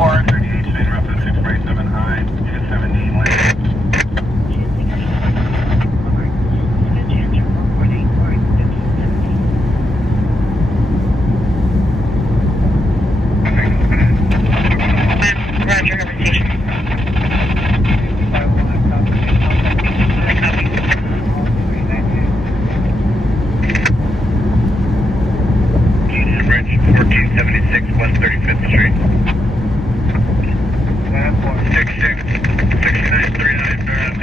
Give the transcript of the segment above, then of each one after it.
38 Spain, roughly 647 high, 217 lane. Roger, conversation. Bridge 1476 West 35th Street. 6939 Barrett.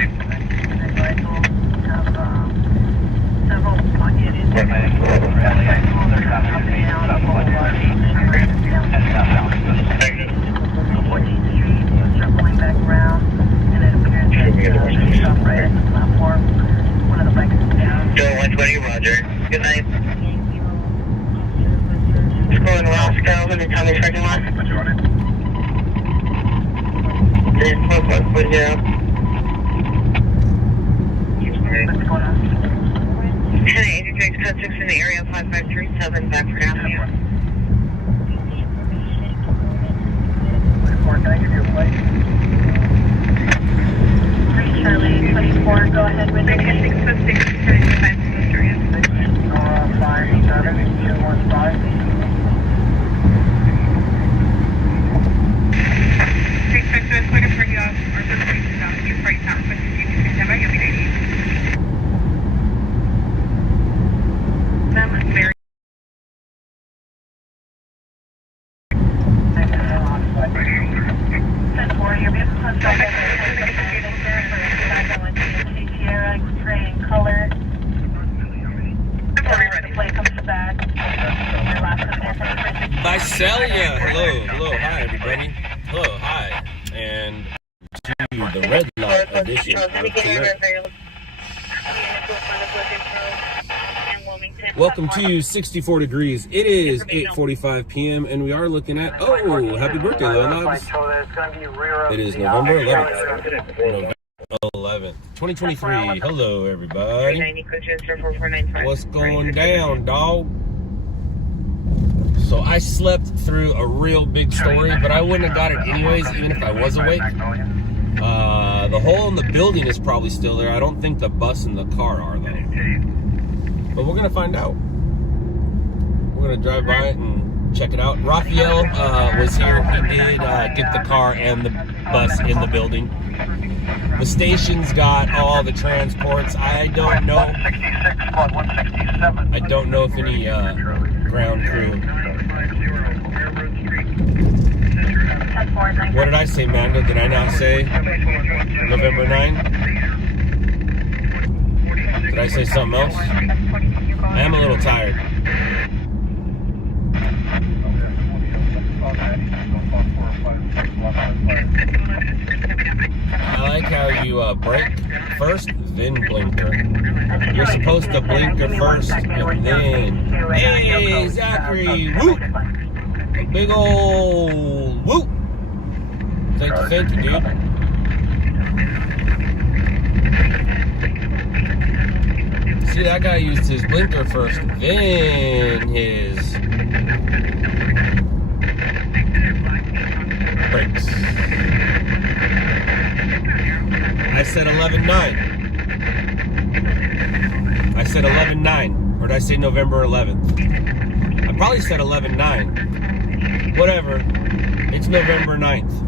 Circling back around, and it appears that stop right at the platform. One of the bikes is down. Joe 120, Roger. Good night. Scrolling around, Scout, in the Tommy parking lot. Put you on it. 3440. What's going on? 1083 code 6 in the area 5537, Backford Avenue. Can I give you a plate? 3 Charlie 24, go ahead with it. 606, 5 Visalia, hello, hi everybody, hello, hi, and to the red light edition of tonight. Welcome to 64 Degrees. It is 8:45 p.m. and we are looking at, oh, happy birthday, Lil Nobs. It is November 11th. 2023. Hello, everybody. What's going down, dog? So I slept through a real big story, but I wouldn't have got it anyways, even if I was awake. The hole in the building is probably still there. I don't think the bus and the car are, though. But we're going to find out. We're going to drive by it and check it out. Raphael was here. He did get the car and the bus in the building. The station's got all the transports. I don't know. I don't know if any ground crew. What did I say, Mando? Did I not say November 9? Did I say something else? I am a little tired. I like how you brake first, then blinker. You're supposed to blinker first, and then... Hey, Zachary! Whoop! Big old whoop! Thank you, dude. See, that guy used his blinker first, then his brakes. I said 11-9. I said 11-9. Or did I say November 11th? I probably said 11-9. Whatever. It's November 9th.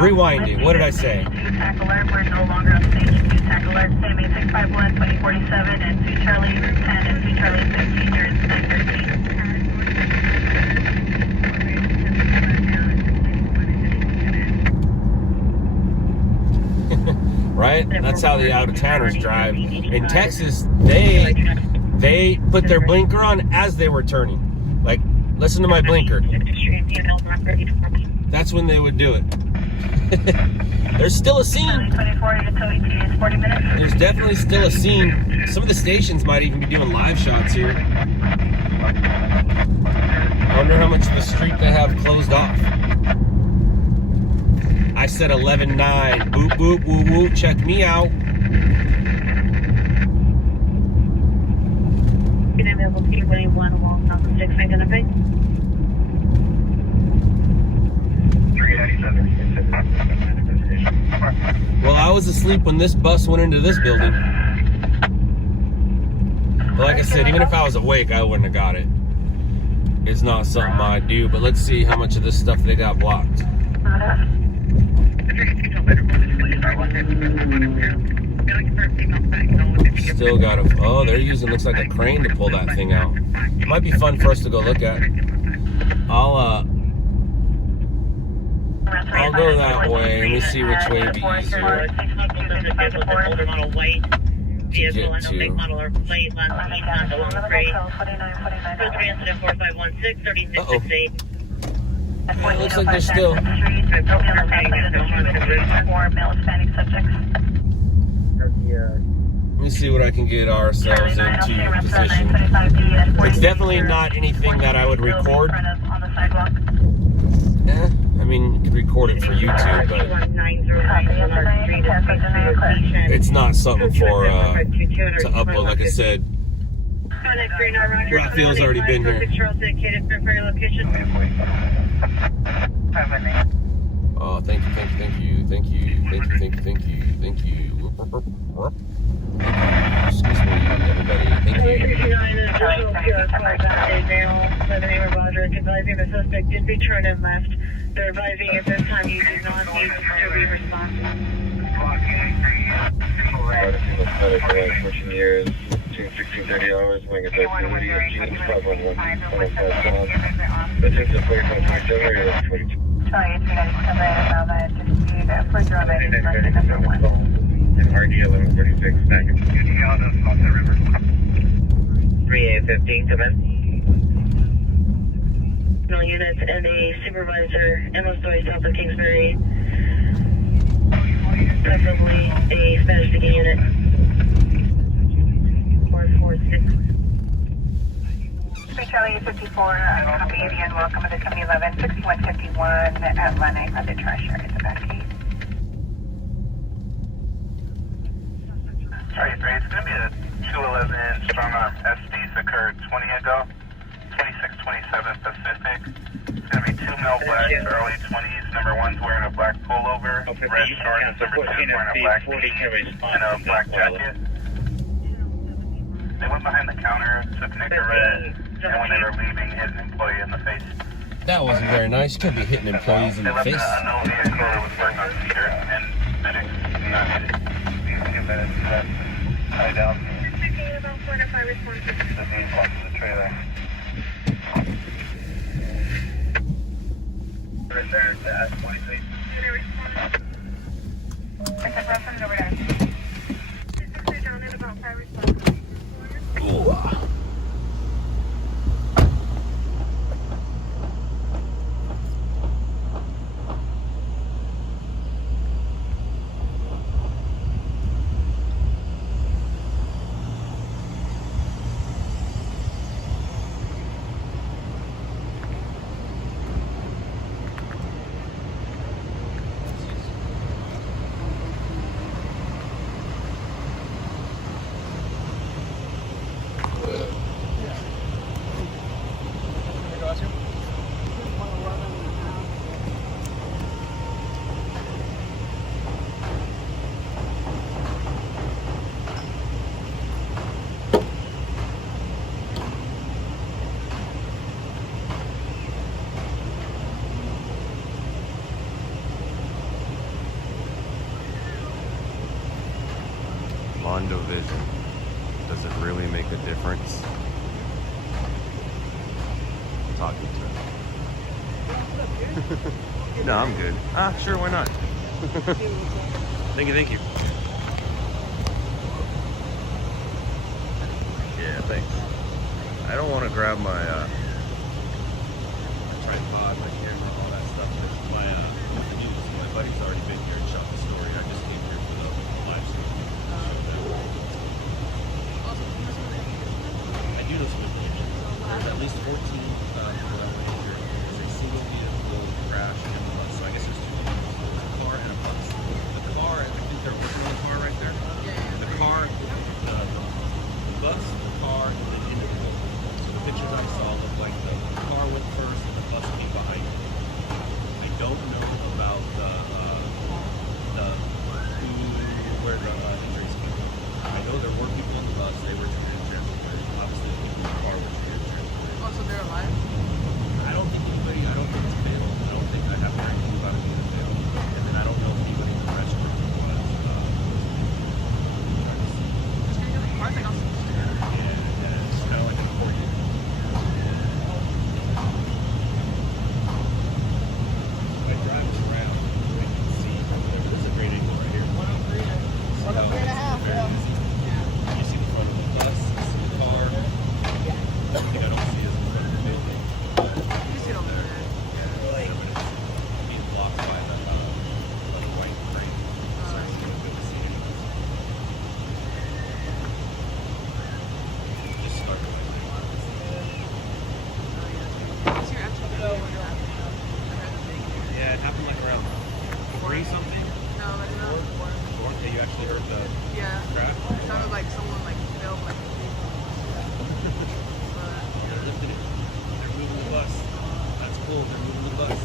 Rewind it. What did I say? TAC alert. We're no longer on station. TAC alert. Same 651 2047 and 2 Charlie 10 and 2 Charlie 15. You're in 913. Right? That's how the out-of-towners drive. In Texas, they put their blinker on as they were turning. Like, listen to my blinker. That's when they would do it. There's still a scene. There's definitely still a scene. Some of the stations might even be doing live shots here. I wonder how much of the street they have closed off. I said 11-9. Boop, boop, woo, woo. Check me out. asleep when this bus went into this building. But like I said, even if I was awake, I wouldn't have got it. It's not something I do, but let's see how much of this stuff they got blocked. Still got a, oh, they're using, looks like a crane to pull that thing out. Might be fun for us to go look at. I'll go that way. Let me see which way would be easier to get to. Uh-oh. Yeah, it looks like they're still. Let me see what I can get ourselves into position. It's definitely not anything that I would record. I mean, you could record it for YouTube, but it's not something for to upload. Like I said, Raphael's already been here. Oh, thank you. Excuse me, everybody. Thank you. Advising the suspect did return and left. They're advising at this time you do not need to re-respond. 14 years, 1630 hours, wing attack activity of Genius 511, 105 The takes a 4527 or 1122. RD 1146, second. 3815, come in. No units and a supervisor, endless story south of Kingsbury. Preferably a Spanish speaking unit. 446. Charlie 54, copy Indian, welcome to company 11, 6151 Atlantic on the Treasure. It's a back gate. Sorry, it's going to be a 211 strong arm SDs occurred 20 ago, 2627 Pacific. It's going to be 2 male blacks, early 20s. Number 1's wearing a black pullover, red shorts. Number 2's wearing a black tee and a black jacket. They went behind the counter, took Nicorette, and when they were leaving, hit an employee in the face. That wasn't very nice. You can't be hitting employees in the face. They left no vehicle that was working on Cedar, and medics not hit it. I doubt. About 4 to 5 responses. The main block of the trailer. Right there, to ask 20, please. Mondo Vision. Does it really make a difference? I'm talking to him. No, I'm good. Sure, why not? Thank you. Yeah, thanks. I don't want to grab my tripod, my camera, all that stuff. My buddy's already been here and shot the story. I just came here for the live stream. I do know some information. There's at least 14 people that were injured. There's a single vehicle crash in the bus. So I guess there's 2 vehicles. There's a car and a bus. The car, I think they're working on the car right there. The car, the bus, the car, and then in the building. So the pictures I saw look like that happened like around 3 something? No, like around 4. Okay, you actually heard the Yeah. crash? It sounded like someone like fell like a big They're lifting it. They're moving the bus. That's cool. They're moving the bus.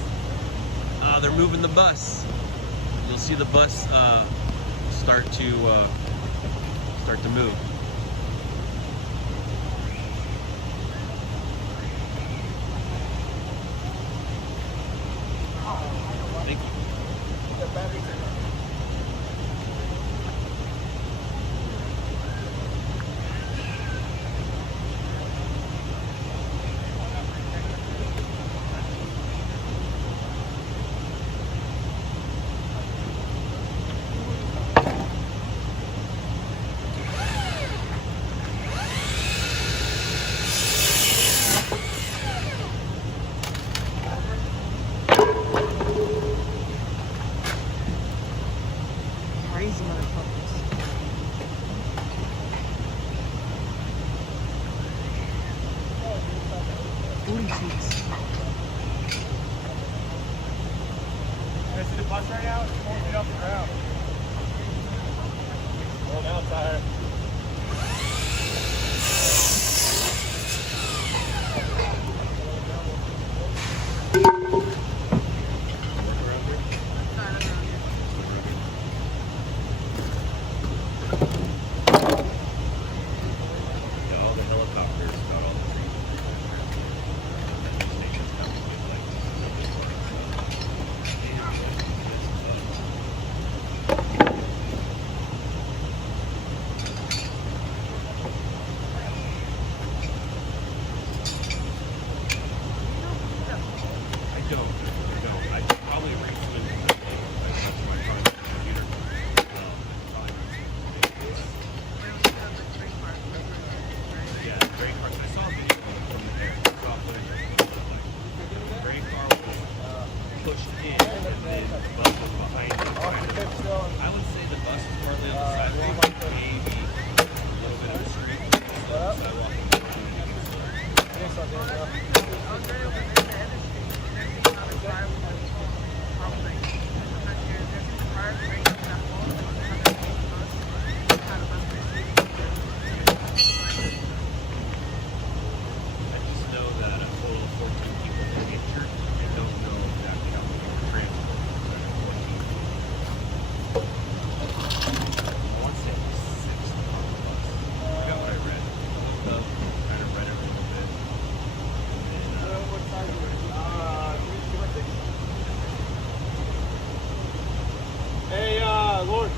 They're moving the bus. You'll see the bus start to move. Thank you. crazy motherfuckers. Booty cheeks. You see the bus right now? It's 4 feet off the ground. Oh, now it's higher. Got all the helicopters, got all the stations coming to get like I don't. I probably read through it. That's my car on the computer. Yeah, the gray car. I saw a video from the air. I saw footage of it. The gray car was pushed in, and then the bus was behind it. I would say the bus was partly on the sidewalk, maybe a little bit of the street. So the sidewalk was I just know that a total of 14 people were injured. I don't know exactly how many were transported. I want to say it was 6 on the bus. I forgot what I read. I looked up, kind of read it a little bit. Hey, Lord,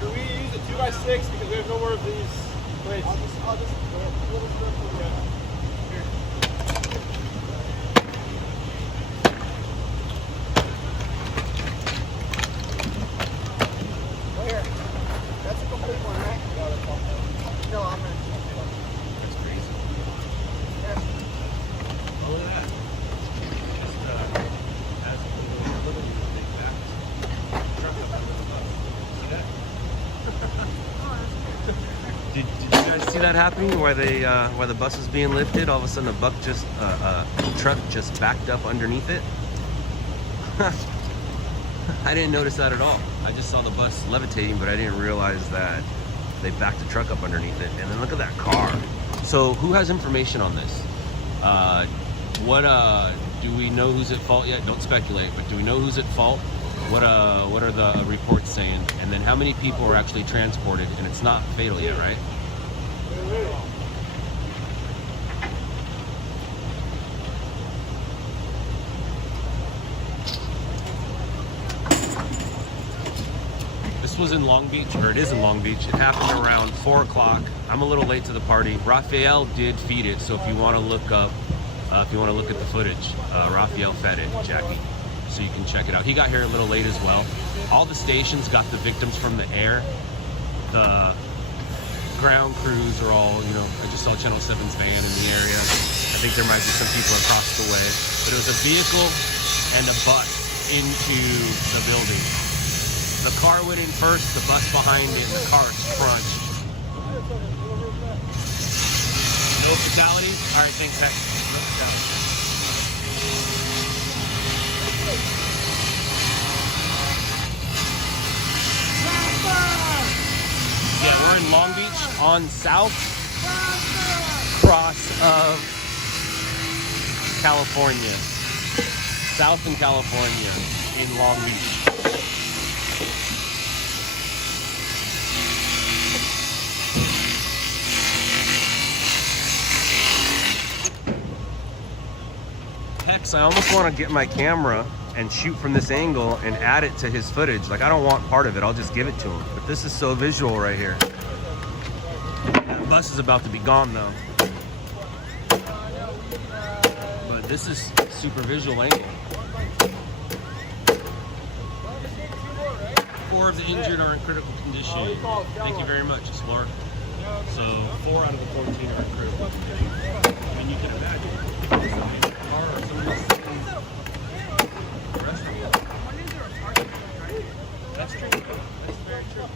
can we use a 2x6 because we have no more of these plates? I'll just That's a complete one, right? No, I'm gonna. That's crazy. Oh, look at that. Just as we were living in the big back truck up under the bus. See that? Did you guys see that happening? Where the bus was being lifted, all of a sudden a truck just backed up underneath it? I didn't notice that at all. I just saw the bus levitating, but I didn't realize that they backed the truck up underneath it. And then look at that car. So who has information on this? Do we know who's at fault yet? Don't speculate, but do we know who's at fault? What are the reports saying? And then how many people are actually transported? And it's not fatal yet, right? This was in Long Beach, or it is in Long Beach. It happened around 4 o'clock. I'm a little late to the party. Raphael did feed it, so if you want to look up, if you want to look at the footage, Raphael fed it, Jackie, so you can check it out. He got here a little late as well. All the stations got the victims from the air. The ground crews are all, I just saw Channel 7's van in the area. I think there might be some people across the way. But it was a vehicle and a bus into the building. The car went in first, the bus behind it, and the car crunched. No fatalities? All right, thanks, Heck. No fatalities. on South Cross of California. South in California in Long Beach. Hex, I almost want to get my camera and shoot from this angle and add it to his footage. Like, I don't want part of it, I'll just give it to him. But this is so visual right here. That bus is about to be gone though. But this is super visual, ain't it? 4 of the injured are in critical condition. Thank you very much, Explorer. So 4 out of the 14 are in critical condition. I mean, you can imagine. That's true. That's very true.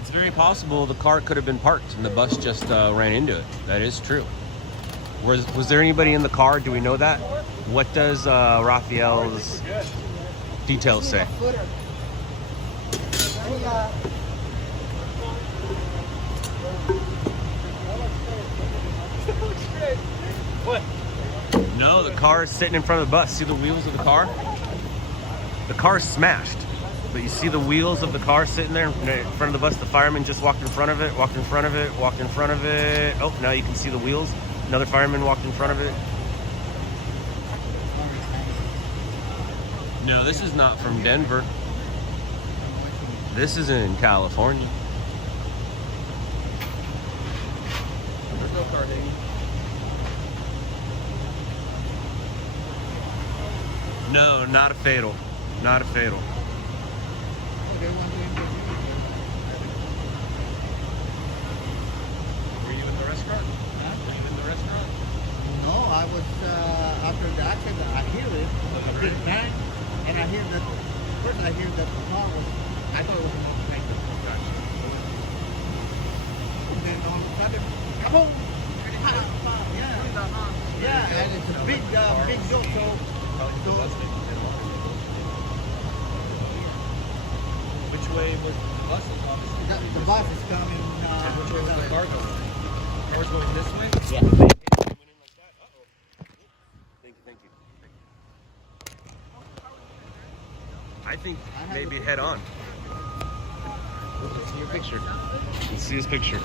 It's very possible the car could have been parked and the bus just ran into it. That is true. Was there anybody in the car? Do we know that? What does Raphael's details say? What? No, the car is sitting in front of the bus. See the wheels of the car? The car is smashed, but you see the wheels of the car sitting there in front of the bus. The fireman just walked in front of it, walked in front of it, walked in front of it. Oh, now you can see the wheels. Another fireman walked in front of it. No, this is not from Denver. This is in California. There's no car hanging. No, not a fatal. Not a fatal. Were you in the restaurant? Were you in the restaurant? No, I was after the accident. I hear it, a big bang, and I hear that. First, I hear that the car was. I thought it was a motorcycle. And then all of a sudden, boom! Yeah, and it's a big joke. Which way was the bus? Obviously. The bus is coming. And which way was the car going? The car's going this way? Yeah. Thank you. I think maybe head on. Let's see your picture. Let's see his picture.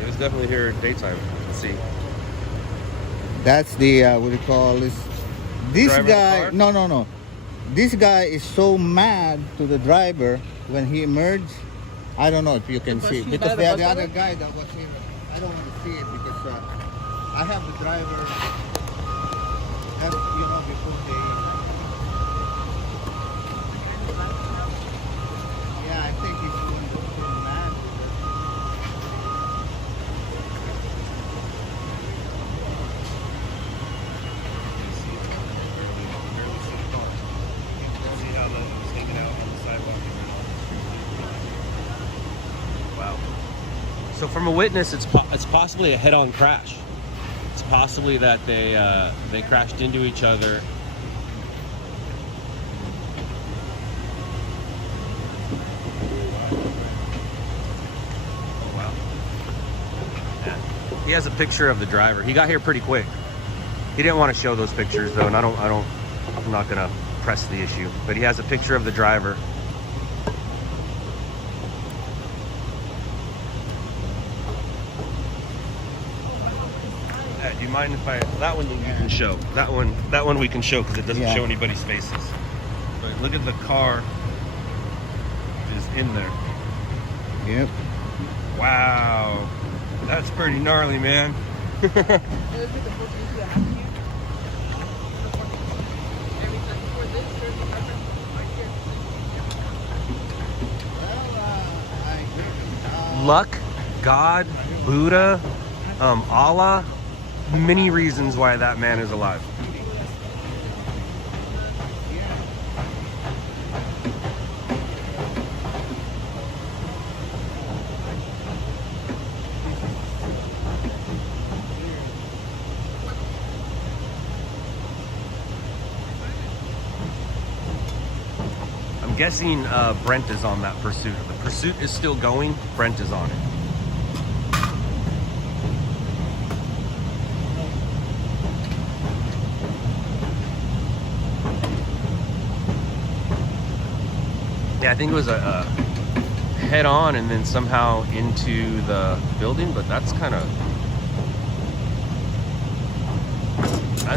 It was definitely here at daytime. Let's see. That's the what do you call this? This Driver of the guy. car? No. This guy is so mad to the driver when he emerged. I don't know if you can see because the other guy that was here. I don't want to see it because I have the driver. Before they. Yeah, I think he's doing so mad. Wow. So from a witness, it's possibly a head-on crash. It's possibly that they crashed into each other. Oh wow. Yeah. He has a picture of the driver. He got here pretty quick. He didn't want to show those pictures though, and I'm not gonna press the issue. But he has a picture of the driver. Do you mind if that one you can show? That one we can show because it doesn't show anybody's faces. But look at the car is in there. Yep. Wow. That's pretty gnarly, man. Luck, God, Buddha, Allah, many reasons why that man is alive. I'm guessing Brent is on that pursuit. The pursuit is still going. Brent is on it. Yeah, I think it was a head on and then somehow into the building, but that's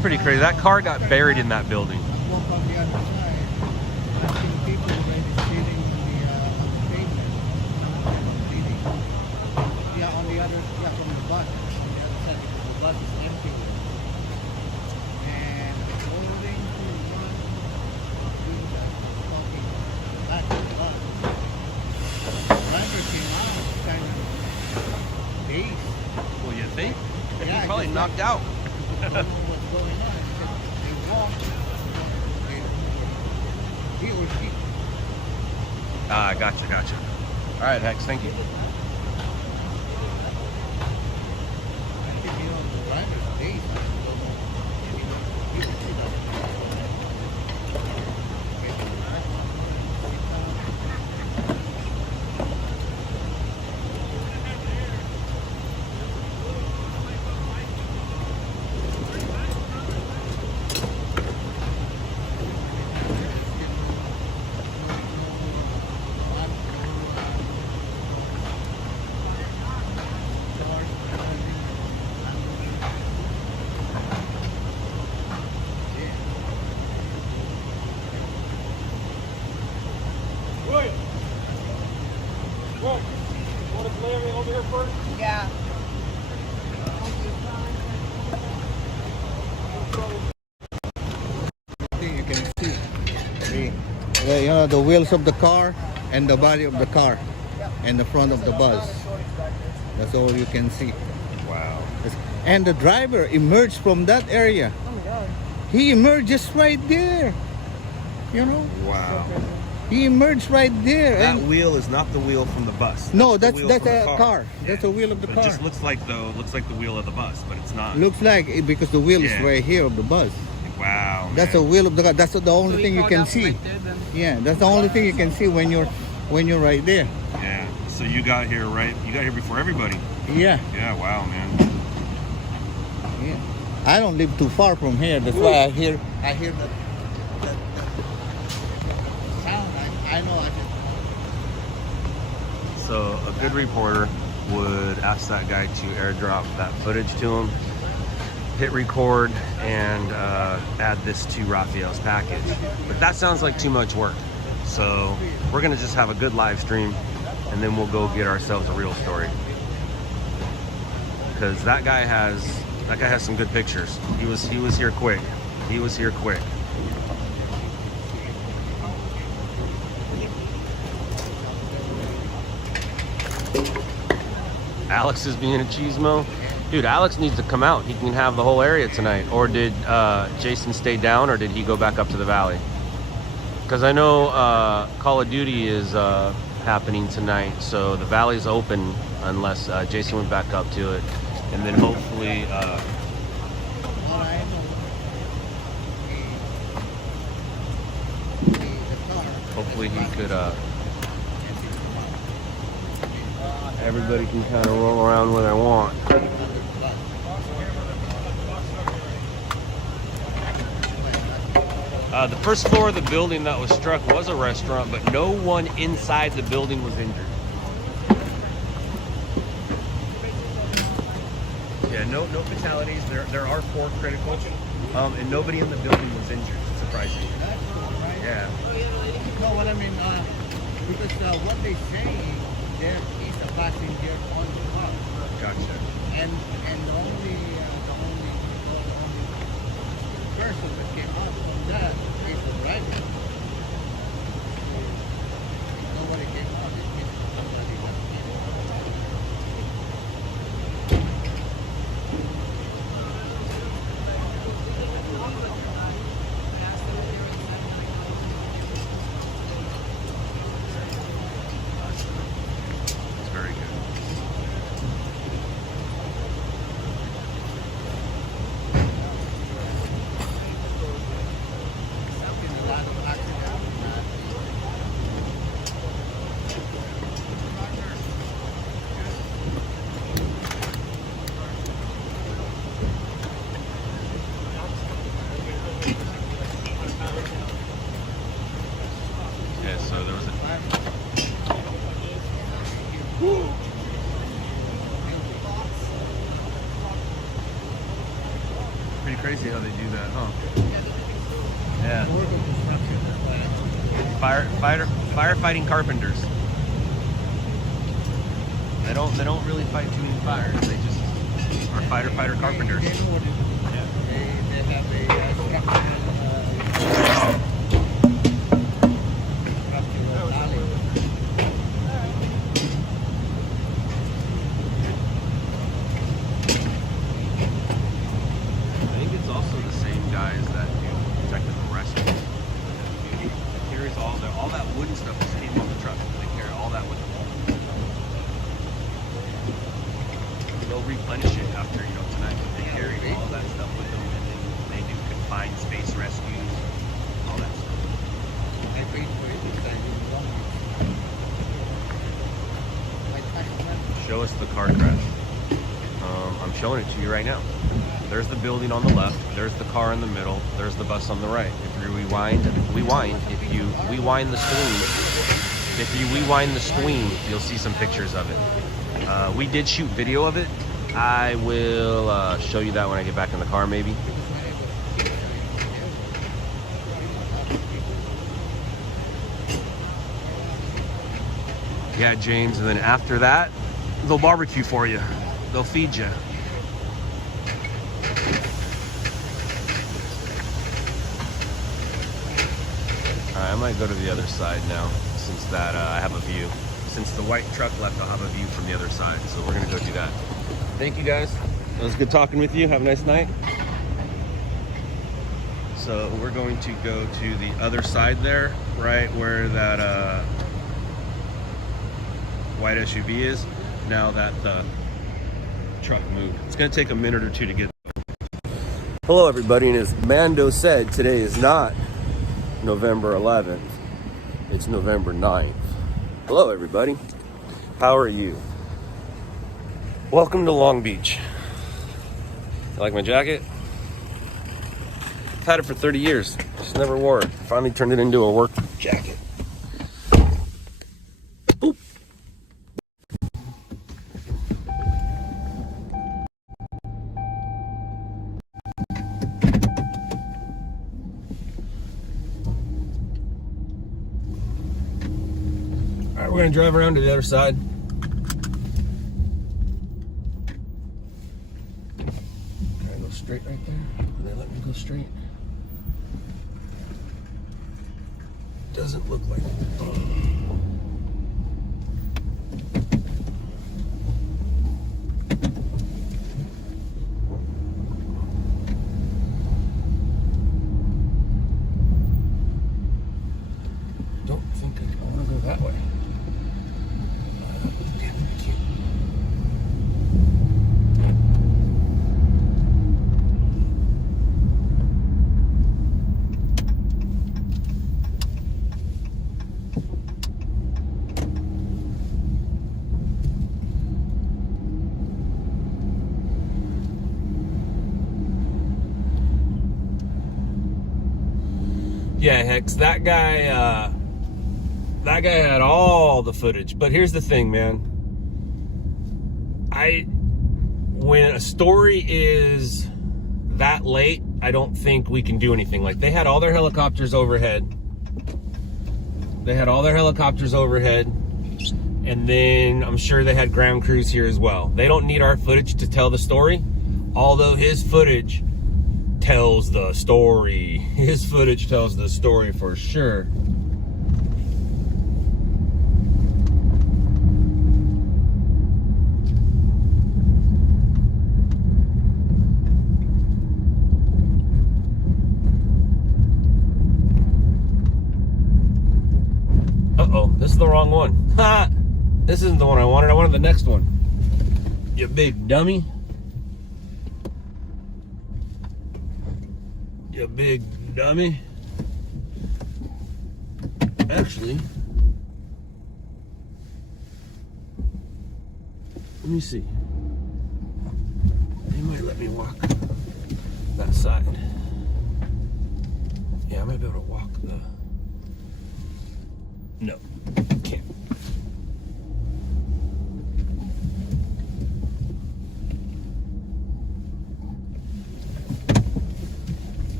pretty crazy. That car got buried in that building. I walk on the other side. I've seen people already sitting on the pavement. Sitting. Yeah, on the other, yeah, from the bus. On the other side, because the bus is empty. And holding to one, doing that, talking back to the bus. Driver came out, kind of dazed. Well, you think? Yeah, He probably just knocked out. don't know what's going on. They walk, he or she. Ah, gotcha. All right, Hex, thank you. I think, the driver's dazed. I don't know. He can see that. William. Look. Want to lay everything over here first? Yeah. You can see the wheels of the car and the body of the car and the front of the bus. That's all you can see. Wow. And the driver emerged from that area. Oh my god. He emerged just right there. You know, Wow. he emerged right there. That And wheel is not the wheel from the bus. no, the that's wheel that's from a the car. That's a wheel of the It car. just looks like the wheel of the bus, but it's not. Looks like it because the wheel is Yeah. right here of the bus. Wow. That's man. a wheel of the car. That's the only So he thing you crawled can out from see. right there, then. Yeah, that's the only thing you can see when you're right there. Yeah. So you got here before everybody. Yeah, Yeah. Wow, man. yeah. I don't live too far from here. That's why I hear that sound. I know I can. So a good reporter would ask that guy to airdrop that footage to him, hit record, and add this to Raphael's package. But that sounds like too much work. So we're gonna just have a good live stream, and then we'll go get ourselves a real story. Because that guy has some good pictures. He was here quick. He was here quick. Alex is being a cheesemo. Dude, Alex needs to come out. He can have the whole area tonight. Or did Jason stay down, or did he go back up to the valley? Because I know Call of Duty is happening tonight, so the valley's open unless Jason went back up to it. And then hopefully, hopefully he could, everybody can kind of roll around where they want. The first floor of the building that was struck was a restaurant, but no one inside the building was injured. Yeah, no fatalities. There are 4 critical, and nobody in the building was injured, surprisingly. Yeah. No, what I mean, because what they say, there is a passenger on the bus, Gotcha. and the only person that came out from that is the driver. Nobody came out. It means somebody got It's very good. Pretty crazy how they do that, huh? Yeah. Firefighting carpenters. They don't really fight too many fires. They just are fighter carpenters. They know what it is. Yeah. They have a structural knowledge. I think it's also the same guys that do technical rescue. It carries all that wooden stuff just came on the truck. They carry all that with them. They'll replenish it after tonight, but they carry all that stuff with them, and then they do confined space rescues, all that stuff. I paid for it because I didn't want it. Show us the car crash. I'm showing it to you right now. There's the building on the left. There's the car in the middle. There's the bus on the right. If you rewind the screen, you'll see some pictures of it. We did shoot video of it. I will show you that when I get back in the car, maybe. Yeah, James, and then after that, they'll barbecue for you. They'll feed you. Alright, I might go to the other side now, since that I have a view. Since the white truck left, I'll have a view from the other side, so we're gonna go do that. Thank you, guys. It was good talking with you. Have a nice night. So we're going to go to the other side there, right where that white SUV is, now that the truck moved. It's gonna take a minute or two to get there. Hello, everybody, and as Mando said, today is not November 11th, it's November 9th. Hello, everybody. How are you? Welcome to Long Beach. You like my jacket? I've had it for 30 years. Just never wore it. Finally turned it into a work jacket. Boop. All right, we're gonna drive around to the other side. Can I go straight right there? Will they let me go straight? Doesn't look like it. Don't think I want to go that way. Yeah, Hex, that guy had all the footage. But here's the thing, man. When a story is that late, I don't think we can do anything. Like, they had all their helicopters overhead. And then I'm sure they had ground crews here as well. They don't need our footage to tell the story, although his footage tells the story. His footage tells the story for sure. Uh-oh, this is the wrong one. Ha! This isn't the one I wanted. I wanted the next one. You big dummy. You big dummy. Actually, let me see. They might let me walk that side. Yeah, I might be able to walk the... No, can't.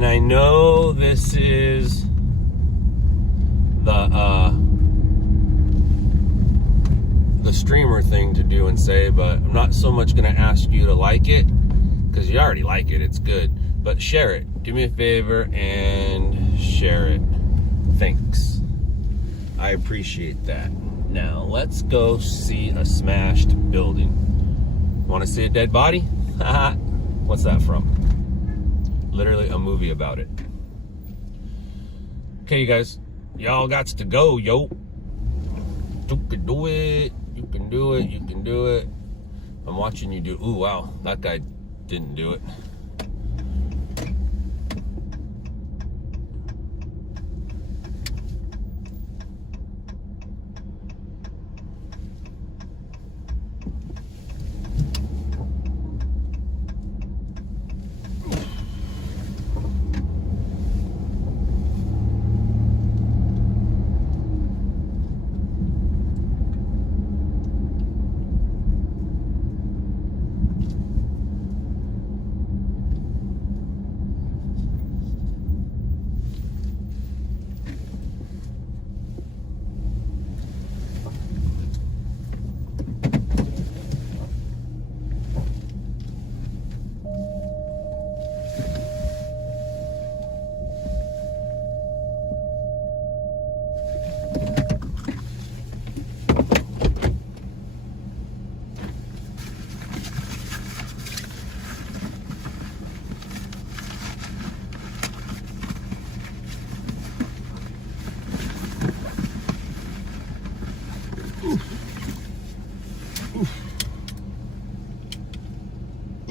And I know this is the streamer thing to do and say, but I'm not so much gonna ask you to like it, because you already like it, it's good. But share it. Do me a favor and share it. Thanks. I appreciate that. Now, let's go see a smashed building. Want to see a dead body? What's that from? Literally a movie about it. Okay, you guys. Y'all got to go, yo. You can do it. You can do it. You can do it. I'm watching you do. Ooh, wow. That guy didn't do it.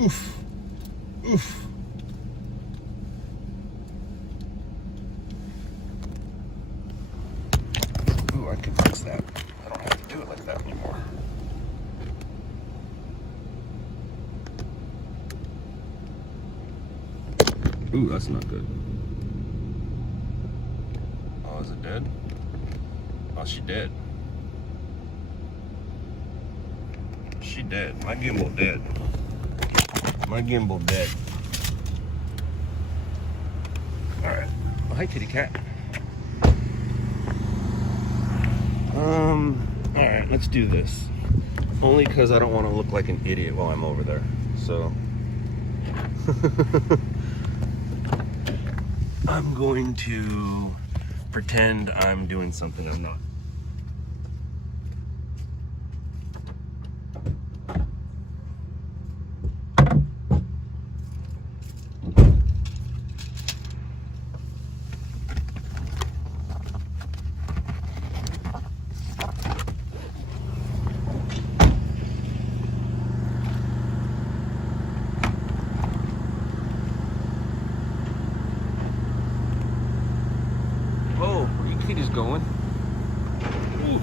Oof. Oof. Ooh, I can fix that. I don't have to do it like that anymore. Ooh, that's not good. Oh, is it dead? Oh, she dead. She dead. My gimbal dead. My gimbal dead. Alright. Oh, hi, kitty cat. Alright, let's do this. Only because I don't want to look like an idiot while I'm over there. So I'm going to pretend I'm doing something I'm not. Oh, where you kitties going? Ooh.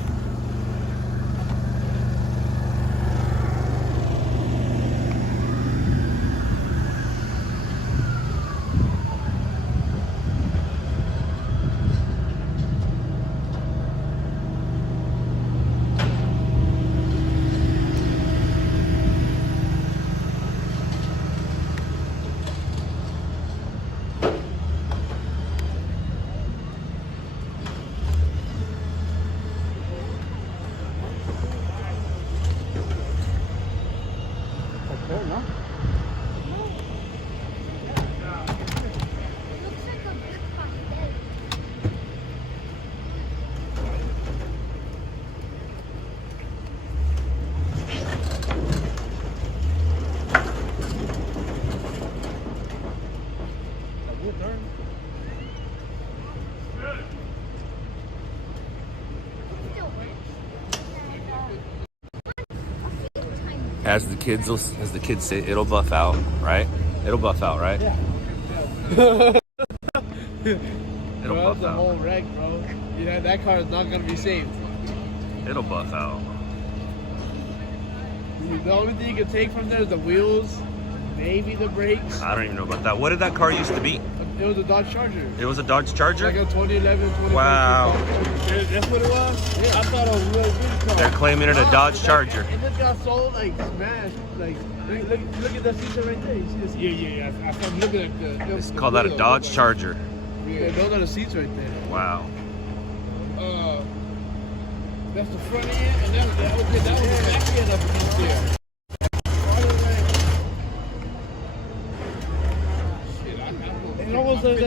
As the kids say, it'll buff out, right? It'll buff out, right? Yeah. It'll buff the out. whole wreck, bro. Yeah, that car is not gonna be saved. It'll buff out. The only thing you can take from there is the wheels, maybe the brakes. I don't even know about that. What did that car used to be? It was a Dodge Charger. It was a Dodge Charger? Like a 2011, 2014 Wow. That's what it was? Yeah, I thought it was a real good car. They're claiming it a Dodge Charger. And it got sold, like, smashed. Like, Look at that feature right there. You see the seats? Yeah. I'm looking at the. It's called that a Dodge Charger. Yeah, those are the seats right there. Wow. That's the front end, and that was the back end up against there. Shit, it almost looks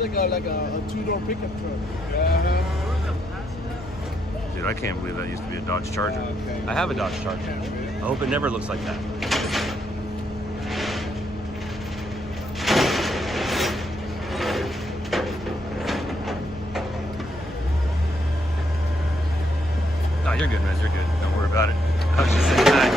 like a two-door pickup truck. Dude, I can't believe that used to be a Dodge Charger. I have a Dodge Charger. I hope it never looks like that. No, you're good, man. You're good. Don't worry about it. I was just saying hi.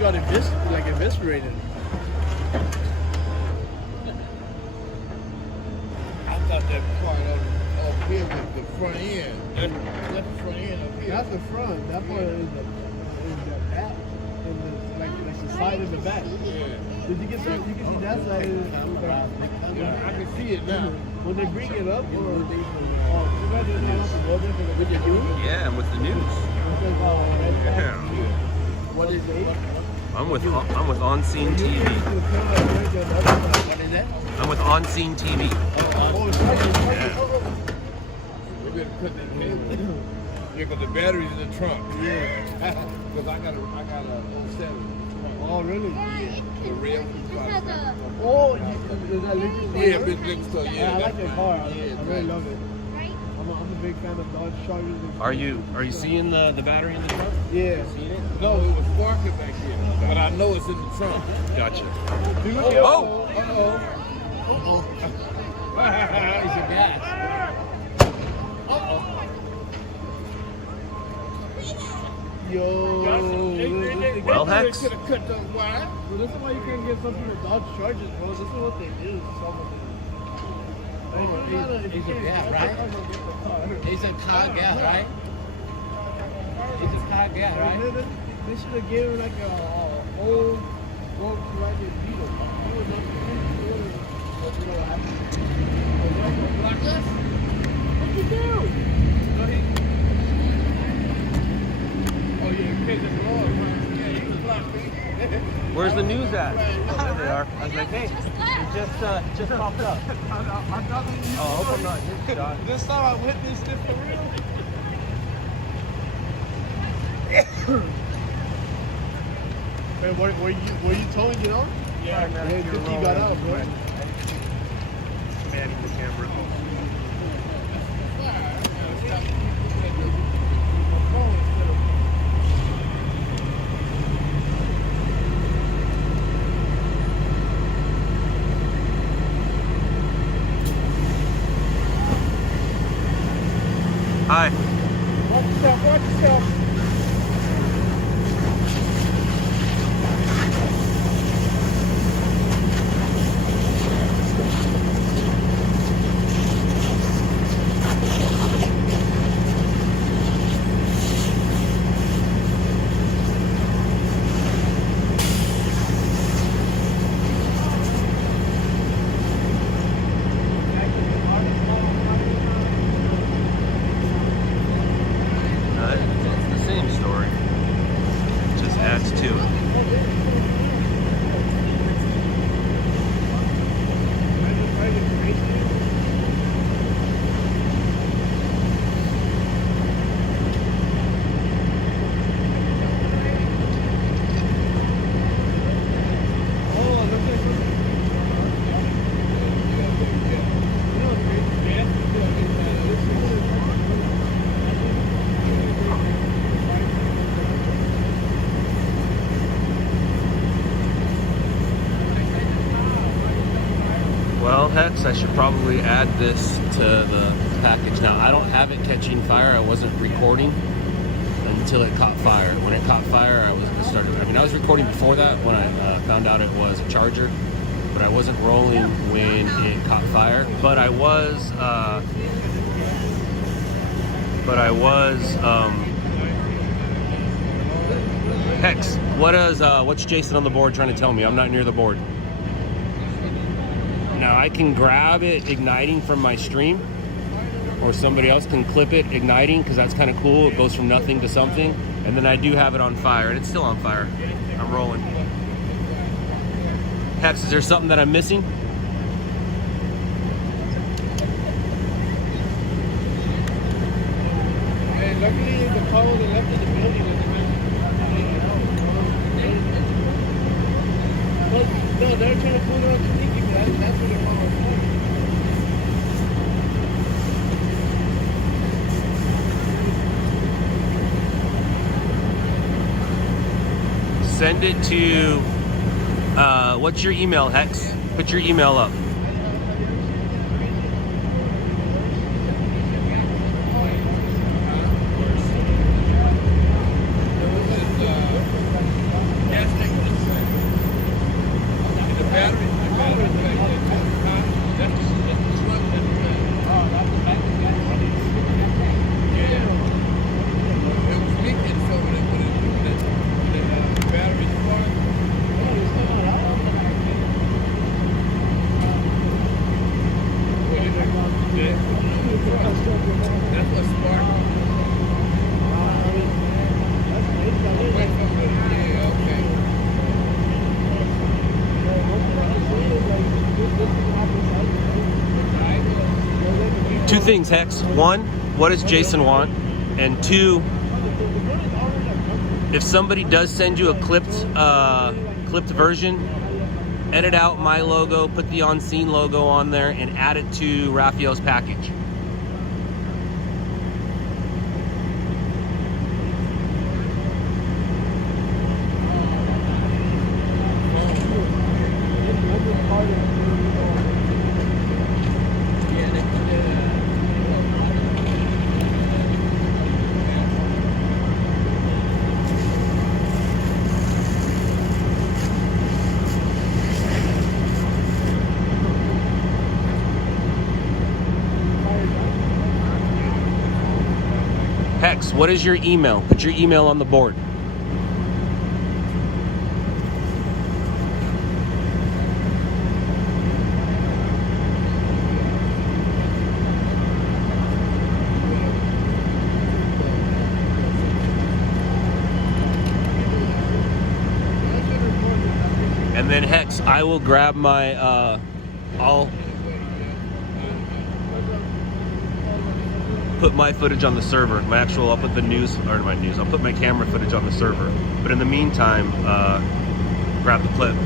Got eviscerated. I thought that part up here was the front end. That's the front end up here. That's the front. That part is the back. Like the side of the back. Yeah. Did you get that? You can see that side. I can see it now. When they bring it up, with the news? Yeah, I'm with the news. Yeah. What is it? I'm with On Scene TV. What is that? I'm with On Scene TV. Yeah. We're gonna put that in. Yeah, but the battery's in the trunk. Yeah. Because I got a 07. Oh, really? Yeah. The real. Oh, is that liquid? Yeah, big liquid stuff. Yeah, I like that car. I really love it. I'm a big fan of Dodge Chargers. Are you seeing the battery in the trunk? Yeah. Seeing it? No, it was sparking back here, but I know it's in the trunk. Gotcha. Oh! It's a gas. Yo. Well, Hex. Could have cut those wires. Well, this is why you can't get something with Dodge Chargers, bro. This is what they do. It's a gas, right? It's a car gas, right? It's a car gas, right? They should have given like a old Volkswagen Beetle. Like this? What'd you do? Oh, yeah, kids in the Lord. Yeah, he was black. Where's the news at? There they are. I was like, hey, it just popped up. Oh, I hope I'm not hit, John. This time I witnessed it for real. Man, were you towing it on? Yeah, man. Yeah, good you got out, bro. Manning the camera. Hi. Watch yourself. Well, Hex, I should probably add this to the package. Now, I don't have it catching fire. I wasn't recording until it caught fire. When it caught fire, I was recording before that when I found out it was a charger, but I wasn't rolling when it caught fire. But I was Hex, what's Jason on the board trying to tell me? I'm not near the board. Now I can grab it igniting from my stream, or somebody else can clip it igniting, because that's kind of cool. It goes from nothing to something. And then I do have it on fire, and it's still on fire. I'm rolling. Hex, is there something that I'm missing? Hey, luckily the car was left in the building. No, they're trying to pull it out the sneaky, but that's what they're calling. Send it to, what's your email, Hex? Put your email up. Two things, Hex. One, what does Jason want? And two, if somebody does send you a clipped version, edit out my logo, put the On Scene logo on there, and add it to Raphael's package. Hex, what is your email? Put your email on the board. And then Hex, I will grab my, I'll put my footage on the server. I'll put the news, or my news, I'll put my camera footage on the server. But in the meantime, grab the clip.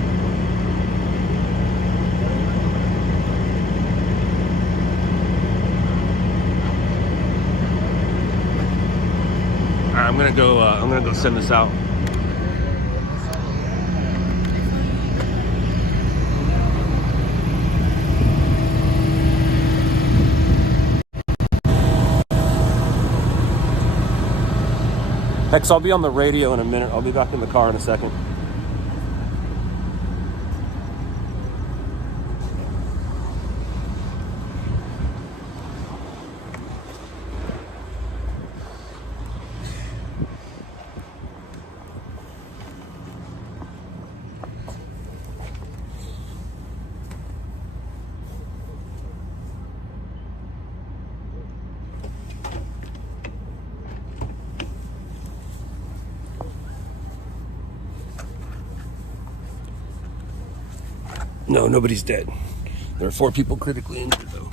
All right, I'm gonna go send this out. Hex, I'll be on the radio in a minute. I'll be back in the car in a second. No, nobody's dead. There are 4 people critically injured, though.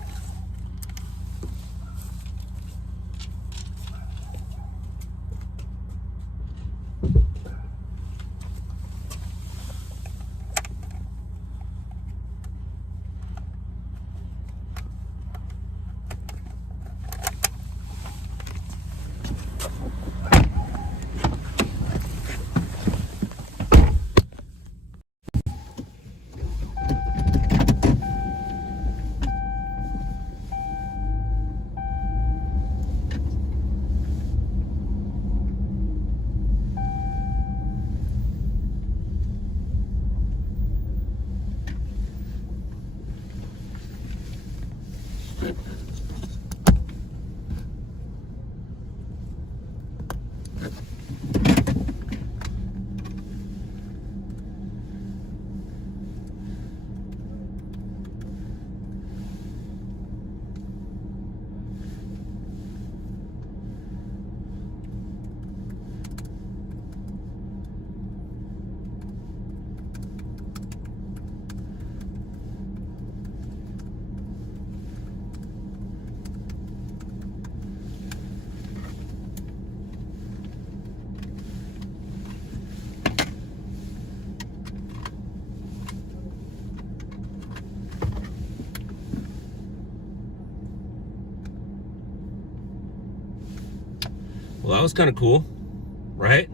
Well, that was kind of cool, right?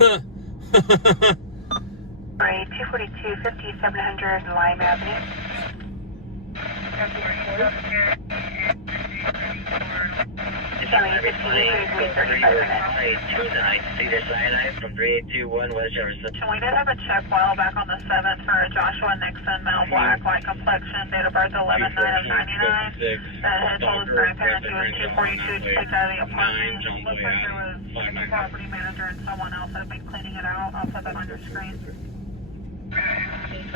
Right, 242, 5700 Lime Avenue. Kelly, 5835 tonight, Cedar Sinai from 3821 West Jefferson. we did have a check while back on the 7th for Joshua Nixon, male black, white complexion, date of birth 11/9 of 99. That had told his grandparents he was 242 to take out of the apartment. Looks like there was a property manager and someone else that had been cleaning it out. I'll put that on your screen.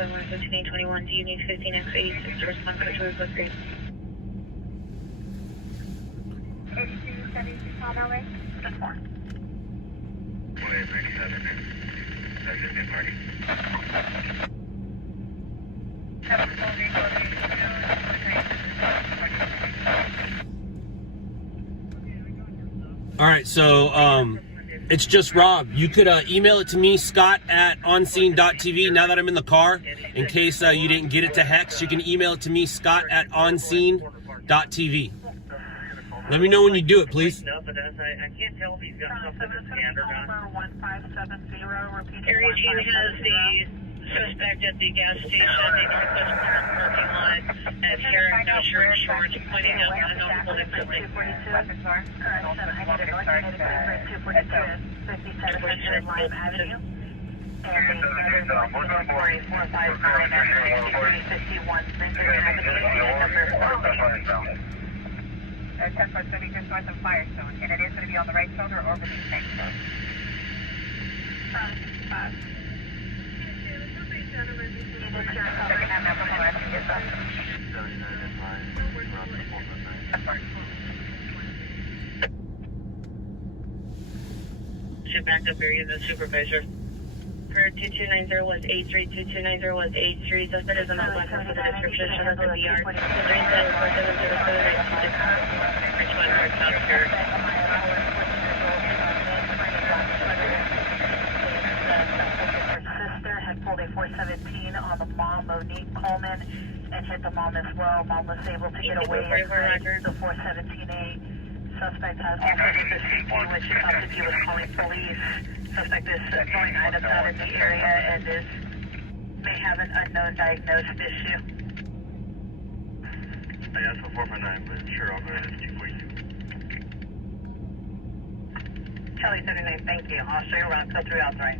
1521, do you need 15X86 to respond to the request screen? 8272 Palm LA. Good morning. All right, so it's just Rob. You could email it to me, Scott at onscene.tv. Now that I'm in the car, in case you didn't get it to Hex, you can email it to me, Scott at onscene.tv. Let me know when you do it, please. No, but I can't tell if he's got something to scan or not. 1570, repeat. Area 2 has the suspect at the gas station, the northwest corner parking lot, at Sharon, no shirt, shorts, pointing up and holding something. 242. Correction, I need a north United Clear 242, 5700 Lime Avenue. And the other north 459 at 6351 Lincoln Avenue, unit number 14. 10.30 just north of Firestone, and it is going to be on the right shoulder or over the tank. Should back up area, the supervisor. For 2290 was 83, 2290 was 83. Suspect is not black for the description, should have the VR. 347070926. Richmond North South Pier. Sister had pulled a 417 on the mom, Monique Coleman, and hit the mom as well. Mom was able to get away and the 417A. Suspect has also the CT, which is thought to be was calling police. Suspect is throwing items out in the area and may have an unknown diagnosed issue. I asked for 459, but sure, I'll go ahead and 242. Charlie 79, thank you. I'll show you around, code 3 out right.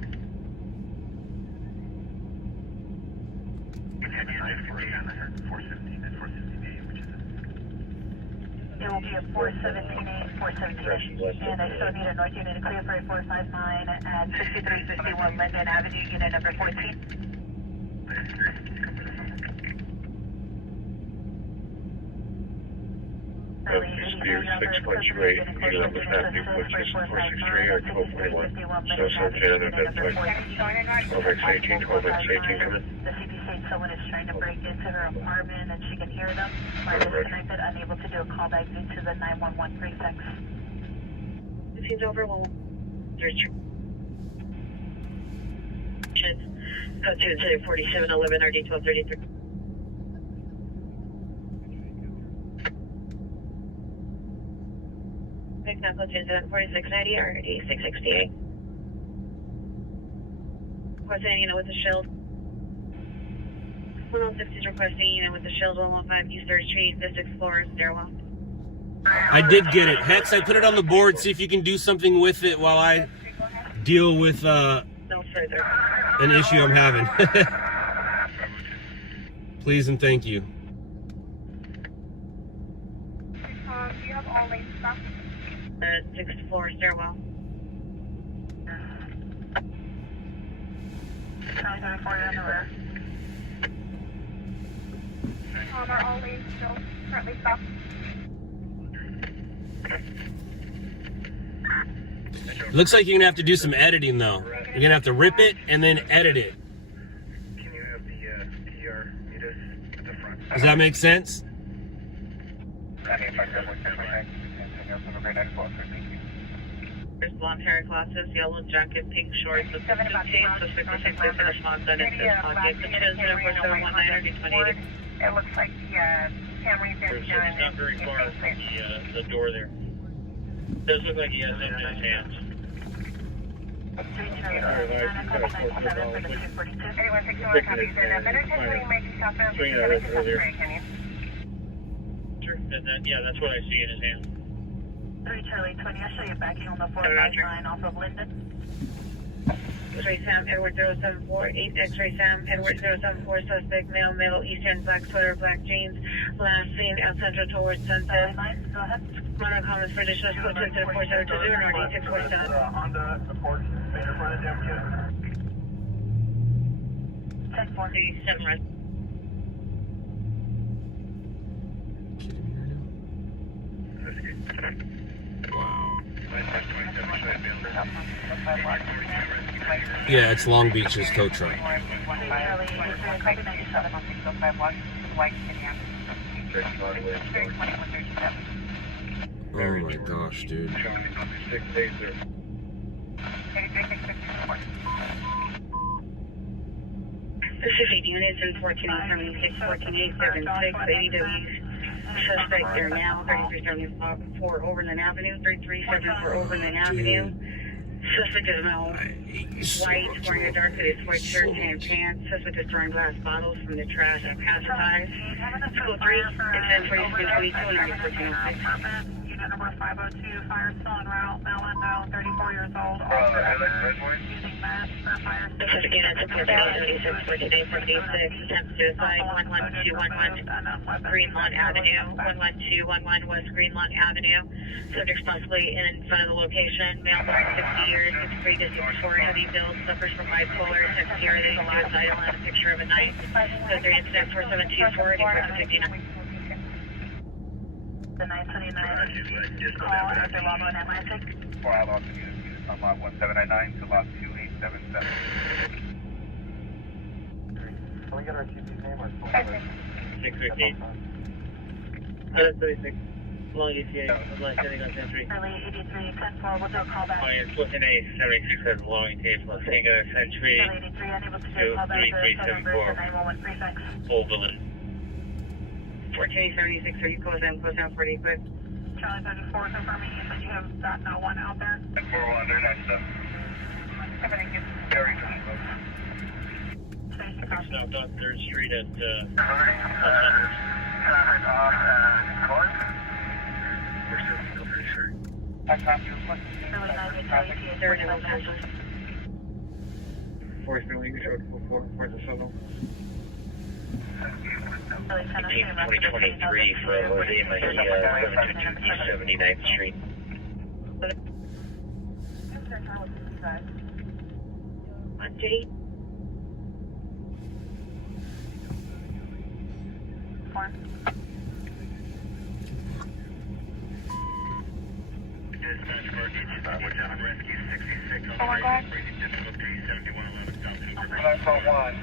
It will be a 417A, 417A, and I still need a North Unit clear for a 459 at 6351 Linden Avenue, unit number 14. Dispute 6.28, unit number 5, Newport 6463 or 1241. So Jan identified 12X18, 12X18 coming. The CP states someone is trying to break into her apartment and she can hear them. Are disconnected, unable to do a callback due to the 911 prefix. This is over. Well, there's code 2 4711 RD 1233. Next now, code 4690 RD 668. Requesting unit with the shield. 106 is requesting unit with the shield 115 East 3rd Street, the 6th floor, stairwell. I did get it. Hex, I put it on the board. See if you can do something with it while I deal with No further. an issue I'm having. Please and thank you. Do you have all lane stuff? The 6th floor, stairwell. 940 on the rear. Are all lanes still currently stopped? Looks like you're gonna have to do some editing though. You're gonna have to rip it and then edit it. Can you have the PR meet us at the front? Does that make sense? There's blonde hair glasses, yellow jacket, pink shorts, with the tape, suspect will take place in response on its pocket. The transmitter for 719 RD 2080. It looks like the Camry is It's not very far from the door there. Does look like he has it in his hands. 3 Charlie 79, copy 97 for the 242. Anyone 61 copies in. Better 1020 Mike southbound 67 to Salisbury Canyon. Sure. Yeah, that's what I see in his hand. 3 Charlie 20, I'll show you backing on the 459 off of Linden. X-ray Sam, Edward 074, 8 X-ray Sam, Edward 074, suspect, male, Middle Eastern, black sweater, black jeans, last seen out central towards sunset. Go ahead. Modern comments for additional school to the 4720 and RD 647. Honda supports major front damage. 10-4. 7 rest. Yeah, it's Long Beach's tow truck. Charlie 83, copy 97. Oh my gosh, dude. Pacific units in 1476, 14876, ADWs. Suspect there now, 3374 Overland Avenue, 3374 Overland Avenue. Suspect is now white, wearing a dark hooded sweatshirt and pants. Suspect is throwing glass bottles from the trash and pacified. School 3, and 1046 and 22 and 9406. Unit number 502, fire still en route, male unknown, 34 years old, using mask for fire. This is unit 1486, 1486, attempt suicide, 11211 Green Lawn Avenue, 11211 West Green Lawn Avenue. Subject possibly in front of the location, male born 60 years, 6 degree dysphoria, heavy build, suffers from bipolar, tachycardia, suicidal, and a picture of a knife. So 3 incident 4724, 8459. The 929 call after log on Atlantic. 4 out on units on lot 1799 to lot 2877. Can we get our QP's name or 615. 36. Long ETA, Black City, got entry. Charlie 83, 10-4, we'll do a call back. Client looking at 76 has long tape, Los Angeles Century, Charlie 83, unable to do a call back to the Southern Bridge 911 prefix. Overland. 1476, are you close down 40 quick? Charlie 34, confirming you said you have that no one out there. 400, that's the very good. It's now on 3rd Street at Charlie 98, Charlie 88, 4th Building, showed 4 the signal. Charlie 10, 2023 for Jose Mejia, 722 East 79th Street. On date?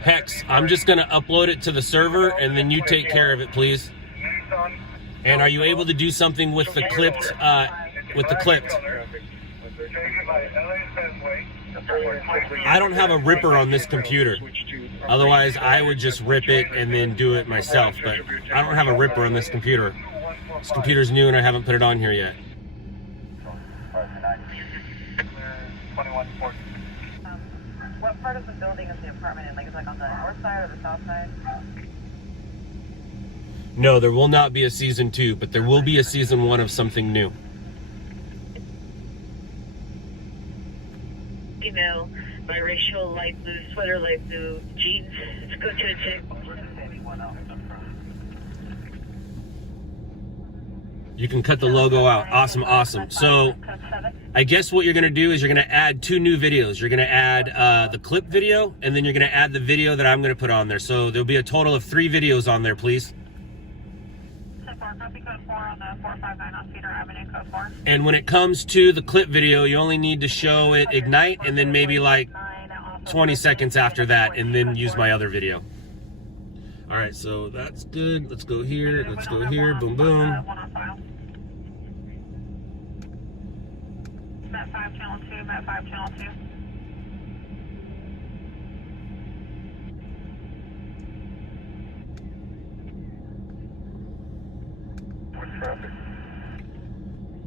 Hex, I'm just gonna upload it to the server and then you take care of it, please. And are you able to do something with the clipped, I don't have a ripper on this computer. Otherwise, I would just rip it and then do it myself. But I don't have a ripper on this computer. This computer's new and I haven't put it on here yet. What part of the building is the apartment in? Like, is it like on the north side or the south side? No, there will not be a season 2, but there will be a season 1 of something new. Female, biracial, light blue sweater, light blue jeans. Let's go to the table. You can cut the logo out. Awesome, awesome. So I guess what you're going to do is you're going to add 2 new videos. You're going to add the clip video, and then you're going to add the video that I'm going to put on there. So there'll be a total of 3 videos on there, please. And when it comes to the clip video, you only need to show it ignite and then maybe like 20 seconds after that, and then use my other video. All right, so that's good. Let's go here. Let's go here. Boom, boom. Met 5 channel 2, Met 5 channel 2.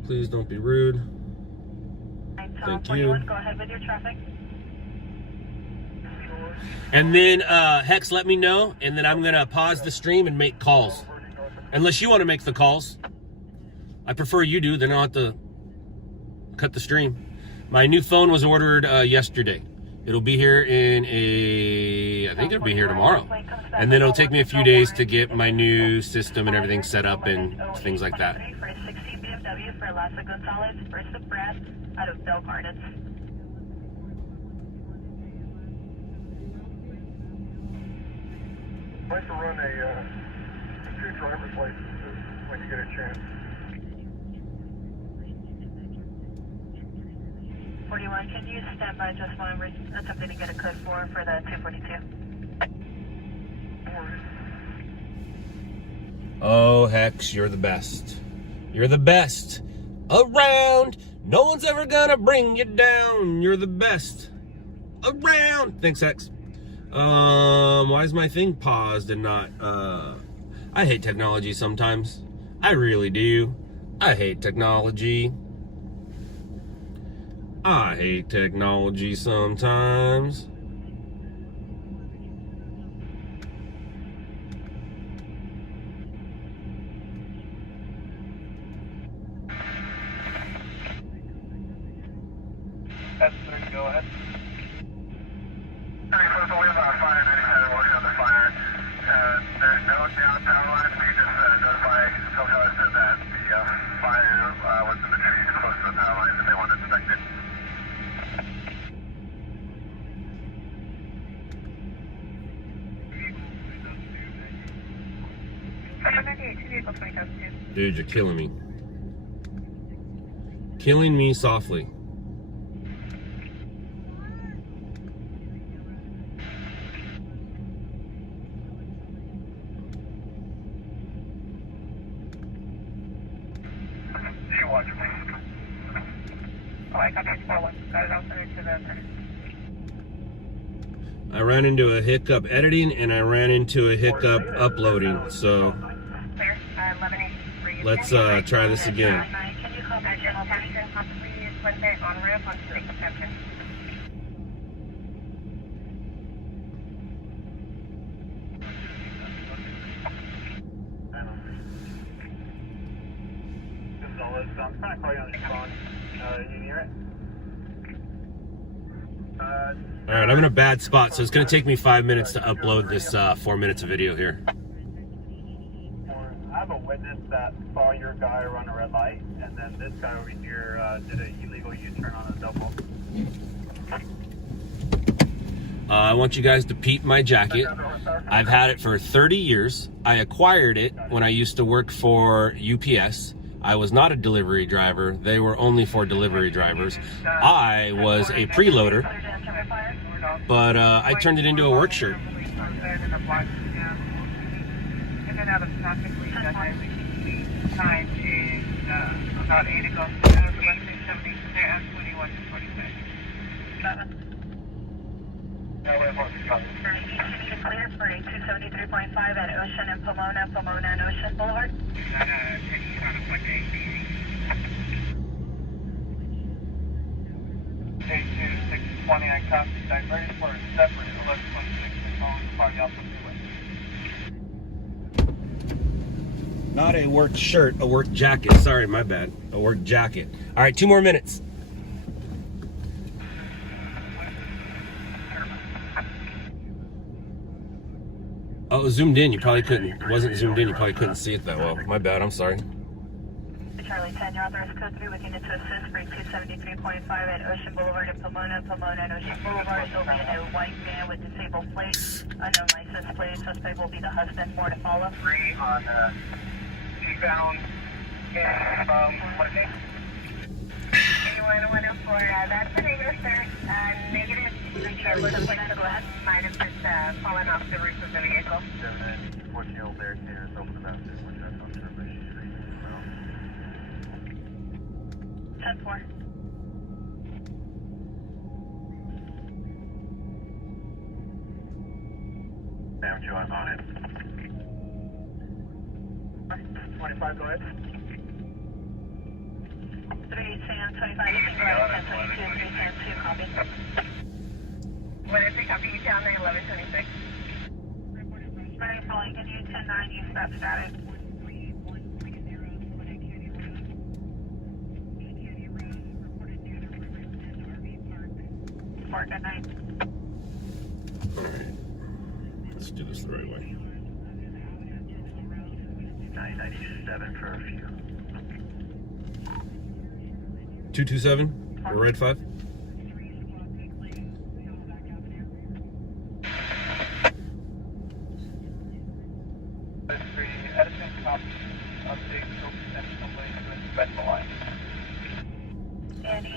Please don't be rude. Thank you. Go ahead with your traffic. And then, Hex, let me know, and then I'm going to pause the stream and make calls. Unless you want to make the calls. I prefer you do, then I'll have to cut the stream. My new phone was ordered yesterday. It'll be here in I think it'll be here tomorrow. And then it'll take me a few days to get my new system and everything set up and things like that. For a 60 BMW for Lassa Gonzalez, first of Brad, out of Bell Gardens. I'd like to run a 2 driver's licenses when you get a chance. 41, can you stand by just while we're attempting to get a code 4 for the 242? Oh, Hex, you're the best. You're the best around. No one's ever gonna bring you down. You're the best around. Thanks, Hex. Why is my thing paused and not, I hate technology sometimes. I really do. I hate technology. I hate technology sometimes. That's good, go ahead. We have a fire 97 working on the fire. There's no down power lines. We can just notify SoCal said that the fire was in the trees close to the power lines and they want to inspect it. Dude, you're killing me. Killing me softly. She watching me. Oh, I got this one. Got it out there to the I ran into a hiccup editing and I ran into a hiccup uploading, so let's try this again. Can you call me I'm trying to call you on your phone. You near it? Alright, I'm in a bad spot, so it's going to take me 5 minutes to upload this 4 minutes of video here. I have a witness that saw your guy run a red light, and then this guy over here did an illegal U-turn on a double. I want you guys to peep my jacket. I've had it for 30 years. I acquired it when I used to work for UPS. I was not a delivery driver. They were only for delivery drivers. I was a preloader, but I turned it into a work shirt. Time is about 8 ago. 2176 and 2146. clear for a 273.5 at Ocean and Pomona and Ocean Boulevard? K2620, copy that. Ready for a separate 1126 phone party off the freeway. Not a work shirt, a work jacket. Sorry, my bad. A work jacket. All right, 2 more minutes. Oh, it was zoomed in. You probably couldn't. It wasn't zoomed in. You probably couldn't see it that well. My bad. I'm sorry. Charlie 10, your authorized code 3 with unit to assist for 273.5 at Ocean Boulevard in Pomona and Ocean Boulevard. There'll be a white van with disabled plate, unknown license plate. Suspect will be the husband. More to follow. 3 on eastbound what name? 104, that's the neighbor, sir. Negative. Go ahead. Might have just fallen off the roof of the vehicle. 14-year-old barricade is open about this one. I'm not sure, but she's ready to go. 10-4. Damn, you was on it. 25, go ahead. 3 San 25, you can go ahead at 1022, 3 San 2, copy. When is it copy? You down there 1126. Alright, calling, can you 10-9, you stop static. Good night. Alright. Let's do this the right way. 997 for a few. 227 or red 5.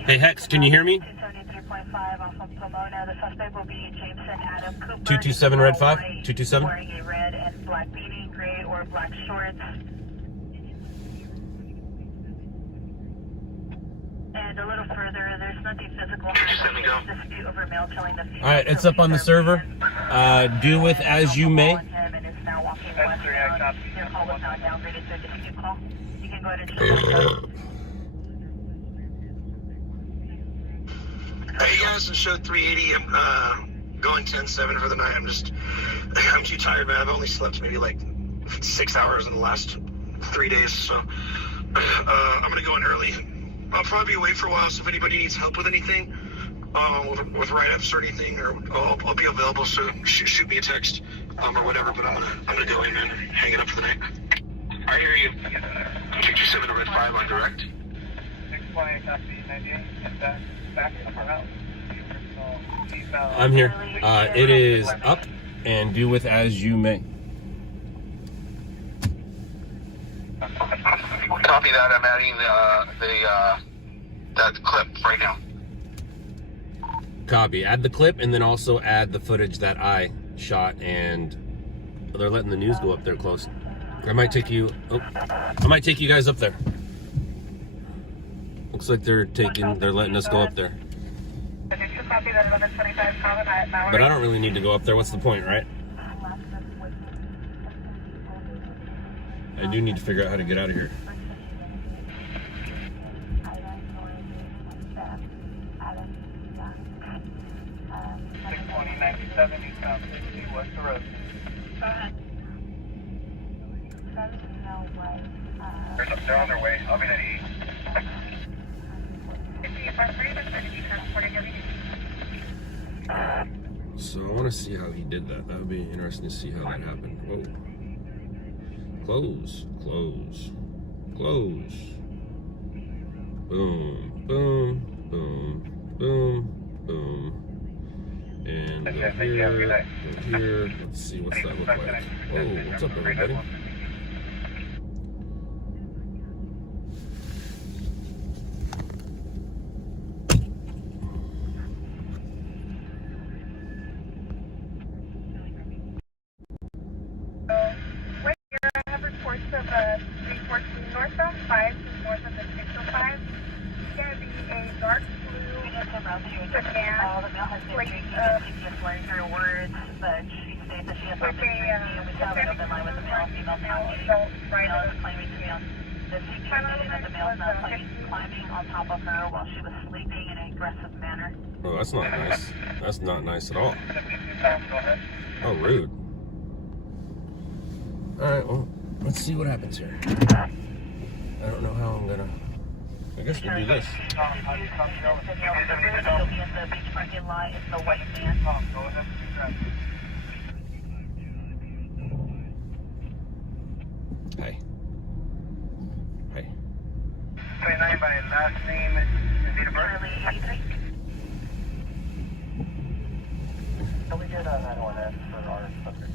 Hey Hex, can you hear me? 273.5 off of Pomona. The suspect will be Jameson Adam Cooper. 227 red 5. 227. Wearing a red and black beanie, gray or black shorts. And a little further, there's nothing physical. Dispute over mail telling the future. All right, it's up on the server. Do with as you may. And it's now walking westbound. Your call was now downgraded to a dispute call. You can go ahead and check it. Hey guys, it's show 380. I'm going 10-7 for the night. I'm too tired, man. I've only slept maybe like 6 hours in the last 3 days, so I'm gonna go in early. I'll probably be away for a while, so if anybody needs help with anything, with write-ups or anything, or I'll be available. So shoot me a text or whatever. But I'm gonna go in and hang it up for the night. I hear you. 227 red 5 on direct. 620 copy 98. Back up or out. I'm here. It is up and do with as you may. Copy that. I'm adding that clip right now. Copy. Add the clip and then also add the footage that I shot, and they're letting the news go up there close. I might take you guys up there. Looks like they're letting us go up there. Did you copy that 1125 comment at Mallory? But I don't really need to go up there. What's the point, right? I do need to figure out how to get out of here. What's the road? Go ahead. They're on their way. I'll be at 8. So I want to see how he did that. That would be interesting to see how that happened. Whoa. Close, close, close. Boom, boom, boom, boom, boom. And go here, go here. Let's see, what's that look like? Whoa, what's up, everybody? I have reports of 314 northbound 5 north of the 605. It's going to be a dark blue sedan plate of just learning her words, but she states that she has not been drinking, and we have an open line with the male female passenger. The male is claiming to be on the CT stating that the male is not climbing on top of her while she was sleeping in an aggressive manner. Oh, that's not nice. That's not nice at all. Oh, rude. Alright, well, let's see what happens here. I don't know how I'm gonna... I guess we'll do this. The male will be in the beach parking lot. It's the white van. Hi. Hi. 29 by last name and date of birth. Early 83. We did 911 for our subject.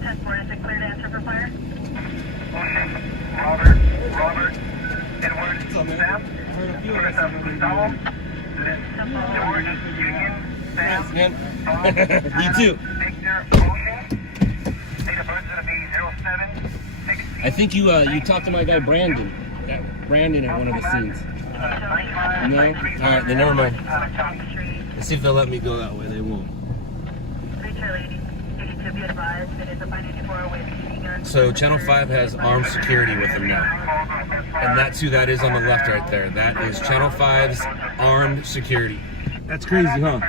10-4, is it clear to answer for fire? Robert, Edward, Sam, Gustavo, George, Union, Sam, Man. You too. Victor, Ocean, date of birth is going to be 07-16. I think you talked to my guy Brandon. Brandon at one of the scenes. No? Alright, then never mind. Let's see if they'll let me go that way. They won't. Retail 82. So Channel 5 has armed security with them now. And that's who that is on the left right there. That is Channel 5's armed security. That's crazy, huh?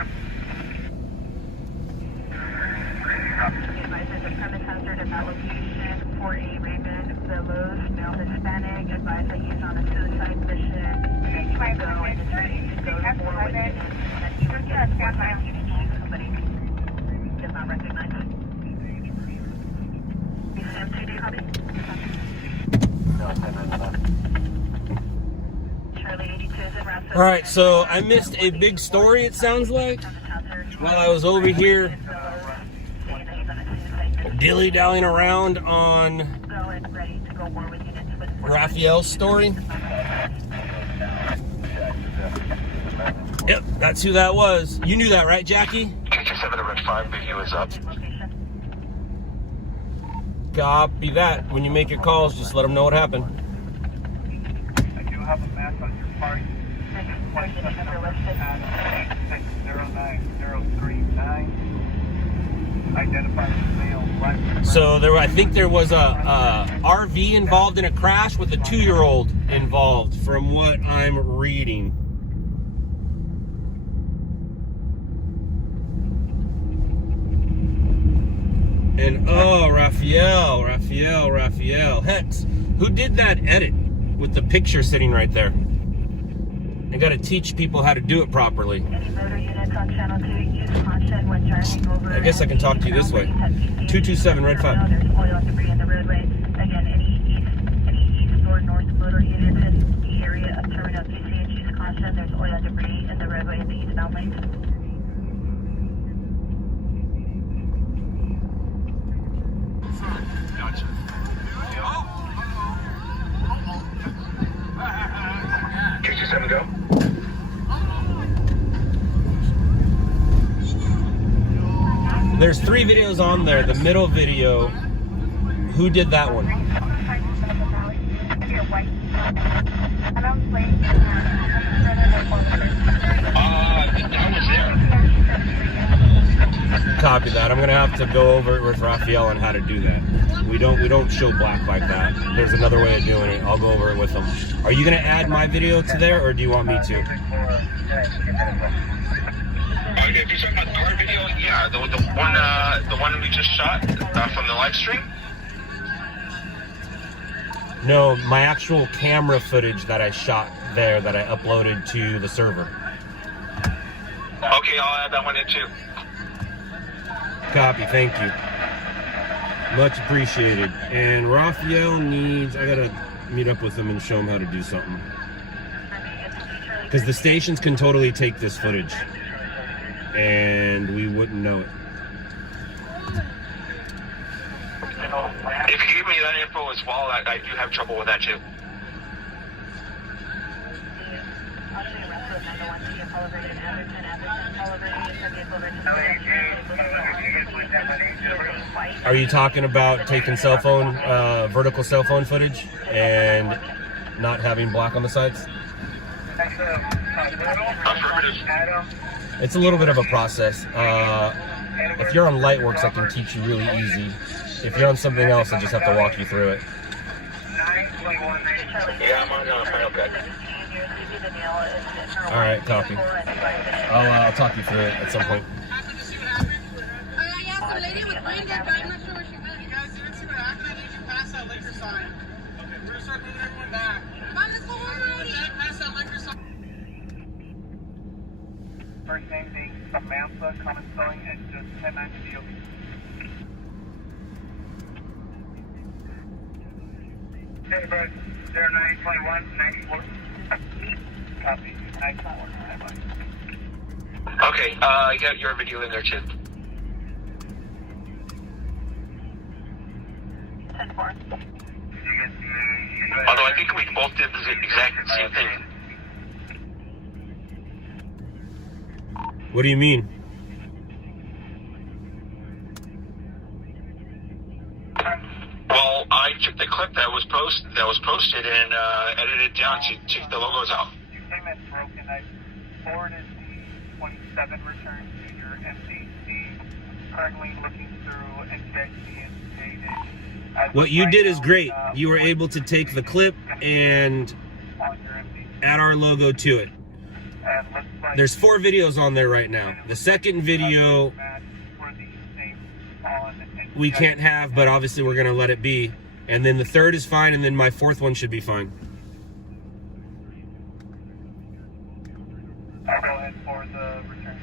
All right, so I missed a big story, it sounds like, while I was over here dilly-dallying around on Raphael's story. Yep, that's who that was. You knew that, right, Jackie? KT7 to Red 5, video is up. Copy that. When you make your calls, just let them know what happened. I do have a map on your party. 09039. Identify the male. So I think there was a RV involved in a crash with a 2-year-old involved, from what I'm reading. And oh, Raphael. Hex, who did that edit with the picture sitting right there? I gotta teach people how to do it properly. I guess I can talk to you this way. 227 Red 5. KT7 go. There's 3 videos on there. The middle video, who did that one? Copy that. I'm gonna have to go over it with Raphael on how to do that. We don't show black like that. There's another way of doing it. I'll go over it with him. Are you gonna add my video to there, or do you want me to? If you're talking about our video, yeah, the one we just shot from the live stream. No, my actual camera footage that I shot there that I uploaded to the server. Okay, I'll add that one in too. Copy, thank you. Much appreciated. And Raphael needs, I gotta meet up with him and show him how to do something. Because the stations can totally take this footage. And we wouldn't know it. If you give me that info as well, I do have trouble with that too. Are you talking about taking cell phone, vertical cell phone footage and not having black on the sides? It's a little bit of a process. If you're on Lightworks, I can teach you really easy. If you're on something else, I just have to walk you through it. Yeah, I'm on Final Cut. All right, copy. I'll talk you through it at some point. Yeah, the lady with green did, but I'm not sure where she went. You guys didn't see what happened? You should pass that liquor sign. Okay, we're gonna start moving everyone back. Come on, let's go already. Pass that liquor sign. First name being Samantha, common spelling, and just 10-9 to DOB. Denver 0921 94. Copy. 941. Okay, I got your video in there too. 10-4. Although I think we both did the exact same thing. What do you mean? Well, I took the clip that was posted and edited it down to take the logos out. Your payment's broken. I forwarded the 27 return to your MDC currently looking through NIGHTCRAWLING and dated. What you did is great. You were able to take the clip and add our logo to it. There's 4 videos on there right now. The second video we can't have, but obviously we're gonna let it be. And then the third is fine, and then my 4th one should be fine. I'll go ahead for the return.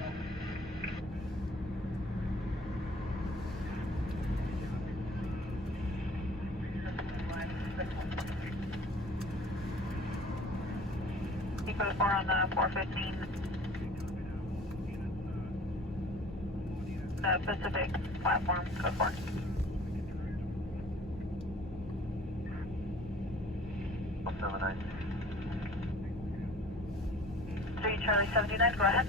Eco 4 on the 415. The Pacific platform, code 4. 79. 3 Charlie 79, go ahead.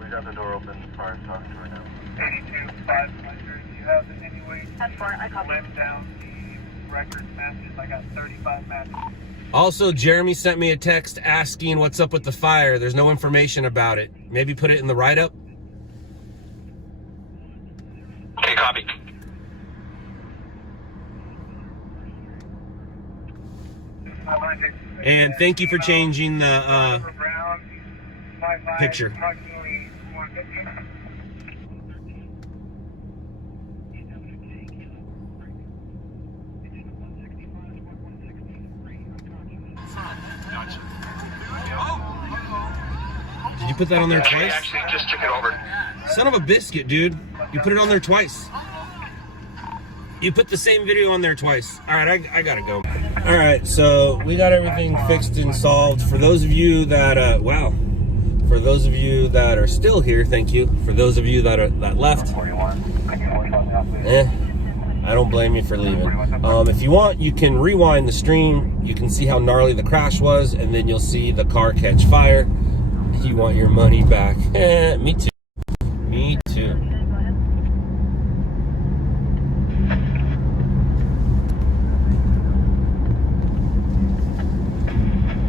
We got the door open as far as talking right now. 82, 500. Do you have any way 10-4, I to copy. lift down the record matches? I got 35 matches. Also, Jeremy sent me a text asking what's up with the fire. There's no information about it. Maybe put it in the write-up? Okay, copy. And thank you for changing the picture. Did you put that on there I twice? actually just took it over. Son of a biscuit, dude. You put it on there twice. You put the same video on there twice. All right, I gotta go. All right, so we got everything fixed and solved. For those of you that, wow. For those of you that are still here, thank you. For those of you that left, I don't blame you for leaving. If you want, you can rewind the stream. You can see how gnarly the crash was, and then you'll see the car catch fire. You want your money back. Me too. Me too.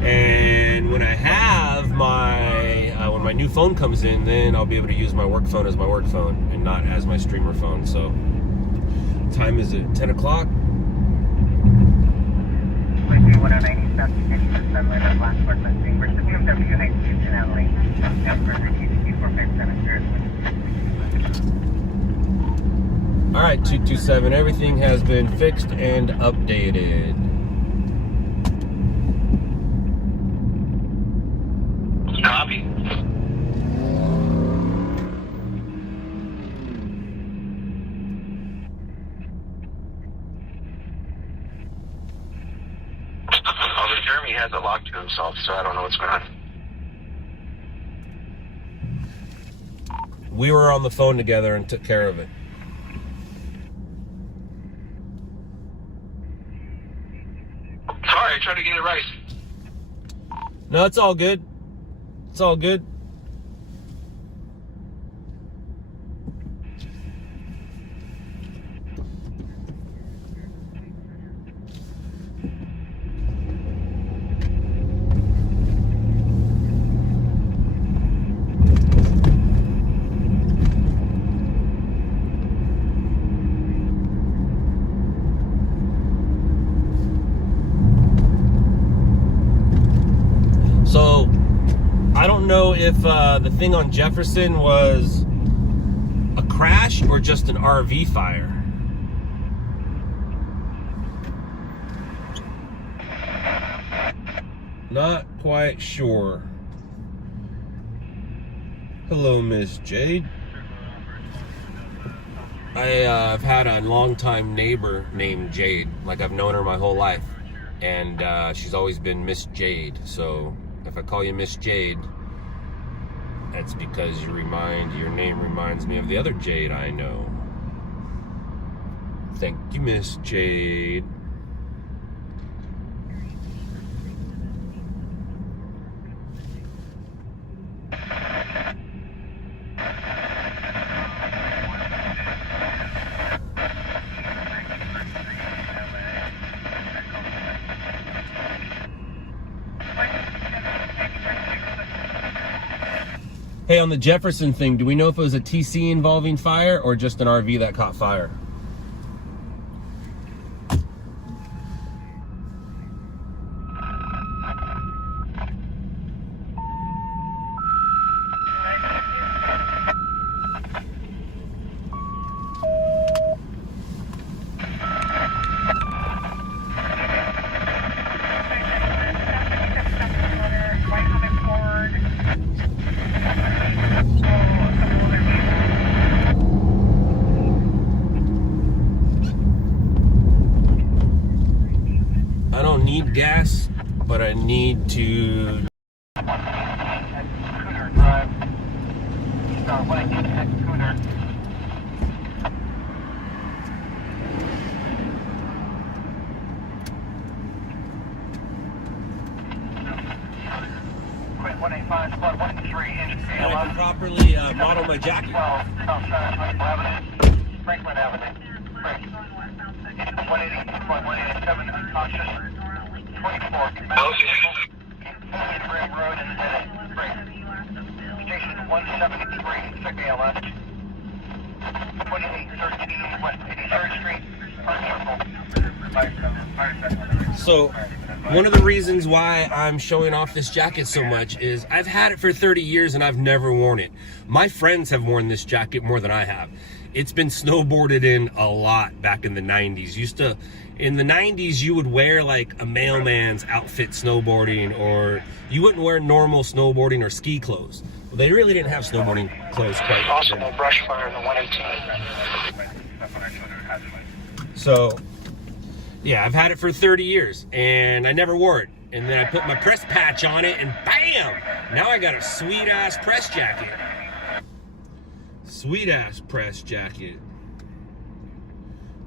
And when I have when my new phone comes in, then I'll be able to use my work phone as my work phone and not as my streamer phone. So, time is it? 10 o'clock? All right, 227. Everything has been fixed and updated. Copy. Although Jeremy has it locked to himself, so I don't know what's going on. We were on the phone together and took care of it. Sorry, I tried to get it right. No, it's all good. It's all good. So, I don't know if the thing on Jefferson was a crash or just an RV fire. Not quite sure. Hello, Miss Jade. I've had a longtime neighbor named Jade. Like, I've known her my whole life. And she's always been Miss Jade. So if I call you Miss Jade, that's because your name reminds me of the other Jade I know. Thank you, Miss Jade. Hey, on the Jefferson thing, do we know if it was a TC involving fire or just an RV that caught fire? I don't need gas, but I need to. Cooner Drive. Star 118 Cooner. Quit 185, squad 183, inch I can properly model my jacket. 12, Southside Avenue, Franklin Avenue. 180, squad 187, unconscious. 24. Ram Road and Station 173, 6 ALS. 2813 West 83rd Street, Park Circle. So, one of the reasons why I'm showing off this jacket so much is I've had it for 30 years and I've never worn it. My friends have worn this jacket more than I have. It's been snowboarded in a lot back in the 90s. In the 90s, you would wear like a mailman's outfit snowboarding, or you wouldn't wear normal snowboarding or ski clothes. Well, they really didn't have snowboarding clothes quite. Also, no brush fire in the 118. So, yeah, I've had it for 30 years and I never wore it. And then I put my press patch on it and bam! Now I got a sweet ass press jacket. Sweet ass press jacket.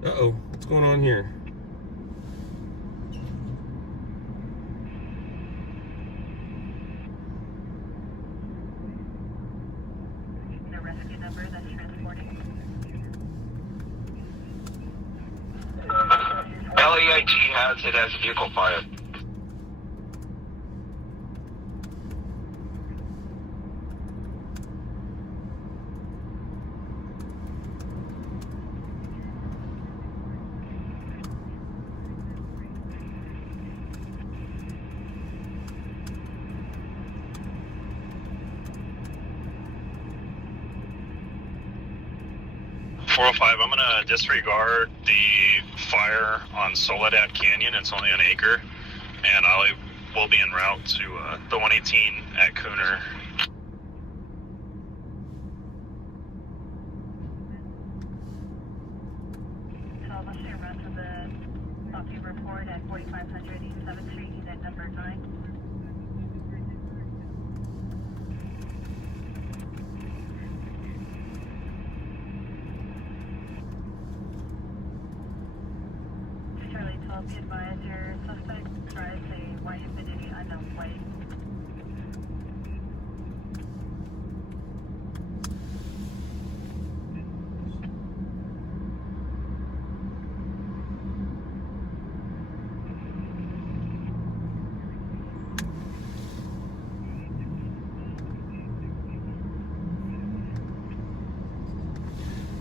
Uh-oh, what's going on here? The rescue number that's transporting. LAIT has it as a vehicle fire. I'm gonna disregard the fire on Soledad Canyon. It's only an acre, and I will be en route to the 118 at Cooner. So let's say run to the Sophie report at 4500 East 7th Street, unit number 9. Charlie 12, be advised your suspect drives a white Infiniti unknown plate.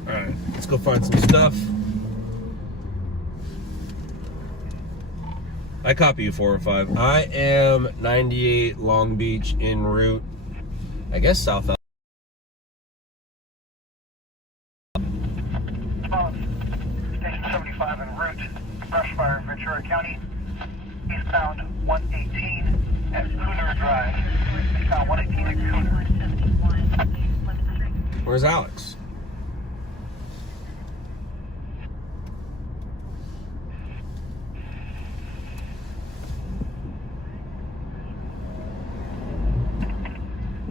Alright, let's go find some stuff. I copy you 405. I am 98 Long Beach en route, I guess south. Station 75 en route, brush fire, Ventura County, eastbound 118 at Cooner Drive. Eastbound 118 at Cooner. Where's Alex?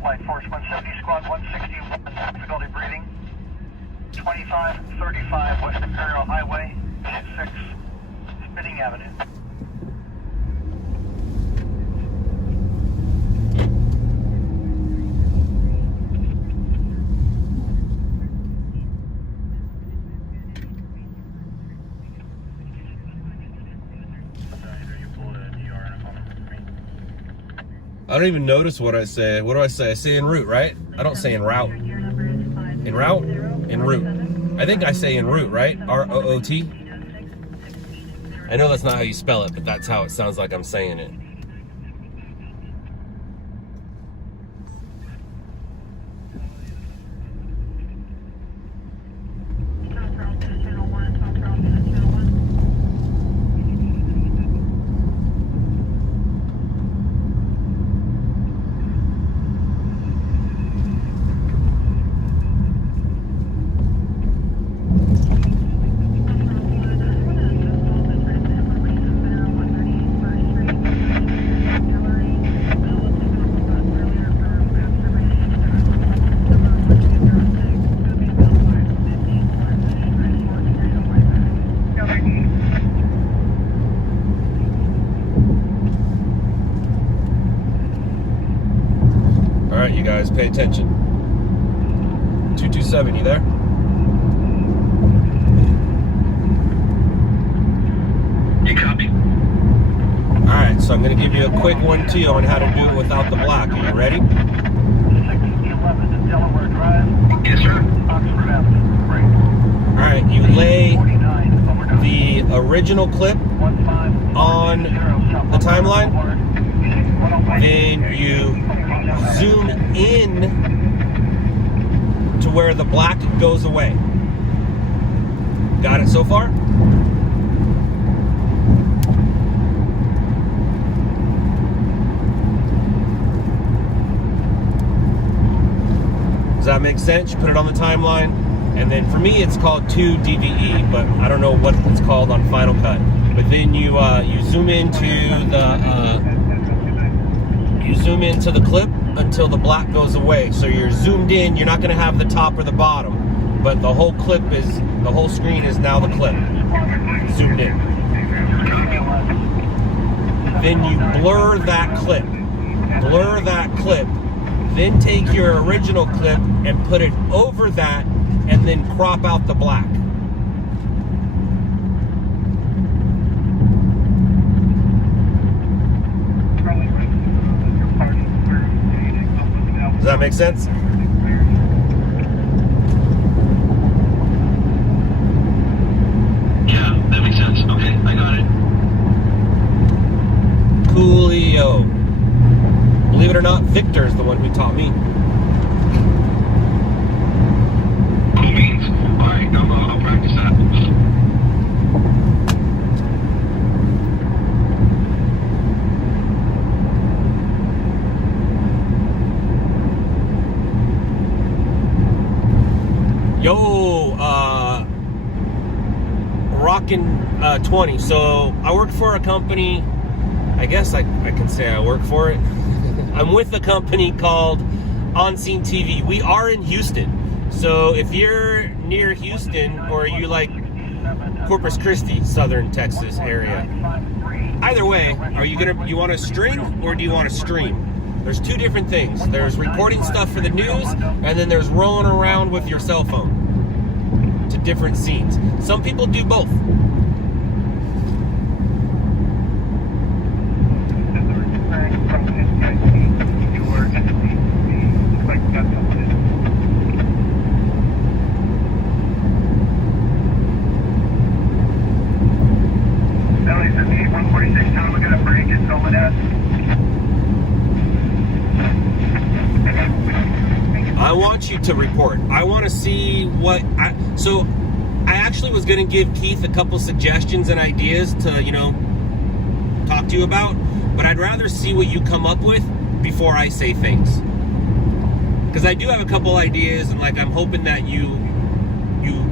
Light Force 170, Squad 161, difficulty breathing. 2535 West Imperial Highway, Unit 6, Spitting Avenue. I don't even notice what I say. What do I say? I say en route, right? I don't say en route. En route? En route. I think I say en route, right? R-O-O-T? I know that's not how you spell it, but that's how it sounds like I'm saying it. All right, you guys, pay attention. 227, you there? You copy? All right, so I'm going to give you a quick one too on how to do it without the black. Are you ready? 6011 to Delaware Drive. Yes, sir. Oxford Avenue. Great. All right, you lay 49 over to the original clip 15 on the timeline, then you zoom in to where the black goes away. Got it so far? Does that make sense? You put it on the timeline, and then for me it's called 2 DVE, but I don't know what it's called on Final Cut. But then you zoom into the clip until the black goes away. So you're zoomed in. You're not going to have the top or the bottom, but the whole screen is now the clip zoomed in. Then you blur that clip. Blur that clip. Then take your original clip and put it over that, and then crop out the black. Does that make sense? Yeah, that makes sense. Okay, I got it. Coolio. Believe it or not, Victor's the one who taught me. Cool beans. All right, I'll practice that. Yo, rockin' 20. So I work for a company. I guess I can say I work for it. I'm with a company called On Scene TV. We are in Houston. So if you're near Houston, or you like Corpus Christi, Southern Texas area, either way, you want to string or do you want to stream? There's two different things. There's recording stuff for the news, and then there's rolling around with your cell phone to different scenes. Some people do both. I want you to report. I want to see what so I actually was going to give Keith a couple suggestions and ideas to, talk to you about, but I'd rather see what you come up with before I say things. Because I do have a couple ideas, and I'm hoping that you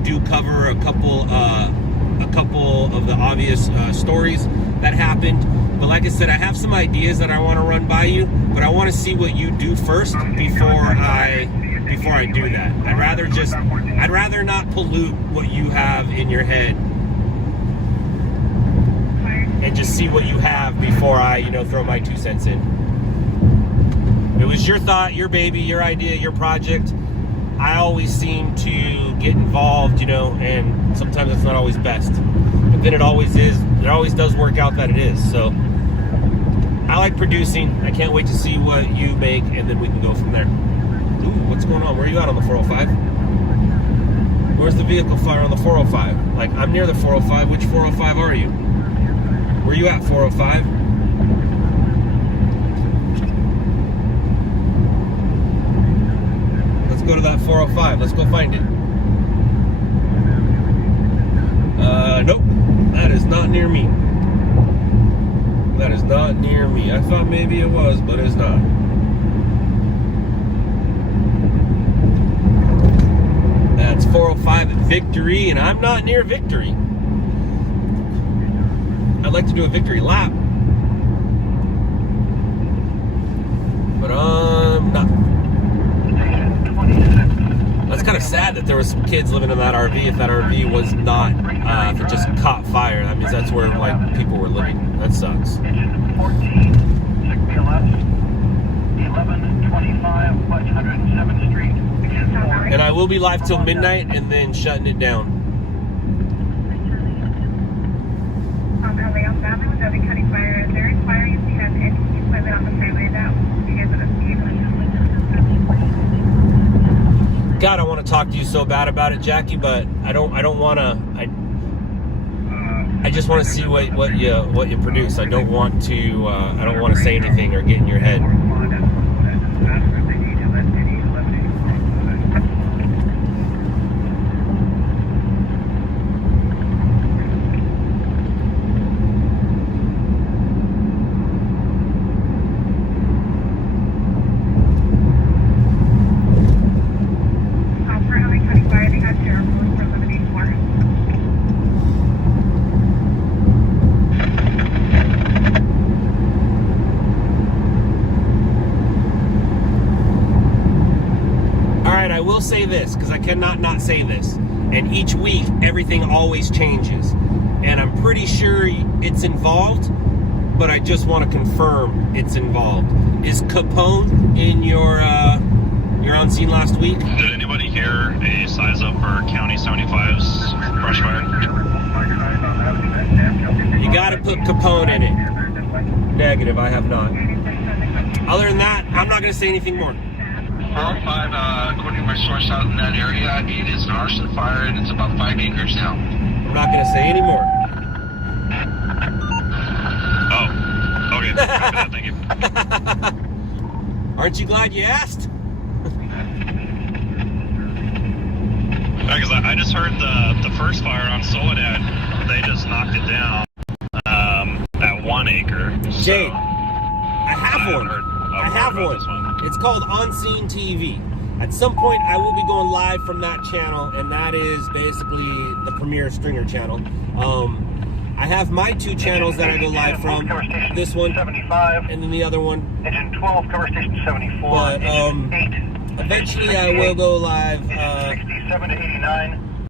do cover a couple of the obvious stories that happened. But like I said, I have some ideas that I want to run by you, but I want to see what you do first before I do that. I'd rather not pollute what you have in your head, and just see what you have before I, throw my 2 cents in. It was your thought, your baby, your idea, your project. I always seem to get involved, and sometimes it's not always best. But then it always does work out that it is. So I like producing. I can't wait to see what you make, and then we can go from there. Ooh, what's going on? Where are you at on the 405? Where's the vehicle fire on the 405? Like, I'm near the 405. Which 405 are you? Where are you at, 405? Let's go to that 405. Let's go find it. Nope. That is not near me. That is not near me. I thought maybe it was, but it's not. That's 405 at Victory, and I'm not near Victory. I'd like to do a Victory lap, but I'm not. That's kind of sad that there was some kids living in that RV. If that RV was not, if it just caught fire, that means that's where like people were living. That sucks. 1125 West 107th Street. And I will be live till midnight and then shutting it down. God, I want to talk to you so bad about it, Jackie, but I don't want to. I just want to see what you produce. I don't want to say anything or get in your head. Say this because I cannot not say this, and each week everything always changes, and I'm pretty sure it's involved, but I just want to confirm it's involved. Is Capone in your on scene last week? Did anybody hear a size up for County 75's brush fire? You gotta put Capone in it. Negative, I have not. Other than that, I'm not gonna say anything more. 405, according to my source out in that area, it is an arson fire and it's about 5 acres now. I'm not going to say any more. Oh, okay. Copy that, thank you. Aren't you glad you asked? Yeah, because I just heard the first fire on Soledad, they just knocked it down at 1 acre. Jade, I have one. I have one. It's called On Scene TV. At some point, I will be going live from that channel, and that is basically the premier Stringer channel. I have my 2 channels that I go live from. This one, and then the other one. Engine 12, cover station 74. But eventually, I will go live 67 to 89.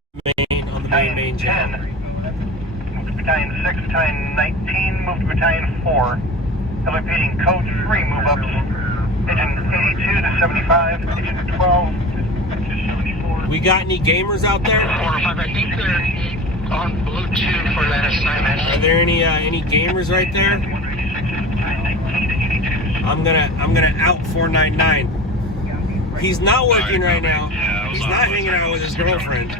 On the main channel. 10. Move to Battalion 6, Battalion 19, move to Battalion 4. Elevating code 3, move up. Engine 82 to 75, engine 12 to 74. We got any gamers out there? 405, I think they're on Bluetooth for that assignment. Are there any gamers right there? I'm gonna out 499. He's not working right now. He's not hanging out with his girlfriend.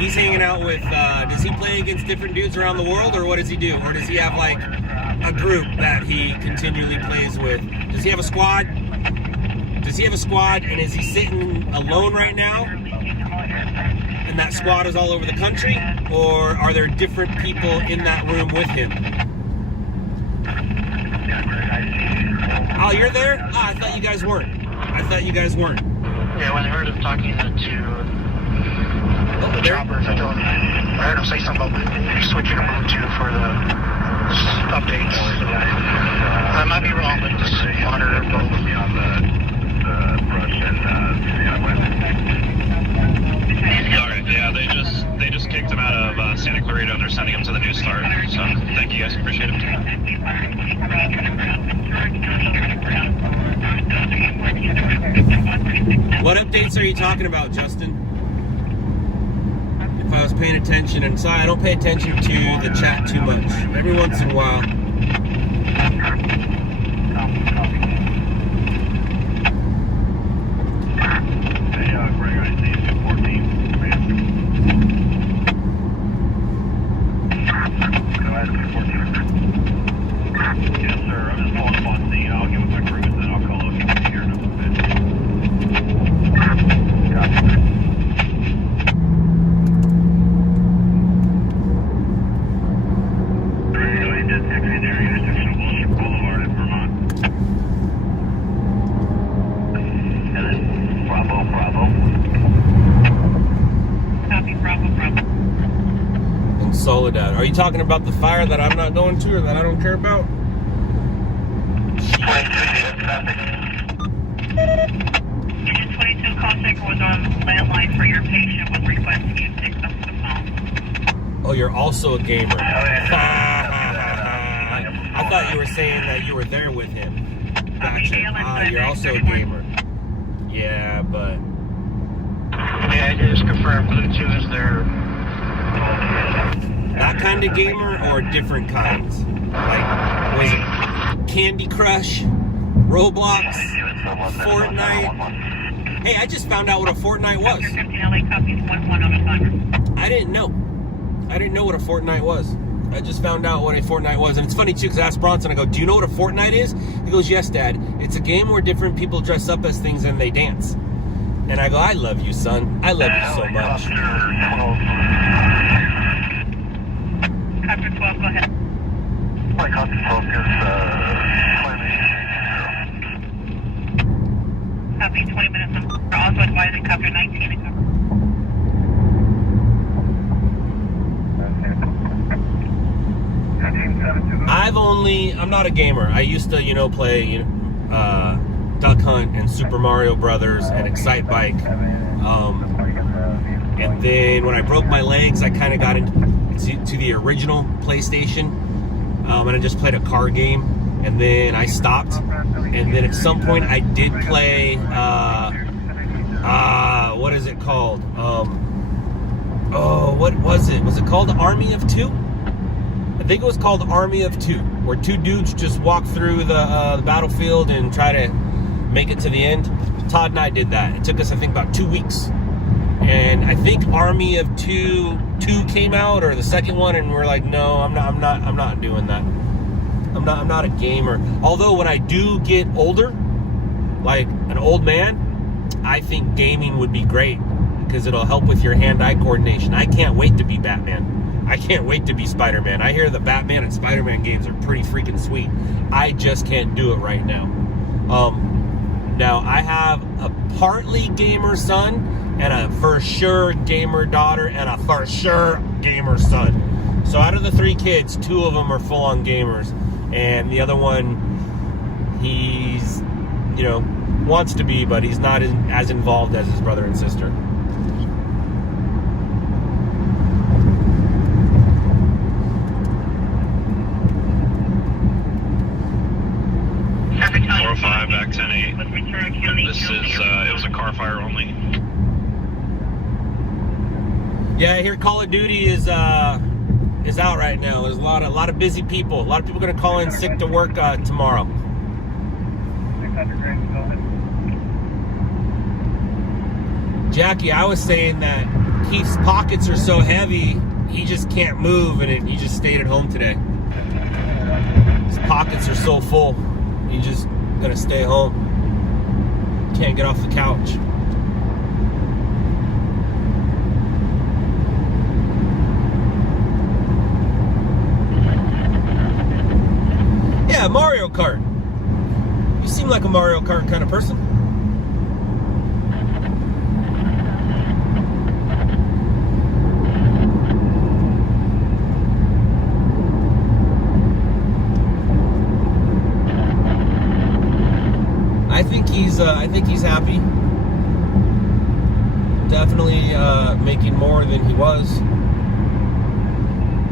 He's hanging out with. Does he play against different dudes around the world, or what does he do? Or does he have like a group that he continually plays with? Does he have a squad? Does he have a squad, and is he sitting alone right now? And that squad is all over the country? Or are there different people in that room with him? Oh, you're there? Oh, I thought you guys weren't. Yeah, when I heard him talking to the choppers, I heard him say something about switching to Bluetooth for the updates. I might be wrong, but just monitor both. Okay, yeah, they just kicked him out of Santa Clarita and they're sending him to the New Start. So thank you guys, appreciate it. What updates are you talking about, Justin? If I was paying attention, and sorry, I don't pay attention to the chat too much. Every once in a while. Soledad. Are you talking about the fire that I'm not going to or that I don't care about? 22 contact was on landline for your patient with requesting you pick up the phone. Oh, you're also a gamer. I thought you were saying that you were there with him. Gotcha. You're also a gamer. Yeah, but... Yeah, I just confirmed Bluetooth is there. That kind of gamer or different kinds? Like, was it Candy Crush, Roblox, Fortnite? Hey, I just found out what a Fortnite was. I didn't know. I didn't know what a Fortnite was. I just found out what a Fortnite was. And it's funny, too, because I asked Bronson, I go, do you know what a Fortnite is? He goes, yes, Dad. It's a game where different people dress up as things and they dance. And I go, I love you, son. I love you so much. Copter 12, go ahead. My Copter 12 gives Copy 20 minutes. We're also advising Copter 19 and cover. I'm not a gamer. I used to, play, Duck Hunt and Super Mario Brothers and Excite Bike. And then when I broke my legs, I kind of got into the original PlayStation. And I just played a car game. And then I stopped. And then at some point I did play, what is it called? What was it? Was it called Army of Two? I think it was called Army of Two, where two dudes just walk through the battlefield and try to make it to the end. Todd and I did that. It took us, I think, about 2 weeks. And I think Army of Two came out, or the second one, and we're like, no, I'm not doing that. I'm not a gamer. Although when I do get older, like an old man, I think gaming would be great because it'll help with your hand-eye coordination. I can't wait to be Batman. I can't wait to be Spider-Man. I hear the Batman and Spider-Man games are pretty freaking sweet. I just can't do it right now. Now, I have a partly gamer son and a for sure gamer daughter and a for sure gamer son. So out of the 3 kids, 2 of them are full-on gamers. And the other one, he's, wants to be, but he's not as involved as his brother and sister. Back 10-8. This is, it was a car fire only. Yeah, I hear Call of Duty is out right now. There's a lot of busy people. A lot of people are going to call in sick to work tomorrow. Jackie, I was saying that Keith's pockets are so heavy, he just can't move, and he just stayed at home today. His pockets are so full, he just gonna stay home. Can't get off the couch. Yeah, Mario Kart. You seem like a Mario Kart kind of person. I think he's happy. Definitely making more than he was.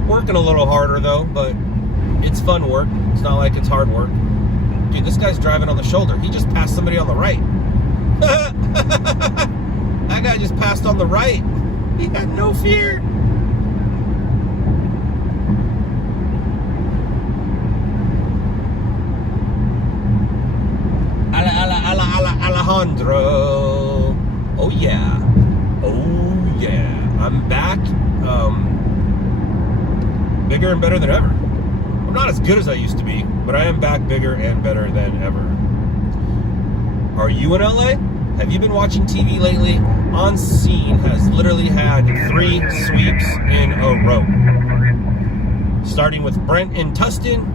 Working a little harder though, but it's fun work. It's not like it's hard work. Dude, this guy's driving on the shoulder. He just passed somebody on the right. That guy just passed on the right. He had no fear. Alejandro. Oh yeah. Oh yeah. I'm back. Bigger and better than ever. I'm not as good as I used to be, but I am back bigger and better than ever. Are you in LA? Have you been watching TV lately? On Scene has literally had 3 sweeps in a row. Starting with Brent and Tustin,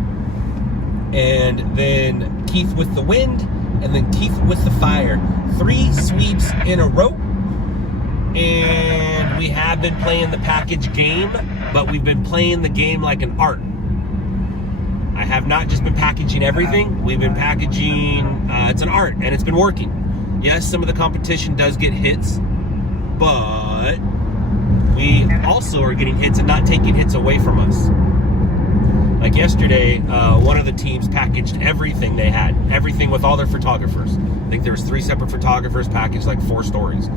and then Keith with the wind, and then Keith with the fire. 3 sweeps in a row. and we have been playing the package game, but we've been playing the game like an art. I have not just been packaging everything. We've been packaging, it's an art, and it's been working. Yes, some of the competition does get hits, but we also are getting hits and not taking hits away from us. Like yesterday, one of the teams packaged everything they had, everything with all their photographers. I think there was 3 separate photographers packaged like 4 stories.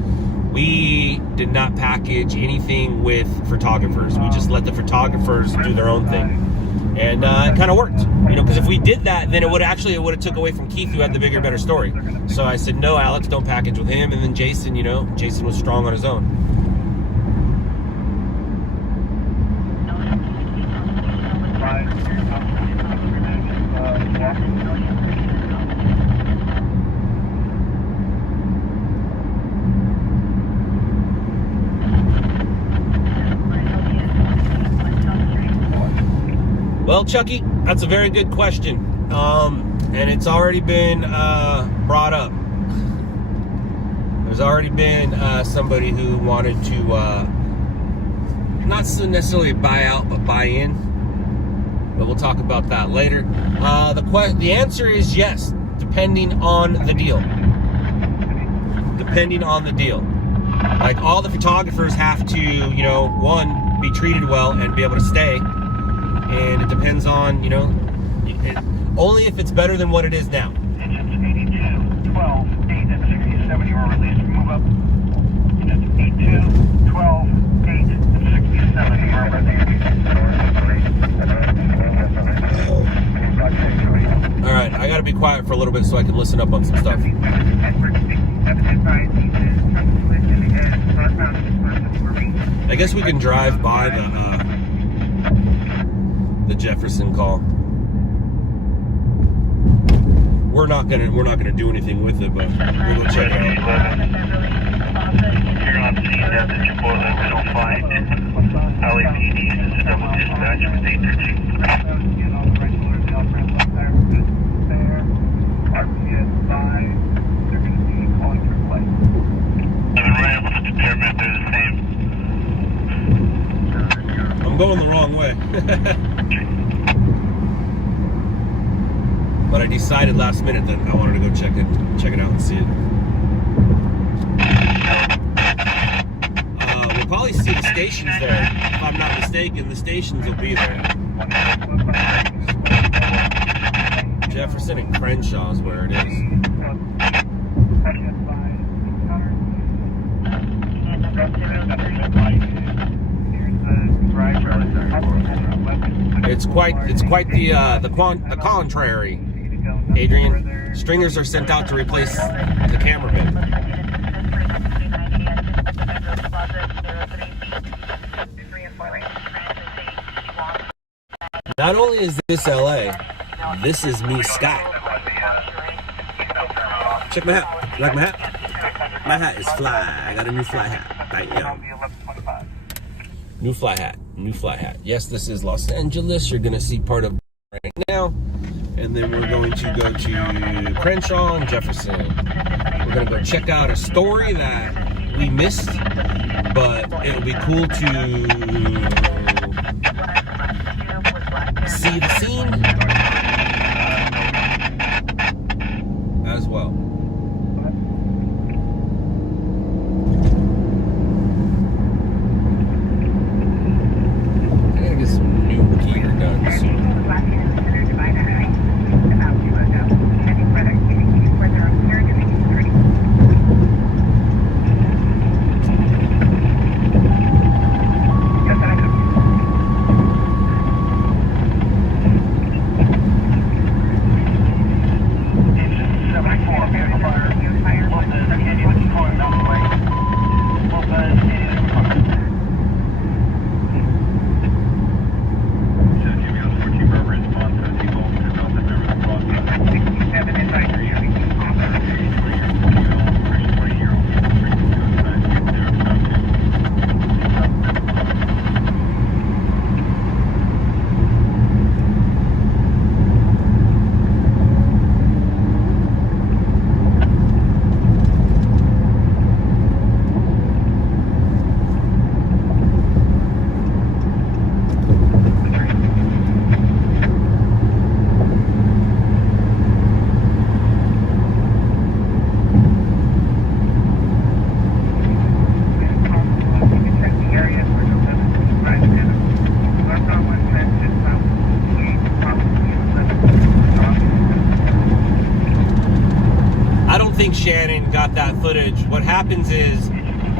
We did not package anything with photographers. We just let the photographers do their own thing. And it kind of worked, you know, because if we did that, then it would have took away from Keith, who had the bigger, better story. So I said, no, Alex, don't package with him. And then Jason, you know, Jason was strong on his own. Well, Chucky, that's a very good question. And it's already been brought up. There's already been somebody who wanted to not necessarily buy out, but buy in. But we'll talk about that later. The answer is yes, depending on the deal. Depending on the deal. Like, all the photographers have to, you know, one, be treated well and be able to stay. And it depends on, you know, only if it's better than what it is now. Engines 82, 12, 8, and 67, you are released. Move up. Engines 82, 12, 8, and 67, you are released. All right, I got to be quiet for a little bit so I can listen up on some stuff. I guess we can drive by the Jefferson call. We're not gonna do anything with it, but we will check it out. You're on scene at the Chipotle Middle Flight. LAPD is a double dispatch with 813. I'm going the wrong way. But I decided last minute that I wanted to go check it out and see it. We'll probably see the stations there. If I'm not mistaken, the stations will be there. Jefferson and Crenshaw is where it is. It's quite the contrary, Adrian. Stringers are sent out to replace the cameraman. Not only is this LA, this is me, Scott. Check my hat. You like my hat? My hat is fly. I got a new fly hat. Bam. New fly hat. New fly hat. Yes, this is Los Angeles. You're going to see part of right now. And then we're going to go to Crenshaw and Jefferson. We're going to go check out a story that we missed, but it'll be cool to see the scene as well. I gotta get some new gear done soon. got that footage. What happens is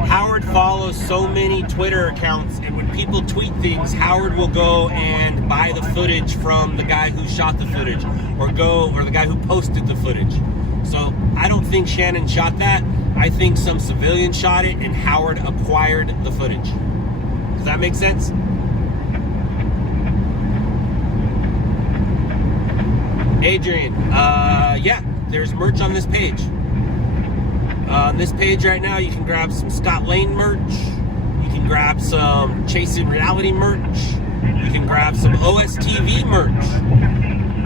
Howard follows so many Twitter accounts, and when people tweet things, Howard will go and buy the footage from the guy who shot the footage, or the guy who posted the footage. So I don't think Shannon shot that. I think some civilian shot it, and Howard acquired the footage. Does that make sense? Adrian, yeah, there's merch on this page. On this page right now, you can grab some Scott Lane merch. You can grab some Chasing Reality merch. You can grab some OSTV merch.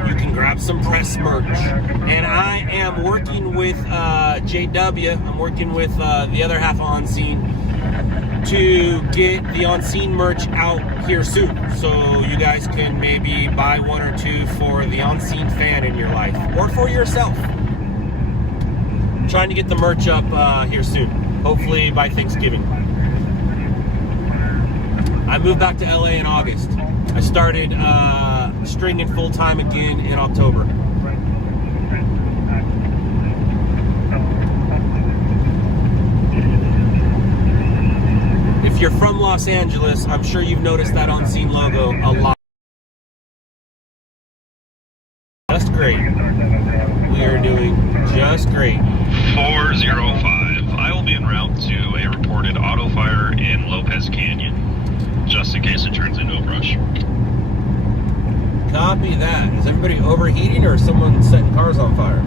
You can grab some press merch. And I am working with JW. I'm working with the other half of On Scene to get the On Scene merch out here soon. So you guys can maybe buy one or two for the On Scene fan in your life, or for yourself. Trying to get the merch up here soon, hopefully by Thanksgiving. I moved back to LA in August. I started stringing full-time again in October. If you're from Los Angeles, I'm sure you've noticed that On Scene logo a lot. Just great. We are doing just great. 405. I will be en route to a reported auto fire in Lopez Canyon, just in case it turns into a brush. Copy that. Is everybody overheating, or is someone setting cars on fire?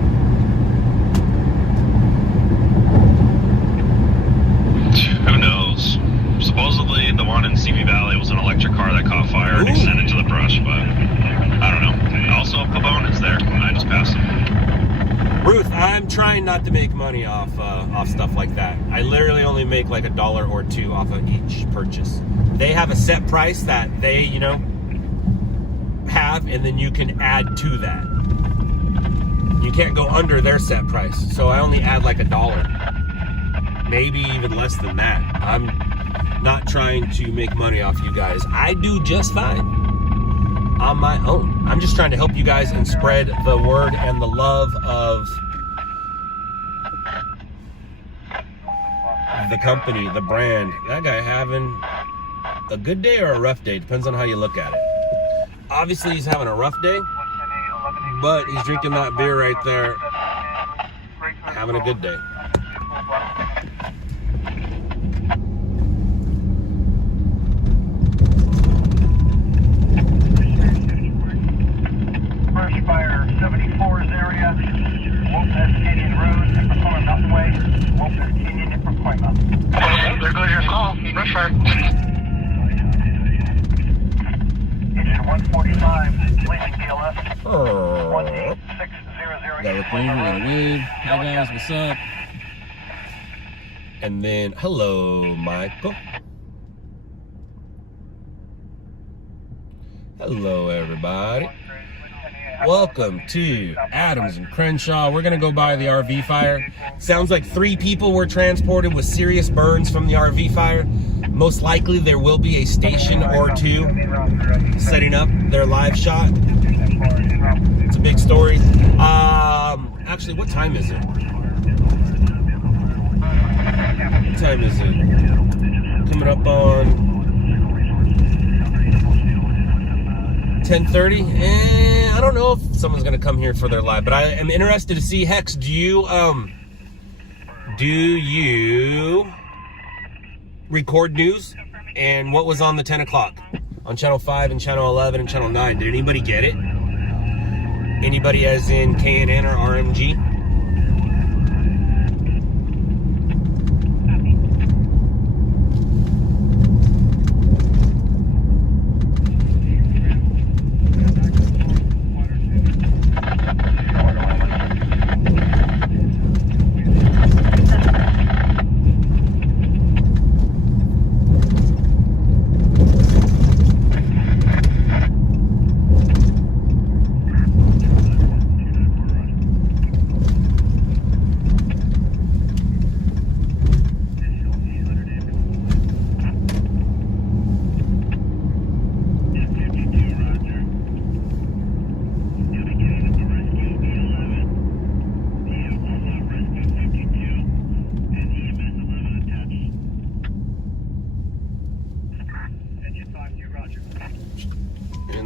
Who knows? Supposedly, the one in CV Valley was an electric car that caught fire and extended to the brush, but I don't know. Also, Pavone is there, and I just passed him. Ruth, I'm trying not to make money off stuff like that. I literally only make like $1 or $2 off of each purchase. They have a set price that they, have, and then you can add to that. You can't go under their set price. So I only add like $1. Maybe even less than that. I'm not trying to make money off you guys. I do just fine on my own. I'm just trying to help you guys and spread the word and the love of the company, the brand. That guy having a good day or a rough day, depends on how you look at it. Obviously he's having a rough day, but he's drinking that beer right there, having a good day. Brush fire, 74's area, Lopez Canyon Road, and Pacoima Mountain Way, Lopez Canyon and Pacoima. There goes your call. Brush fire. Engine 145, leaving DLS, 18600. Got a reclaimer, we got a wave. Hi guys, what's up? And then, hello, Michael. Hello, everybody. Welcome to Adams and Crenshaw. We're gonna go by the RV fire. Sounds like 3 people were transported with serious burns from the RV fire. Most likely there will be a station or 2 setting up their live shot. It's a big story. Actually, what time is it? What time is it? Coming up on 10:30, and I don't know if someone's gonna come here for their live, but I am interested to see. Hex, do you record news? And what was on the 10 o'clock on channel 5 and channel 11 and channel 9? Did anybody get it? Anybody as in KNN or RMG?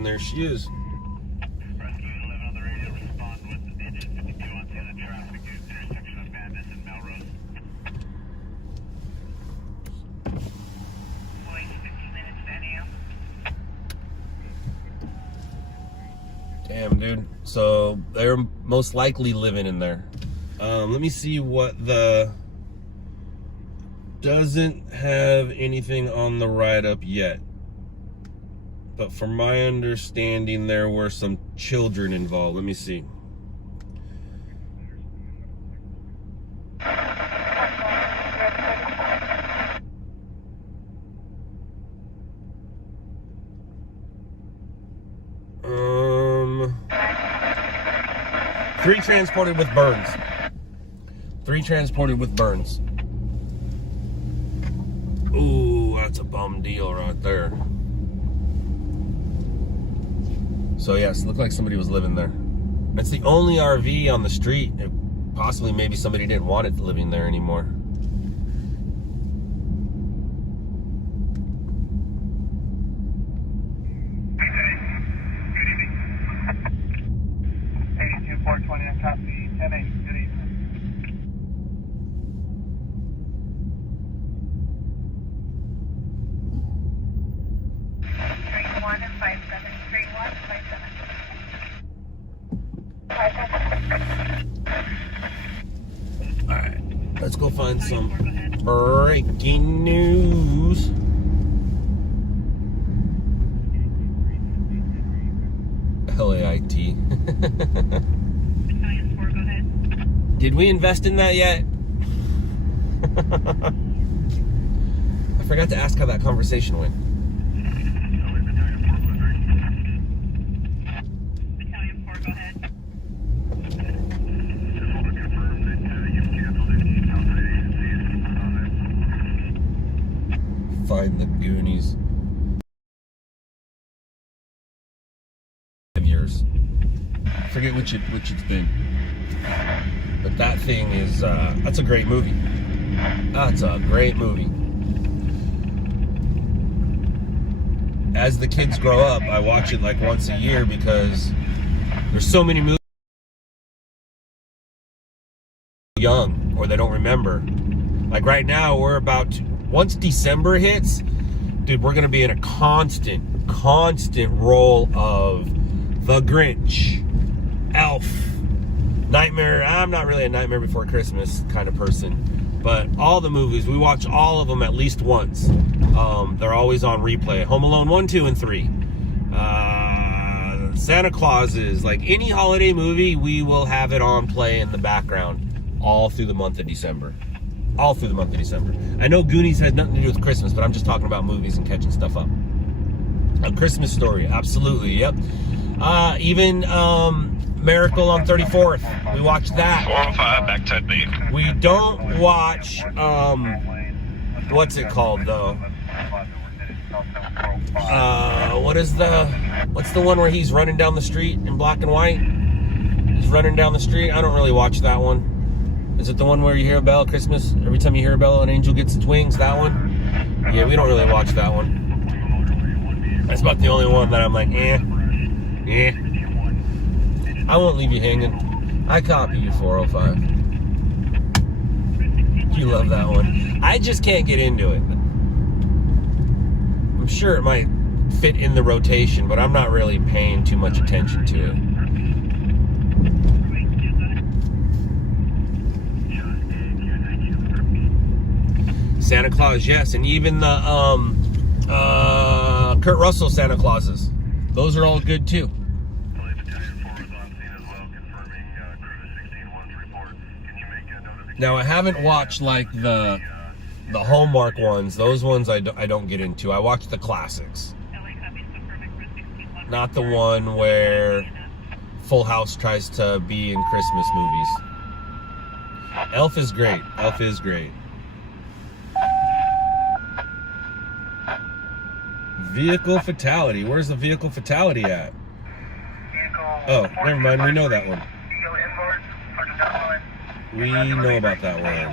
there she is. Rescue 11 on the radio, respond with the digit 52 on the traffic intersection of Madness and Melrose. Wait 15 minutes to NAM. Damn, dude. So they're most likely living in there. Let me see what the... Doesn't have anything on the write-up yet. But from my understanding, there were some children involved. Let me see. Three transported with burns. 3 transported with burns. Ooh, that's a bum deal right there. So yes, looked like somebody was living there. It's the only RV on the street. Possibly maybe somebody didn't want it living there anymore. And copy 10-8. Good evening. Street 1 and 57. Street 1, 57. Alright, let's go find some breaking news. LAIT. Battalion 4, go ahead. Did we invest in that yet? I forgot to ask how that conversation went. Battalion 4, go ahead. Find the Goonies. Years. I forget which it's been. But that thing is, that's a great movie. That's a great movie. As the kids grow up, I watch it like once a year because there's so many movies young or they don't remember. Like right now, we're about to, once December hits, dude, we're gonna be in a constant roll of The Grinch, Elf, Nightmare. I'm not really a Nightmare Before Christmas kind of person, but all the movies, we watch all of them at least once. They're always on replay. Home Alone 1, 2, and 3. Santa Clauses, like any holiday movie, we will have it on play in the background all through the month of December. All through the month of December. I know Goonies has nothing to do with Christmas, but I'm just talking about movies and catching stuff up. A Christmas Story, absolutely, yep. Even Miracle on 34th, we watched that. 405, back 10 B. We don't watch, what's it called though? What's the one where he's running down the street in black and white? He's running down the street. I don't really watch that one. Is it the one where you hear a bell at Christmas? Every time you hear a bell, an angel gets its wings? That one? Yeah, we don't really watch that one. That's about the only one that I'm like, eh. I won't leave you hanging. I copy you, 405. You love that one. I just can't get into it. I'm sure it might fit in the rotation, but I'm not really paying too much attention to it. Santa Claus, yes, and even the Kurt Russell Santa Clauses. Those are all good too. Now I haven't watched like the Hallmark ones. Those ones I don't get into. I watch the classics. Not the one where Full House tries to be in Christmas movies. Elf is great. Elf is great. Vehicle fatality. Where's the vehicle fatality at? Oh, never mind. We know that one. We know about that one.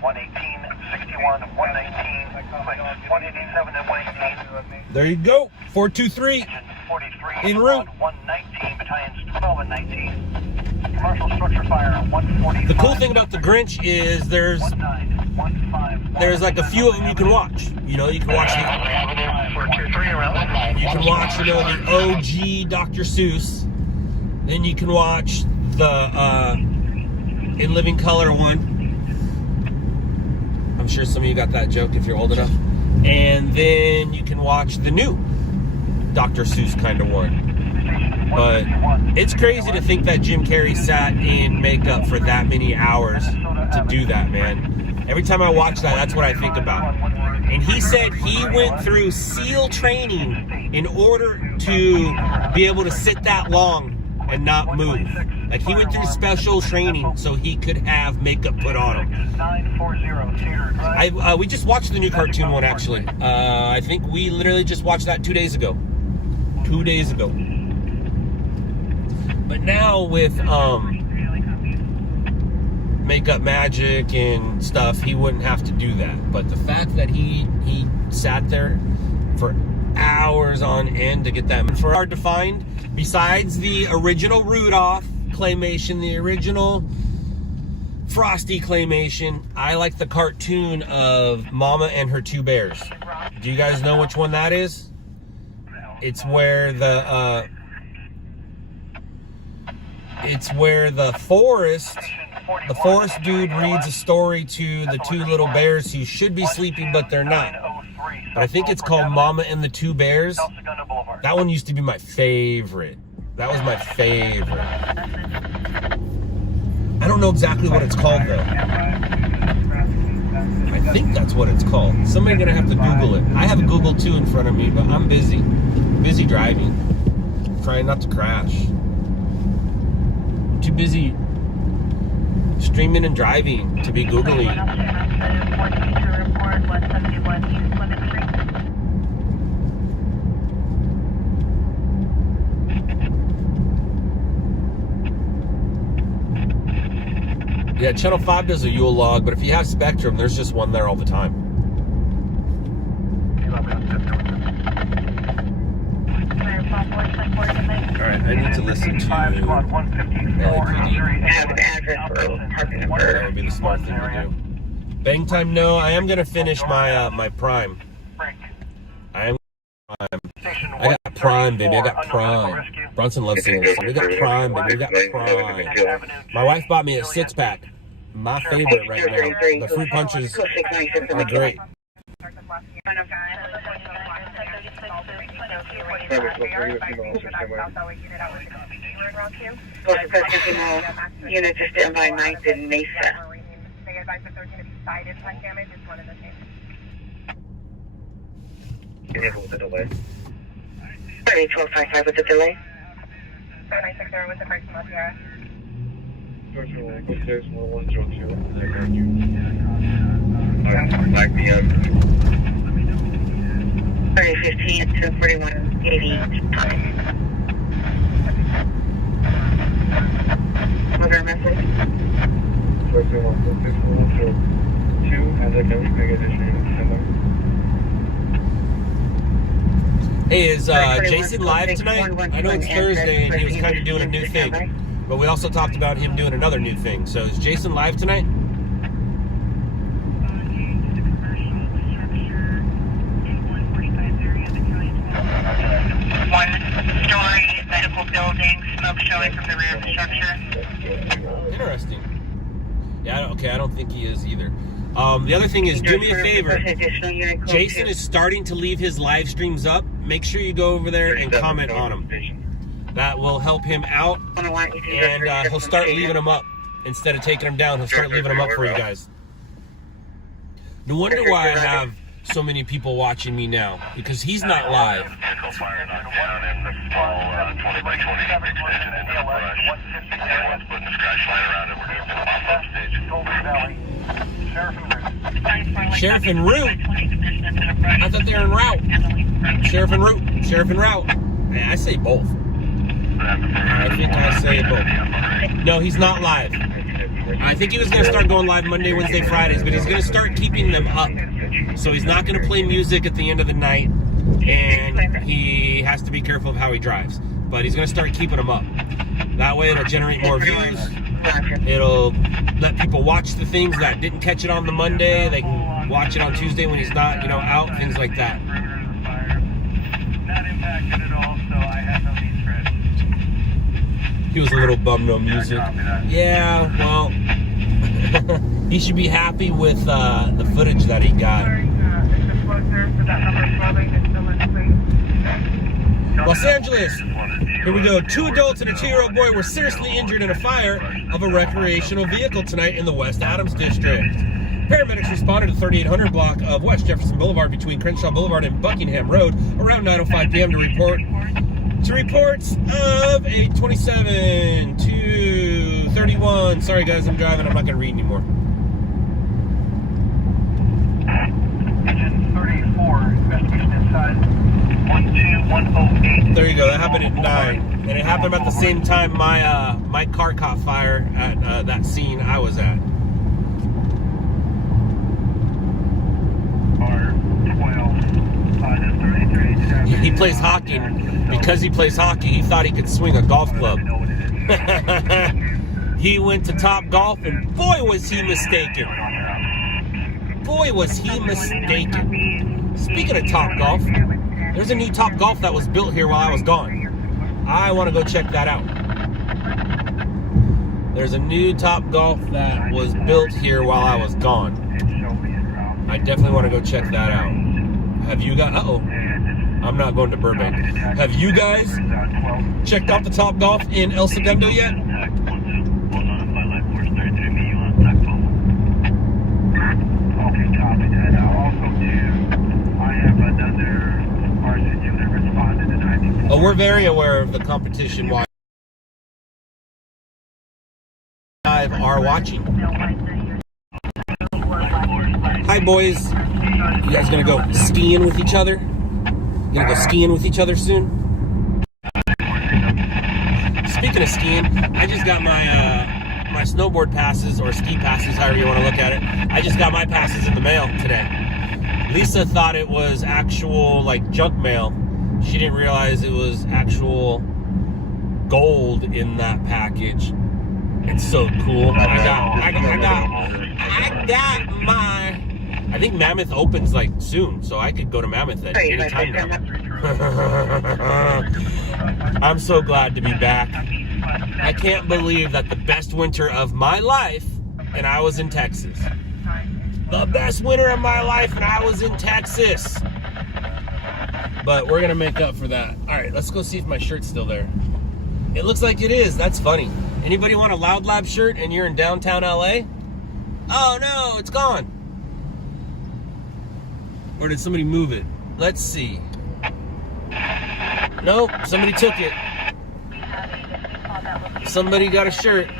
118, 16 151, 119, 187 and 118. There you go. 423. 43 En route. 119, battalions 12 and 19. Commercial structure fire 145. The cool thing about the Grinch is there's like a few of them you can watch. You know, you can watch the 423 around. You can watch, you know, the OG Dr. Seuss. Then you can watch the In Living Color one. I'm sure some of you got that joke if you're old enough. And then you can watch the new Dr. Seuss kind of one. But it's crazy to think that Jim Carrey sat in makeup for that many hours to do that, man. Every time I watch that, that's what I think about. And he said he went through SEAL training in order to be able to sit that long and not move. Like, he went through special training so he could have makeup put on him. We just watched the new cartoon one, actually. I think we literally just watched that 2 days ago. 2 days ago. But now with makeup magic and stuff, he wouldn't have to do that. But the fact that he sat there for hours on end to get that, for hard to find. Besides the original Rudolph claymation, the original Frosty claymation, I like the cartoon of Mama and her two bears. Do you guys know which one that is? It's where the forest dude reads a story to the two little bears who should be sleeping but they're not. But I think it's called Mama and the Two Bears. That one used to be my favorite. That was my favorite. I don't know exactly what it's called though. I think that's what it's called. Somebody's gonna have to Google it. I have Google too in front of me, but I'm busy. Busy driving. Trying not to crash. Too busy streaming and driving to be Googling. Yeah, Channel 5 does a Yule log, but if you have Spectrum, there's just one there all the time. Alright, I need to listen to LAPD. That would be the smart thing to do. Bang time, no. I am going to finish my my Prime. I am Prime. I got Prime, baby. I got Prime. Bronson loves singing this. We got Prime, baby. We got Prime. My wife bought me a 6-pack. My favorite right now. The fruit punches are great. Units are still by 9th and Mesa. They advise that there's going to be side impact damage. It's one of the things. With the delay. 1255 with the delay. 7960 with the break from Sierra. 3015 to 4180 time. Was there a message? Hey, is Jason live tonight? I know it's Thursday and he was kind of doing a new thing, but we also talked about him doing another new thing. So is Jason live tonight? One-story medical building, smoke showing from the rear of the structure. Interesting. Yeah, okay, I don't think he is either. The other thing is, do me a favor. Jason is starting to leave his live streams up. Make sure you go over there and comment on them. That will help him out, and he'll start leaving them up. Instead of taking them down, he'll start leaving them up for you guys. No wonder why I have so many people watching me now, because he's not live. Sheriff en route? I thought they were en route. Sheriff en route. Sheriff en route. I say both. I think I say both. No, he's not live. I think he was going to start going live Monday, Wednesday, Fridays, but he's going to start keeping them up. So he's not going to play music at the end of the night, and he has to be careful of how he drives. But he's going to start keeping them up. That way it'll generate more views. It'll let people watch the things that didn't catch it on the Monday. They can watch it on Tuesday when he's not, you know, out, things like that. Not impacted at all, so I had no need for it. He was a little bummed, no music. Yeah, well, he should be happy with the footage that he got. Los Angeles, here we go. 2 adults and a 2-year-old boy were seriously injured in a fire of a recreational vehicle tonight in the West Adams district. Paramedics responded to the 3800 block of West Jefferson Boulevard between Crenshaw Boulevard and Buckingham Road around 9:05 p.m. to reports of a 27 to 31. Sorry guys, I'm driving. I'm not going to read anymore. Engine 34, investigation inside 12108. There you go. That happened at 9. And it happened about the same time my car caught fire at that scene I was at. He plays hockey. Because he plays hockey, he thought he could swing a golf club. He went to Top Golf, and boy, was he mistaken. Boy, was he mistaken. Speaking of Top Golf, there's a new Top Golf that was built here while I was gone. I want to go check that out. There's a new Top Golf that was built here while I was gone. I definitely want to go check that out. Have you got... Uh-oh. I'm not going to Burbank. Have you guys checked out the Top Golf in El Segundo yet? Oh, we're very aware of the competition while live are watching. Hi, boys. You guys gonna go skiing with each other? You gonna go skiing with each other soon? Speaking of skiing, I just got my snowboard passes, or ski passes, however you want to look at it. I just got my passes in the mail today. Lisa thought it was actual, like, junk mail. She didn't realize it was actual gold in that package. It's so cool. I got my... I think Mammoth opens like soon, so I could go to Mammoth at any time now. I'm so glad to be back. I can't believe that the best winter of my life, and I was in Texas. The best winter of my life, and I was in Texas. But we're gonna make up for that. All right, let's go see if my shirt's still there. It looks like it is. That's funny. Anybody want a Loud Lab shirt and you're in downtown LA? Oh no, it's gone. Or did somebody move it? Let's see. Nope, somebody took it. Somebody got a shirt.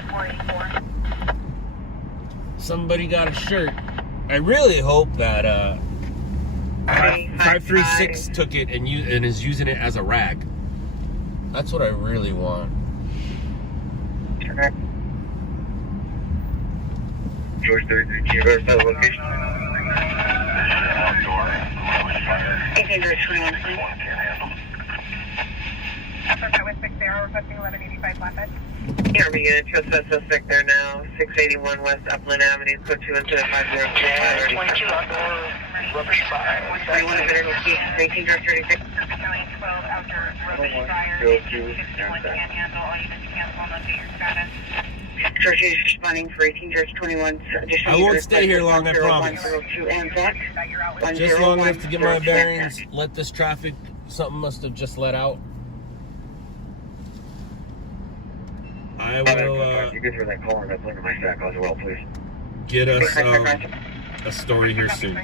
Somebody got a shirt. I really hope that 536 took it and is using it as a rag. That's what I really want. George 33, can you verify the location? 18-21. Here we go. Trust that suspect there now. 681 West Upland Avenue. Put you into the 504. 22 on board. Rubbish fire. 21 minutes. 18-36. Church is responding for 18-21. I won't stay here long, I promise. Just long enough to get my bearings. Let this traffic, something must have just let out. I will you get through that call and that's under my stack as well, please. Get us a story here soon.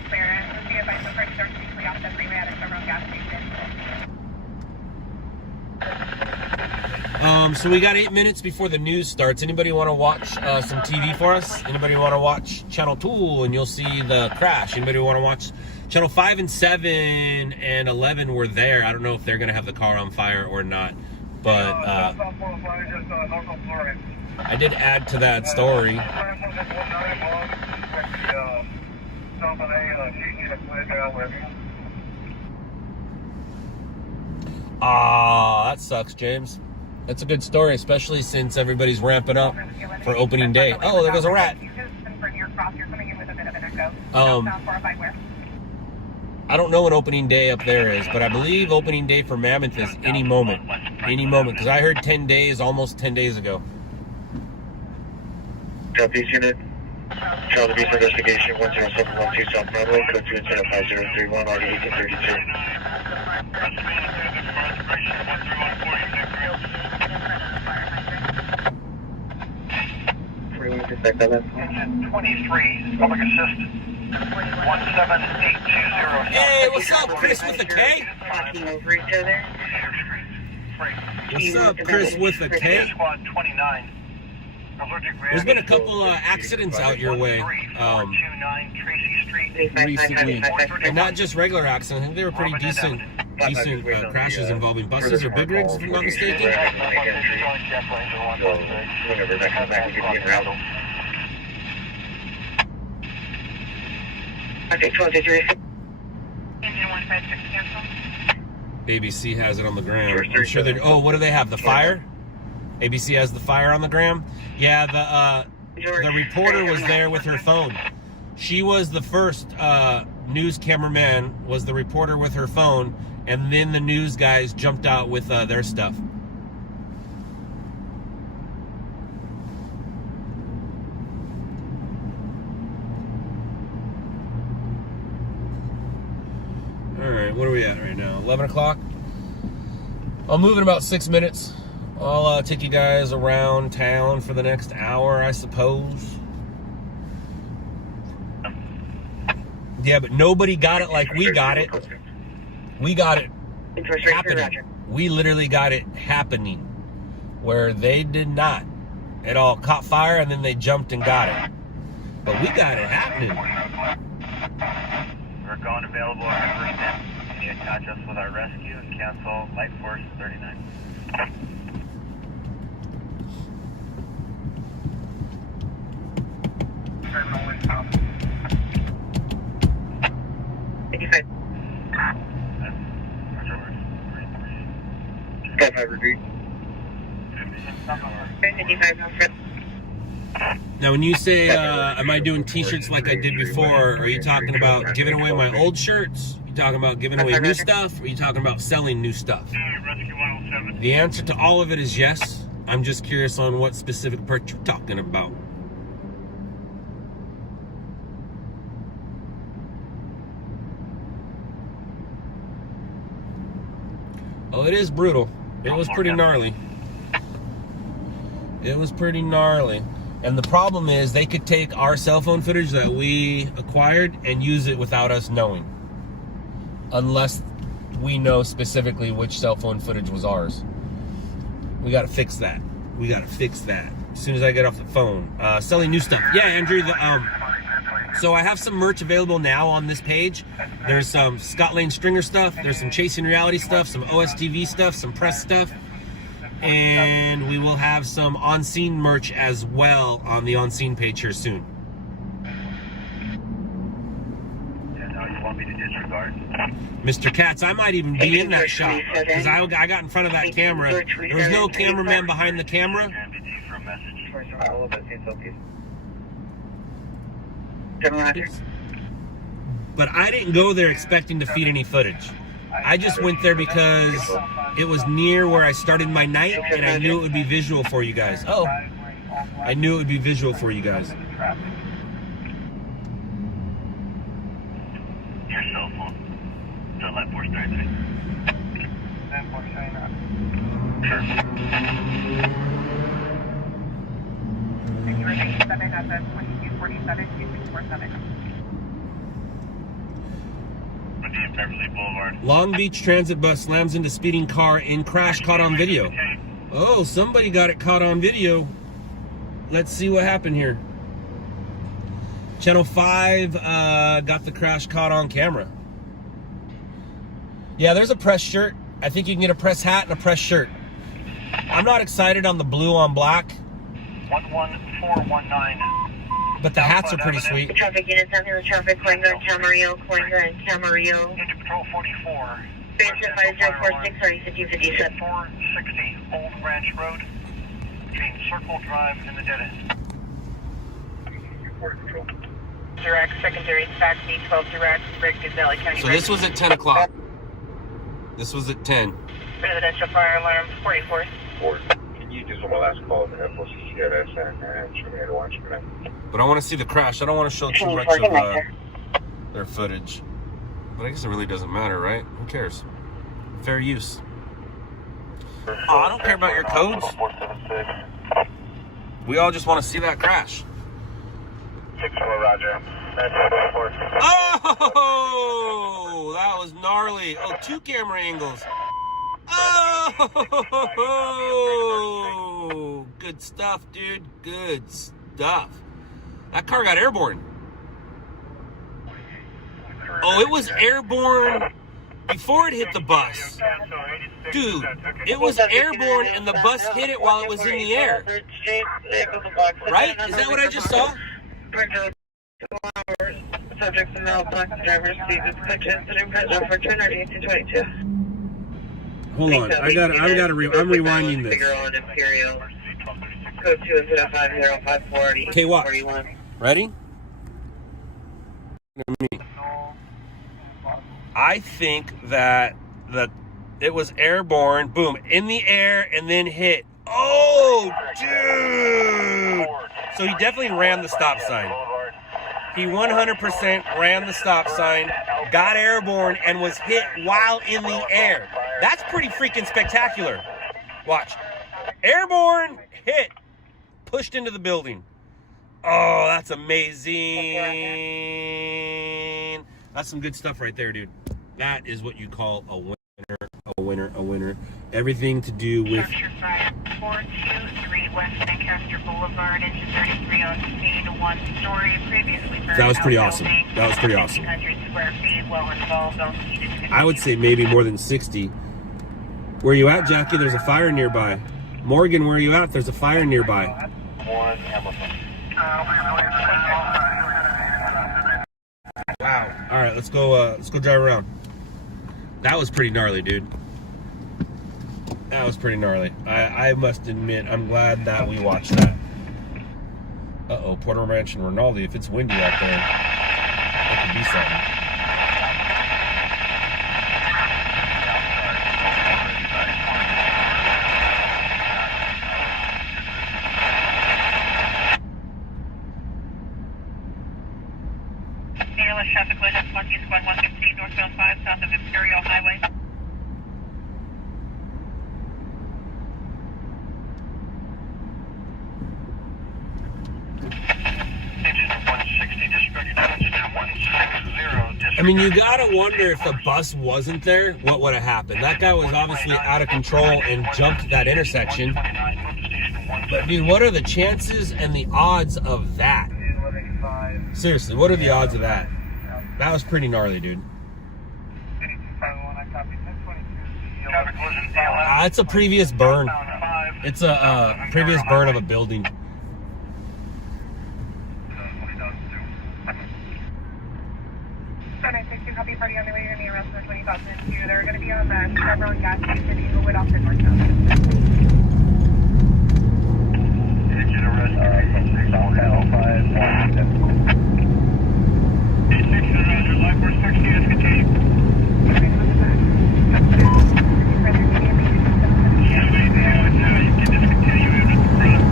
So we got 8 minutes before the news starts. Anybody want to watch some TV for us? Anybody want to watch Channel 2 and you'll see the crash? Anybody want to watch Channel 5 and 7 and 11 were there. I don't know if they're going to have the car on fire or not. But I did add to that story. Ah, that sucks, James. That's a good story, especially since everybody's ramping up for opening day. Oh, there goes a rat. I don't know what opening day up there is, but I believe opening day for Mammoth is any moment. Any moment, because I heard 10 days, almost 10 days ago. Southeast unit. Child abuse investigation 10712 South Broadway, code 2 instead of 5031, already 1832. Suspect 23, public assist 17820. Hey, what's up, Chris with a K? talking over each other. What's up, Chris with a K? Squad 29. There's been a couple accidents out your way recently, and not just regular accidents. I think they were pretty decent crashes involving buses or big rigs, if I'm not mistaken. Whenever that comes back, you can be in route. Okay, 12-3. Engine 156 cancel. ABC has it on the gram. I'm sure they're. Oh, what do they have? The fire? ABC has the fire on the gram. Yeah, the reporter was there with her phone. She was the first news cameraman. Was the reporter with her phone, and then the news guys jumped out with their stuff. All right, what are we at right now? 11 o'clock. I'll move in about 6 minutes. I'll take you guys around town for the next hour, I suppose. Yeah, but nobody got it like we got it. We got it happening. We literally got it happening, where they did not. It all caught fire and then they jumped and got it. But we got it happening. We're going available on our first step. Can you attach us with our rescue and cancel Light Force 39? Now, when you say, am I doing t-shirts like I did before, are you talking about giving away my old shirts? You talking about giving away new stuff? Or are you talking about selling new stuff? The answer to all of it is yes. I'm just curious on what specific part you're talking about. Well, it is brutal. It was pretty gnarly. It was pretty gnarly. And the problem is they could take our cell phone footage that we acquired and use it without us knowing. Unless we know specifically which cell phone footage was ours. We got to fix that. We got to fix that. As soon as I get off the phone. Selling new stuff. Yeah, Andrew, so I have some merch available now on this page. There's some Scott Lane Stringer stuff. There's some Chasing Reality stuff, some OSTV stuff, some press stuff. And we will have some on-scene merch as well on the on-scene page here soon. Yeah, no, you want me to disregard? Mr. Katz, I might even be in that shot because I got in front of that camera. There was no cameraman behind the camera. But I didn't go there expecting to feed any footage. I just went there because it was near where I started my night, and I knew it would be visual for you guys. Oh, I knew it would be visual for you guys. Your cell phone. The Light Force 39. Sure. And you were taking 7 at the 2247, 2647. Beverly Boulevard. Long Beach Transit bus slams into speeding car in crash caught on video. Oh, somebody got it caught on video. Let's see what happened here. Channel 5 got the crash caught on camera. Yeah, there's a press shirt. I think you can get a press hat and a press shirt. I'm not excited on the blue on black. 11419. But the hats are pretty sweet. Traffic units on here, traffic, Coinga and Camarillo, Coinga and Camarillo. Into Patrol 44. Banter 5046, sorry, 5257. 460 Old Ranch Road. Between Circle Drive and the dead end. Direct, secondary, back B12 direct, Breakthrough Valley County. So this was at 10 o'clock. This was at 10. Residential fire alarm 44. Can you do my last call to FOCCRS and show me how to watch for that? But I want to see the crash. I don't want to show too much of their footage. But I guess it really doesn't matter, right? Who cares? Fair use. Oh, I don't care about your codes. 476. We all just want to see that crash. 64 Roger. Oh, that was gnarly. Oh, 2 camera angles. Oh, good stuff, dude. Good stuff. That car got airborne. Oh, it was airborne before it hit the bus. Dude, it was airborne and the bus hit it while it was in the air. Right? Is that what I just saw? Subject to mailbox, driver's seat is quick incident, present for 222. Hold on, I'm rewinding this. Figure on Imperial. Code 2-50-540. Okay, what? Ready? I think that it was airborne, boom, in the air and then hit. Oh, dude! So he definitely ran the stop sign. He 100% ran the stop sign, got airborne, and was hit while in the air. That's pretty freaking spectacular. Watch. Airborne, hit, pushed into the building. Oh, that's amazing. That's some good stuff right there, dude. That is what you call a winner, a winner, a winner. Everything to do with... 423 West Lancaster Boulevard, engine 33 on speed, 1-story, previously... That was pretty awesome. That was pretty awesome. 1,500 square feet, well involved, all heated. I would say maybe more than 60. Where you at, Jackie? There's a fire nearby. Morgan, where are you at? There's a fire nearby. Wow. All right, let's go drive around. That was pretty gnarly, dude. That was pretty gnarly. I must admit, I'm glad that we watched that. Uh-oh, Porter Ranch and Rinaldi. If it's windy out there, that could be something. Traffic collision, Monkey Squad 115, northbound 5, south of Imperial Highway. I mean, you gotta wonder if the bus wasn't there, what would have happened? That guy was obviously out of control and jumped that intersection. But dude, what are the chances and the odds of that? Seriously, what are the odds of that? That was pretty gnarly, dude. It's a previous burn. It's a previous burn of a building. Copy party on the way to the arrest of 20,002. They're going to be on the Chevron gas station in Inglewood off the north side. Engine arrest, South Hell 5. Life Force 60 is continued. You can discontinue even further.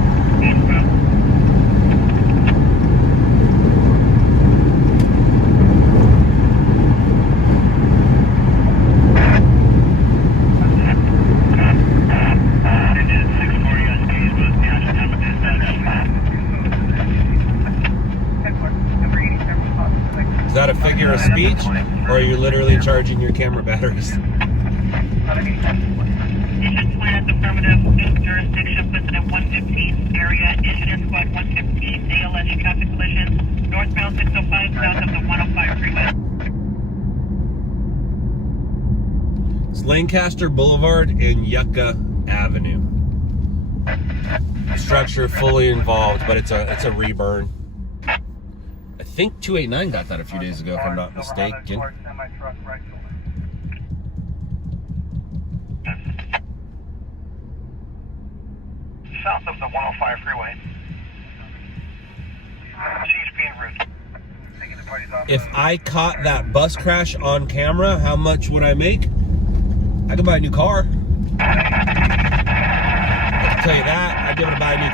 Is that a figure of speech, or are you literally charging your camera batteries? Engine squad affirmative, new jurisdiction listed at 115 area, engine squad 115, ALS traffic collision, northbound 605, south of the 105 freeway. It's Lancaster Boulevard and Yucca Avenue. Structure fully involved, but it's a reburn. I think 289 got that a few days ago, if I'm not mistaken. South of the 105 freeway. CHP en route. If I caught that bus crash on camera, how much would I make? I could buy a new car. I can tell you that. I'd be able to buy a new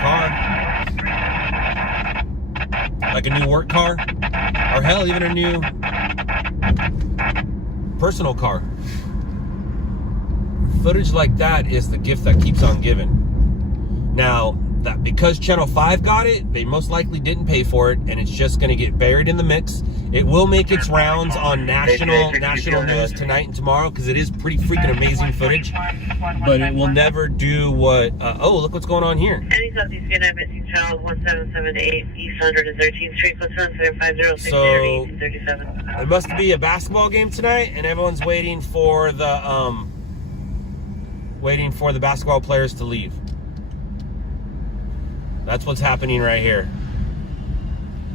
car. Like a new work car. Or hell, even a new personal car. Footage like that is the gift that keeps on giving. Now, that because Channel 5 got it, they most likely didn't pay for it, and it's just going to get buried in the mix. It will make its rounds on national news tonight and tomorrow, because it is pretty freaking amazing footage. But it will never do what... oh, look what's going on here. Any Southeast Vietnam missing child 1778 East 113th Street, plus 1750 So, 1837. it must be a basketball game tonight, and everyone's waiting for the basketball players to leave. That's what's happening right here.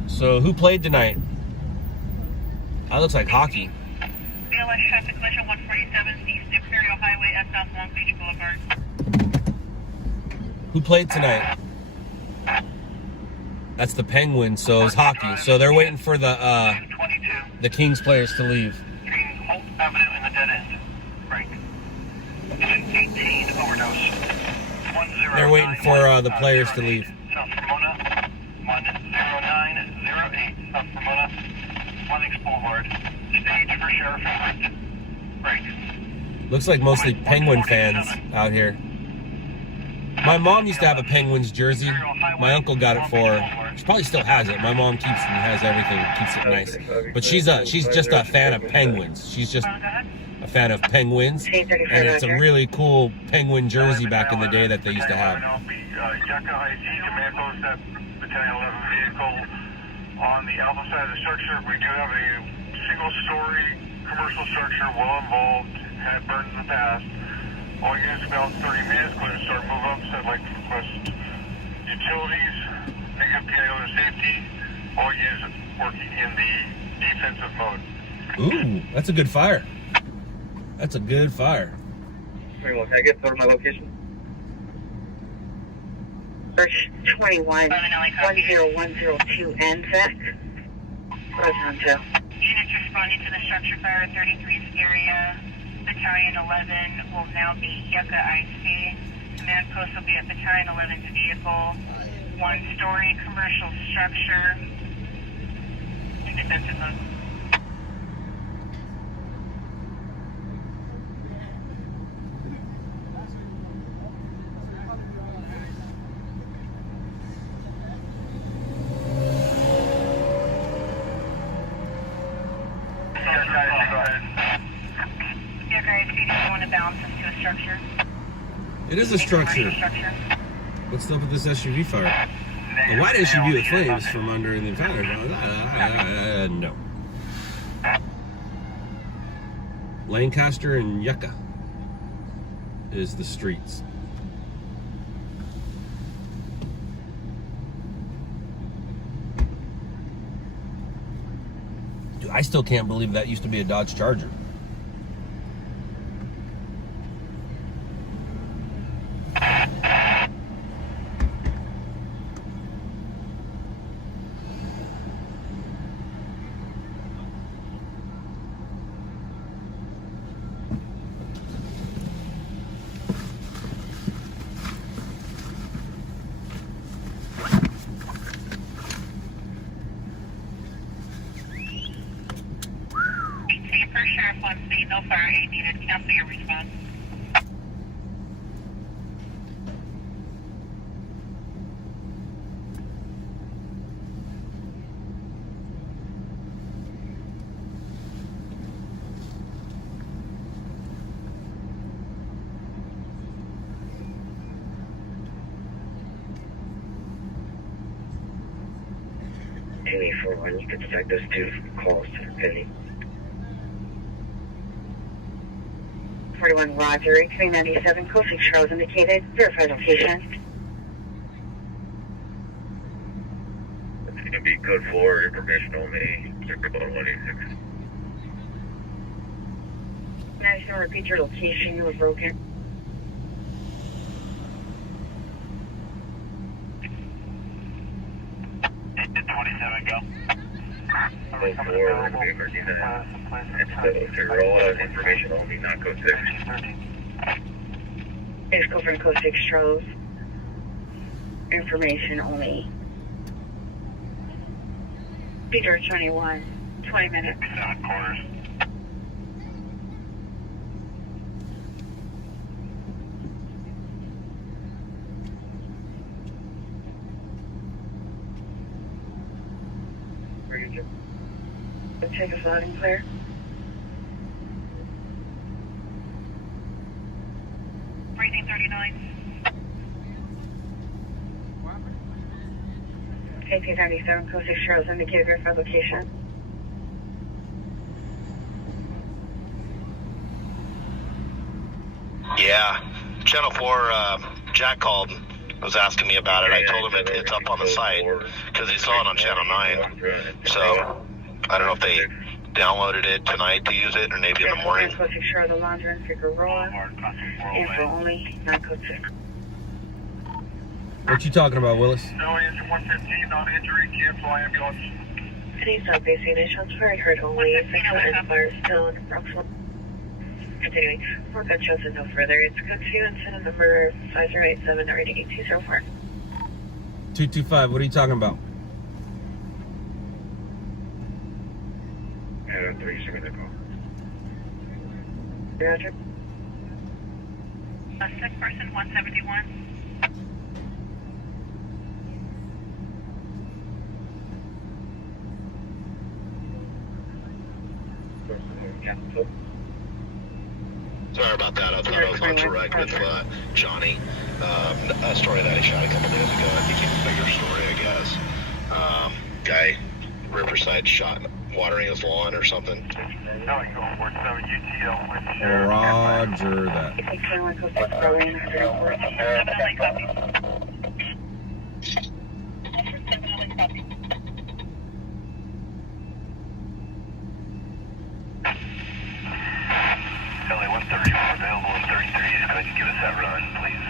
So, who played tonight? That looks like hockey. BLS traffic collision 147 East Imperial Highway at South Long Beach Boulevard. Who played tonight? That's the Penguins, so it's hockey. So they're waiting for the Kings players to leave. Holt Avenue in the dead end. Frank. 18 overdose. They're waiting for the players to leave. South Pomona, 1908. South Pomona, Lennox Boulevard. Stage for Sheriff and Break. Looks like mostly Penguin fans out here. My mom used to have a Penguins jersey. My uncle got it for her. She probably still has it. My mom keeps and has everything, keeps it nice. But she's just a fan of Penguins. She's just a fan of Penguins, and it's a really cool Penguin jersey back in the day that they used to have. Yucca IC command post at Battalion 11 vehicle on the alpha side of the structure. We do have a single-story commercial structure, well involved, had burned in the past. All units about 30 minutes, going to start move up. So I'd like to request utilities, negative PIO to safety. All units working in the defensive mode. Ooh, that's a good fire. That's a good fire. Can I get my location? Search 21 10102 NSEC. Units responding to the structure fire 33's area. Battalion 11 will now be Yucca IC. Command post will be at Battalion 11's vehicle. One-story commercial structure in defensive mode. It is a structure. What's up with this SUV fire? A white SUV with flames from under the fire. No. Lancaster and Yucca is the streets. Dude, I still can't believe that used to be a Dodge Charger. No fire aid needed. Cancel your response. Penny 41, you can stack those two calls to Penny. 41 Roger, 397, Coasting Charles indicated. Verify location. to be code 4, information only, circle 186. Now you can repeat your location. You were broken. Code 4, we're going to be emerging that. It's roll information only, not code 6. Please go from code 6 Charles. Information only. Peter 21, 20 minutes. 7 quarters. Take us loud and clear. Breathing 39. KT 97, code 6 Charles, indicate verified location. Yeah, Channel 4, Jack called, was asking me about it. I told him it's up on the site because he saw it on Channel 9. So I don't know if they downloaded it tonight to use it or maybe in the morning. Code 6 Charles, the launcher and figure roller. Info only, not code 6. What you talking about, Willis? No, engine 115, non-injury, cancel ambulance. Today's South-based shots very hurt only. Sexual inspire still in approximately. Continuing. For gunshots and no further. It's code 2 incident number 5087 rating 8204. 225, what are you talking about? Yeah, 3 seconds ago. Roger. Sick person 171. Sorry about that. I thought I was on direct with Johnny. A story that he shot a couple days ago. I think it's a bigger story, I guess. Guy, Riverside shot watering his lawn or something. No, you go for 7 UTL with Roger that. Definitely copy. LA 131 available in 33. Just go ahead and give us that run, please.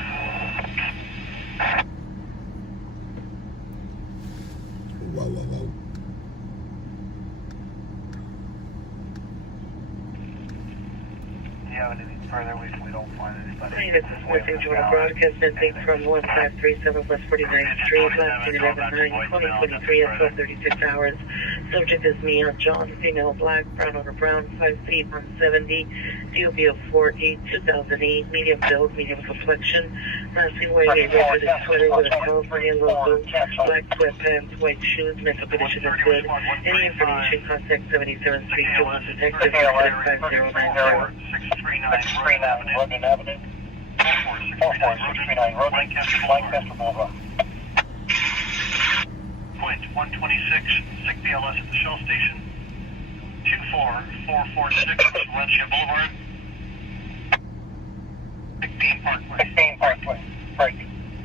Whoa, whoa, whoa. Do you have anything further? We don't find anybody. This is Missing Journal broadcast sending from 1537 West 49th Street, last 11/9/2023 at 12:36 hours. Subject is Mia John, female, black, brown over brown, 5 feet, 170, DOB of 40, 2008, medium build, medium complexion. Last seen wearing a red hooded sweater with a California logo, black sweatpants, white shoes, mental condition is good. Any information, contact 77th Street, Jones Detective, 5090. 639 London Avenue. 44639 Road, Lancaster Boulevard. Point 126, sick BLS at the Shell Station. 24446 Valencia Boulevard. 16 Parkway. Break.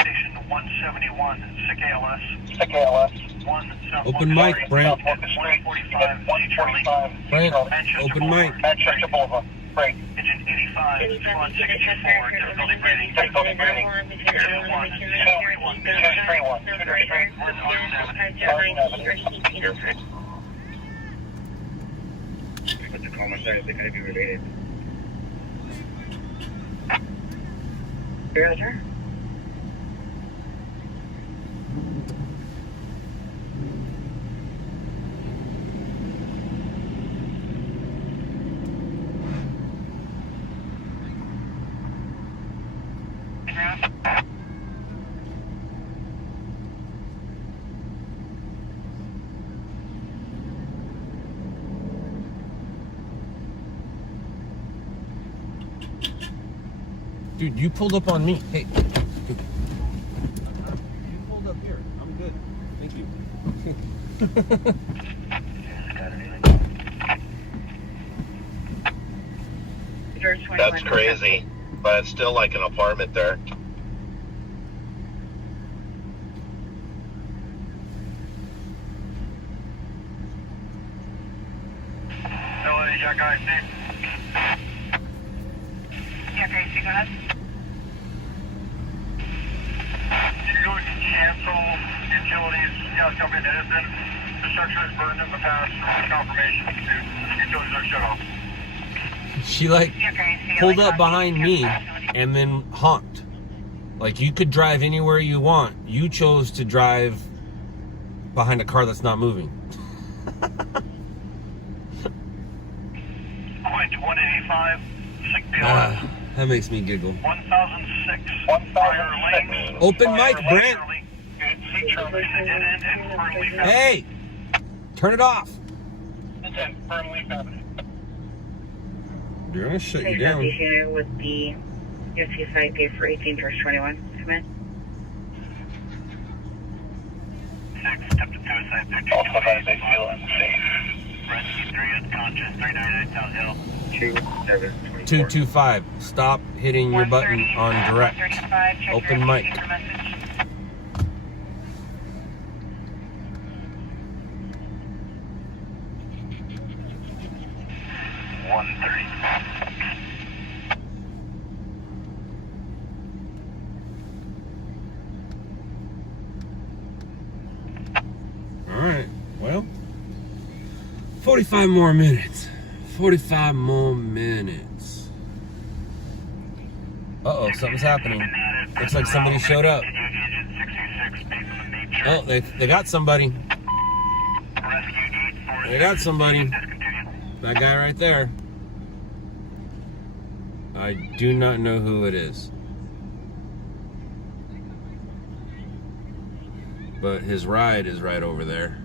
Station 171, sick ALS. 1 South Open mic, Brent. 145, Brent, open mic. Manchester Boulevard. Break. Engine 85, 1624, difficulty breathing. Difficulty breathing. 231, 231, 231. Put the comments there, they can be related. Roger. Dude, you pulled up on me. Hey. You pulled up here. I'm good. Thank you. That's crazy, but it's still like an apartment there. guy, see? Yeah, Gracie, go ahead. You go to cancel utilities, gas company that has been, the structure is burned in the past, confirmation to utilities are shut off. She like Yeah, Gracie. pulled up behind me and then honked. Like, you could drive anywhere you want. You chose to drive behind a car that's not moving. Point 185, 6 That makes me giggle. 1006, prior lanes. Open mic, Brent. Hey, turn it off. They're gonna shut you down. Unit with the UFC site paid for 18/21. Come in. 6, step to 2, side 13. Also, they feel unsafe. Rescue 3 unconscious, 399 Town Hill. 225. Stop hitting your button on direct. Open mic. 130. Alright, well, 45 more minutes. 45 more minutes. Uh-oh, something's happening. Looks like somebody showed up. Oh, they got somebody. They got somebody. That guy right there. I do not know who it is. But his ride is right over there.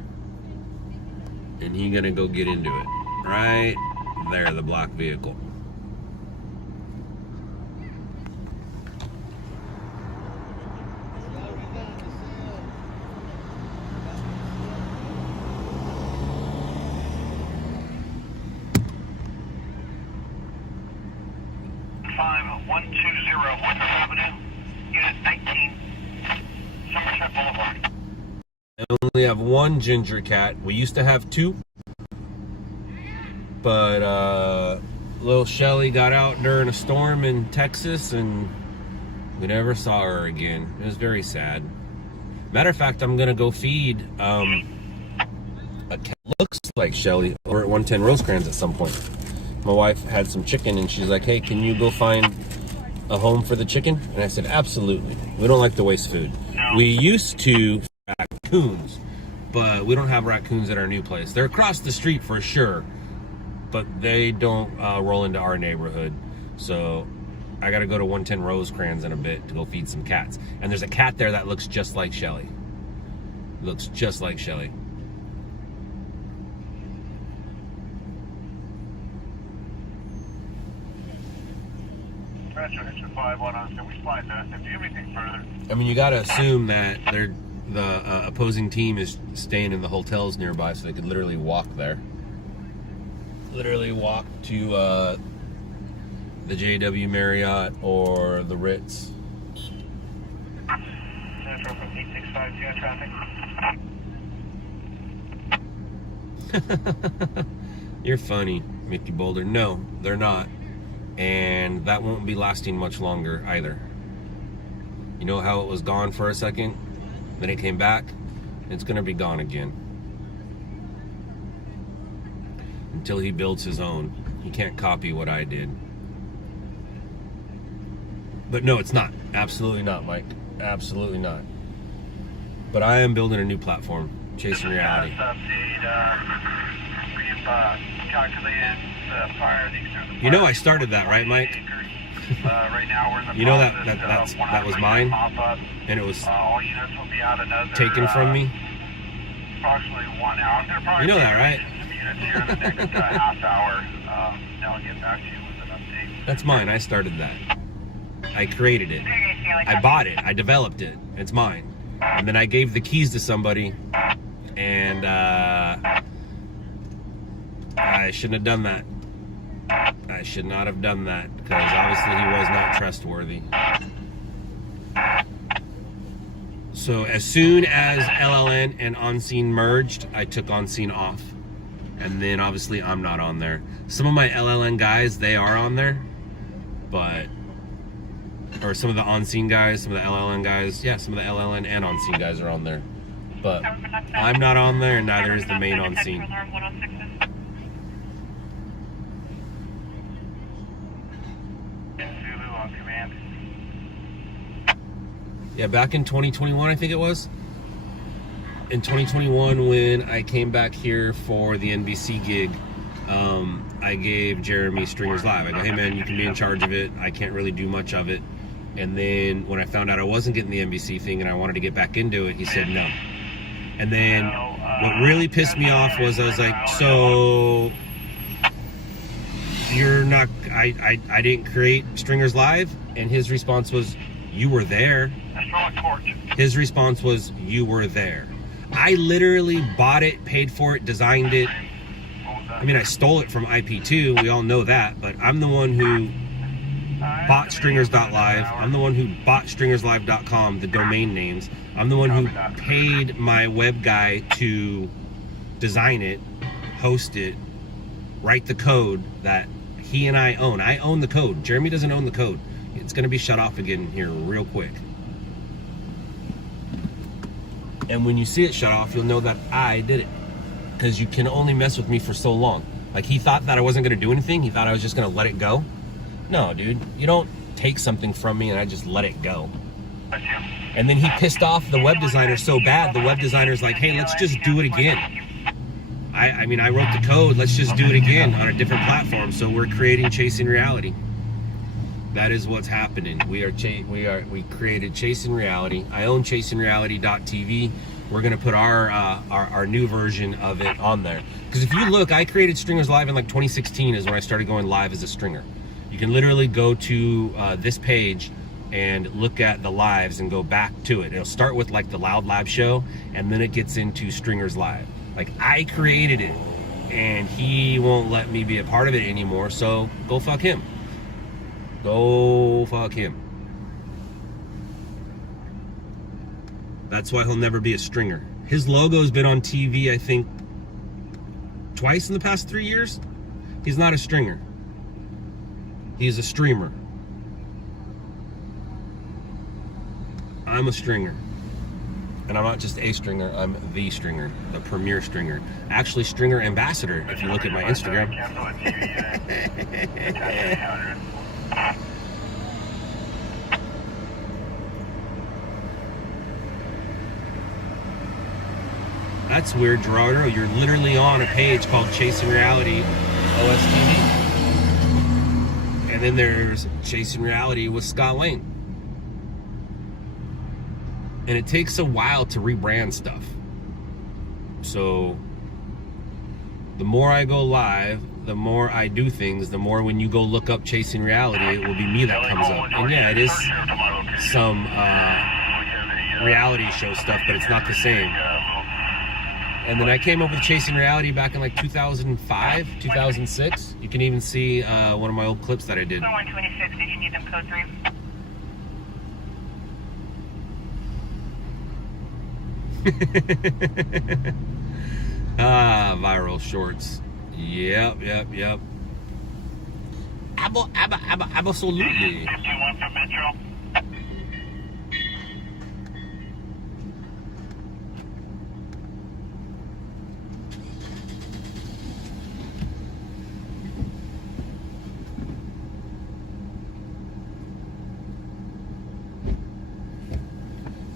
And he's gonna go get into it. Right there, the black vehicle. I only have one ginger cat. We used to have two, but little Shelly got out during a storm in Texas and we never saw her again. It was very sad. Matter of fact, I'm gonna go feed a cat looks like Shelly over at 110 Rosecrans at some point. My wife had some chicken and she's like, hey, can you go find a home for the chicken? And I said, absolutely. We don't like to waste food. We used to raccoons, but we don't have raccoons at our new place. They're across the street for sure, but they don't roll into our neighborhood. So I gotta go to 110 Rosecrans in a bit to go feed some cats. And there's a cat there that looks just like Shelly. Looks just like Shelly. I mean, you gotta assume that the opposing team is staying in the hotels nearby, so they could literally walk there. Literally walk to the JW Marriott or the Ritz. Central from 865, you got traffic? You're funny, Mickey Boulder. No, they're not. And that won't be lasting much longer either. You know how it was gone for a second, then it came back? It's gonna be gone again. Until he builds his own. He can't copy what I did. But no, it's not. Absolutely not, Mike. Absolutely not. But I am building a new platform, Chasing Reality. You know I started that, right, Mike? You know that was mine, and it was taken from me. You know that, right? That's mine. I started that. I created it. I bought it. I developed it. It's mine. And then I gave the keys to somebody, and I shouldn't have done that. I should not have done that, because obviously he was not trustworthy. So as soon as LLN and On Scene merged, I took On Scene off. And then obviously I'm not on there. Some of my LLN guys, they are on there, but, or some of the on-scene guys, some of the LLN guys, yeah, some of the LLN and on-scene guys are on there. But I'm not on there, and neither is the main on-scene. Yeah, back in 2021, I think it was. In 2021, when I came back here for the NBC gig, I gave Jeremy Stringers Live. I go, hey man, you can be in charge of it. I can't really do much of it. And then when I found out I wasn't getting the NBC thing and I wanted to get back into it, he said no. And then what really pissed me off was I was like, so you're not, I didn't create Stringers Live? And his response was, you were there. His response was, you were there. I literally bought it, paid for it, designed it. I mean, I stole it from IP2, we all know that, but I'm the one who bought Stringers.live. I'm the one who bought StringersLive.com, the domain names. I'm the one who paid my web guy to design it, host it, write the code that he and I own. I own the code. Jeremy doesn't own the code. It's going to be shut off again here real quick. And when you see it shut off, you'll know that I did it. Because you can only mess with me for so long. Like, he thought that I wasn't going to do anything. He thought I was just going to let it go. No, dude. You don't take something from me and I just let it go. And then he pissed off the web designer so bad. The web designer's like, hey, let's just do it again. I mean, I wrote the code. Let's just do it again on a different platform. So we're creating Chasing Reality. That is what's happening. We created Chasing Reality. I own ChasingReality.tv. We're gonna put our new version of it on there. Because if you look, I created Stringers Live in like 2016 is when I started going live as a stringer. You can literally go to this page and look at the lives and go back to it. It'll start with like the Loud Lab show, and then it gets into Stringers Live. Like, I created it, and he won't let me be a part of it anymore. So go fuck him. Go fuck him. That's why he'll never be a stringer. His logo's been on TV, I think, twice in the past 3 years. He's not a stringer. He's a streamer. I'm a stringer. And I'm not just a stringer, I'm the stringer, the premier stringer. Actually, stringer ambassador, if you look at my Instagram. That's weird, Gerardo. You're literally on a page called Chasing Reality OSTV. And then there's Chasing Reality with Scott Lane. And it takes a while to rebrand stuff. So the more I go live, the more I do things, the more when you go look up Chasing Reality, it will be me that comes up. And yeah, it is some reality show stuff, but it's not the same. And then I came up with Chasing Reality back in like 2005, 2006. You can even see one of my old clips that I did. 126, did you need them code 3? Viral shorts. Yep. Absolutely. 51 for Metro.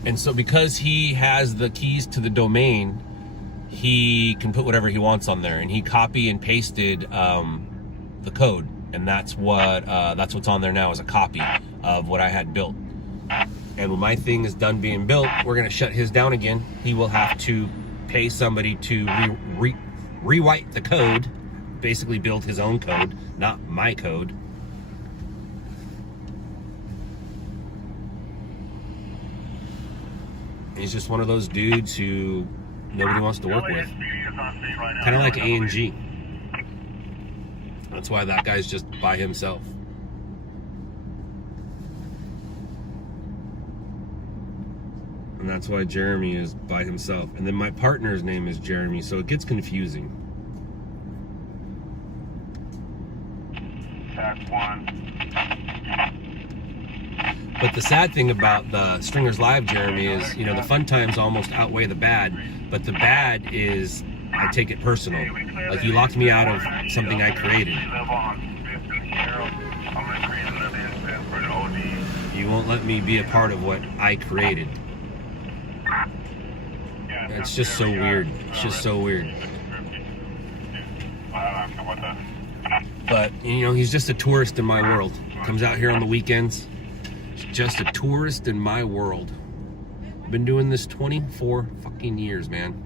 And so because he has the keys to the domain, he can put whatever he wants on there. And he copy and pasted the code. And that's what's on there now, is a copy of what I had built. And when my thing is done being built, we're gonna shut his down again. He will have to pay somebody to rewrite the code, basically build his own code, not my code. He's just one of those dudes who nobody wants to work with. Kind of like A&G. That's why that guy's just by himself. And that's why Jeremy is by himself. And then my partner's name is Jeremy, so it gets confusing. But the sad thing about the Stringers Live, Jeremy, is, you know, the fun times almost outweigh the bad, but the bad is I take it personal. Like, you locked me out of something I created. You won't let me be a part of what I created. It's just so weird. It's just so weird. But, you know, he's just a tourist in my world. Comes out here on the weekends. He's just a tourist in my world. I've been doing this 24 fucking years, man.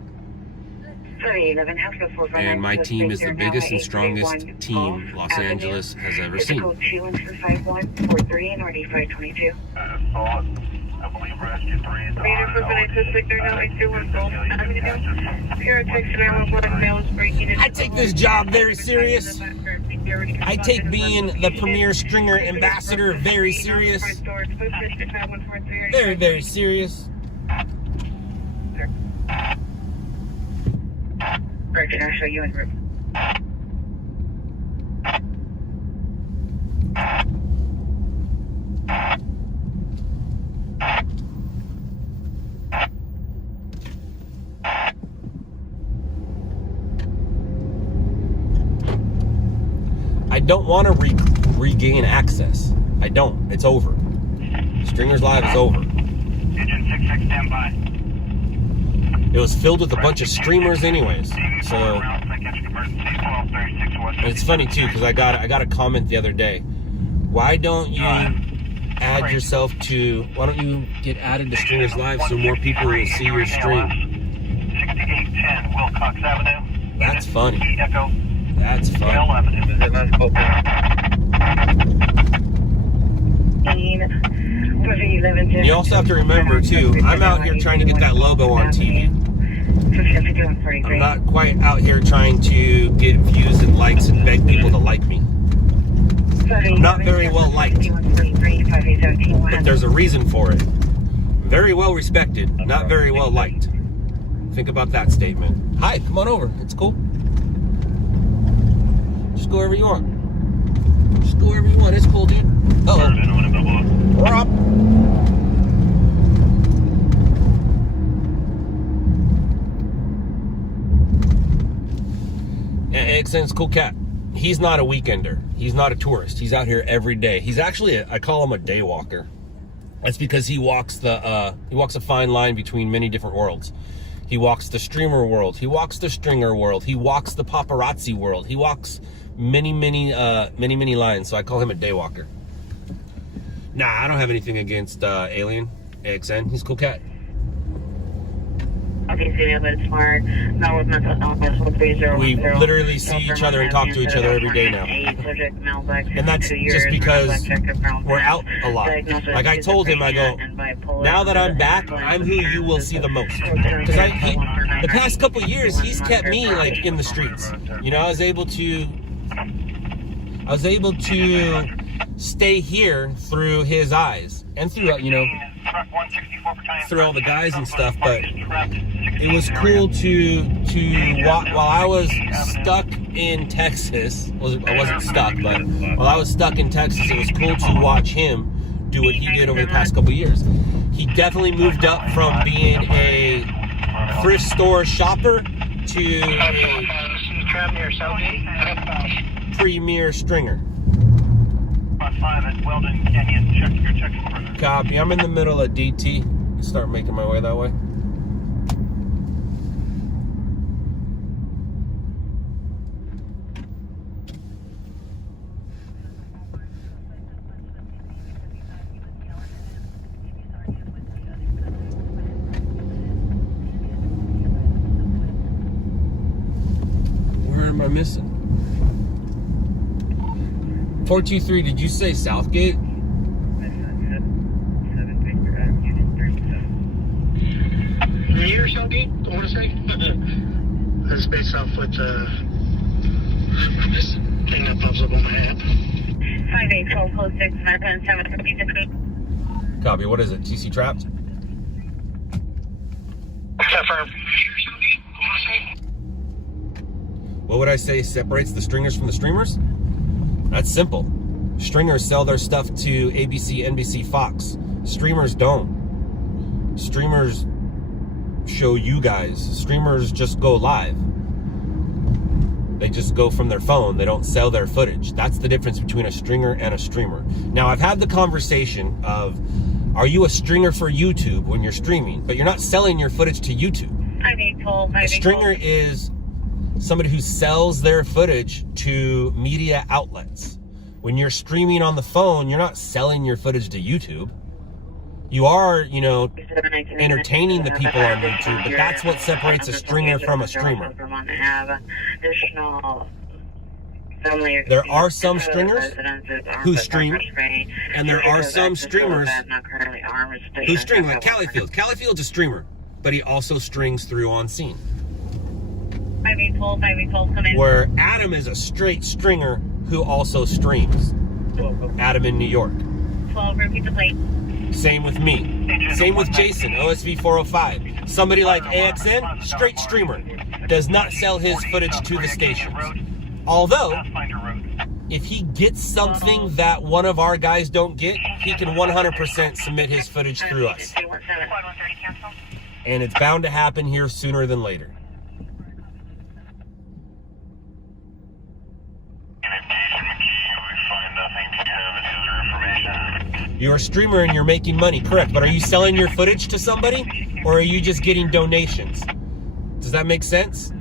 And my team is the biggest and strongest team Los Angeles has ever seen. I take this job very serious. I take being the premier stringer ambassador very serious. Very, very serious. Correction, I'll show you in group. I don't want to regain access. I don't. It's over. Stringers Live is over. Engine 66 stand by. It was filled with a bunch of streamers anyways. So, and it's funny too, because I got a comment the other day. Why don't you add yourself to, why don't you get added to Stringers Live so more people will see your stream? 6810 Wilcox Avenue. That's funny. Echo. That's funny. You also have to remember too, I'm out here trying to get that logo on TV. I'm not quite out here trying to get views and likes and beg people to like me. I'm not very well liked, but there's a reason for it. Very well respected, not very well liked. Think about that statement. Hi, come on over. It's cool. Just go wherever you want. Just go wherever you want. It's cool, dude. Uh-oh. We're up. AXN's cool cat. He's not a weekender. He's not a tourist. He's out here every day. He's actually, I call him a day walker. That's because he walks a fine line between many different worlds. He walks the streamer world. He walks the stringer world. He walks the paparazzi world. He walks many lines. So I call him a day walker. Nah, I don't have anything against Alien, AXN. He's a cool cat. We literally see each other and talk to each other every day now. And that's just because we're out a lot. Like I told him, I go, now that I'm back, I'm who you will see the most. Because the past couple years, he's kept me like in the streets. You know, I was able to stay here through his eyes and through, you know, through all the guys and stuff. But it was cool to walk while I was stuck in Texas. I wasn't stuck, but while I was stuck in Texas, it was cool to watch him do what he did over the past couple years. He definitely moved up from being a thrift store shopper to a premier stringer. Copy. I'm in the middle of DT. Start making my way that way. Where am I missing? 423, did you say Southgate? Near Southgate, I want to say. That's based off with this thing that pops up on my app. 581206 Copy. What is it? TC Trapped? Confirm. What would I say separates the stringers from the streamers? That's simple. Stringers sell their stuff to ABC, NBC, Fox. Streamers don't. Streamers show you guys. Streamers just go live. They just go from their phone. They don't sell their footage. That's the difference between a stringer and a streamer. Now, I've had the conversation of, are you a stringer for YouTube when you're streaming? But you're not selling your footage to YouTube. A stringer is somebody who sells their footage to media outlets. When you're streaming on the phone, you're not selling your footage to YouTube. You are, you know, entertaining the people on YouTube, but that's what separates a stringer from a streamer. There are some stringers who stream, and there are some streamers who string, like Califield. Califield's a streamer, but he also strings through On Scene. Where Adam is a straight stringer who also streams. Adam in New York. 12, repeat the plate. Same with me. Same with Jason, OSV 405. Somebody like AXN, straight streamer. Does not sell his footage to the stations. Although, if he gets something that one of our guys don't get, he can 100% submit his footage through us. And it's bound to happen here sooner than later. You're a streamer and you're making money, correct. But are you selling your footage to somebody? Or are you just getting donations? Does that make sense?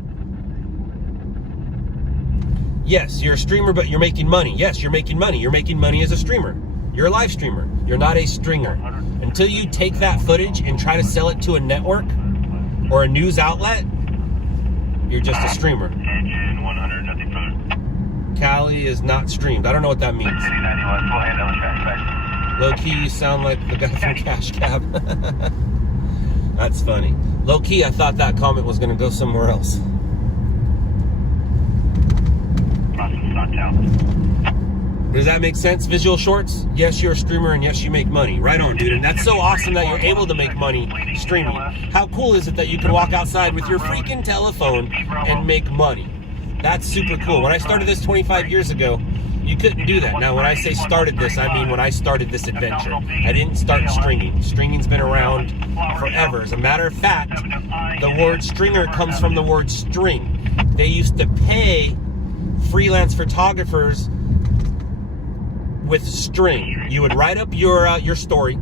Yes, you're a streamer, but you're making money. Yes, you're making money. You're making money as a streamer. You're a live streamer. You're not a stringer. Until you take that footage and try to sell it to a network or a news outlet, you're just a streamer. Cali is not streamed. I don't know what that means. Low key, you sound like the guy from Cash Cab. That's funny. Low key, I thought that comment was going to go somewhere else. Does that make sense? Visual shorts? Yes, you're a streamer, and yes, you make money. Right on, dude. And that's so awesome that you're able to make money streaming. How cool is it that you can walk outside with your freaking telephone and make money? That's super cool. When I started this 25 years ago, you couldn't do that. Now, when I say started this, I mean when I started this adventure. I didn't start stringing. Stringing's been around forever. As a matter of fact, the word stringer comes from the word string. They used to pay freelance photographers with string. You would write up your story,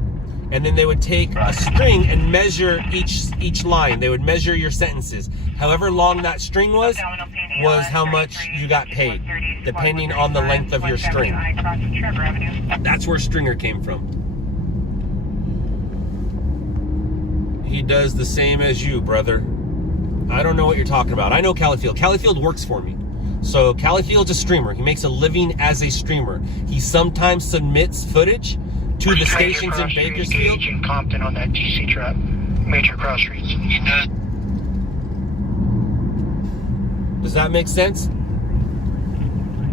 and then they would take a string and measure each line. They would measure your sentences. However long that string was how much you got paid, depending on the length of your string. That's where stringer came from. He does the same as you, brother. I don't know what you're talking about. I know Califield. Califield works for me. So Califield's a streamer. He makes a living as a streamer. He sometimes submits footage to the stations in Bakersfield. In Compton on that DC trap, major cross streets. He does. Does that make sense?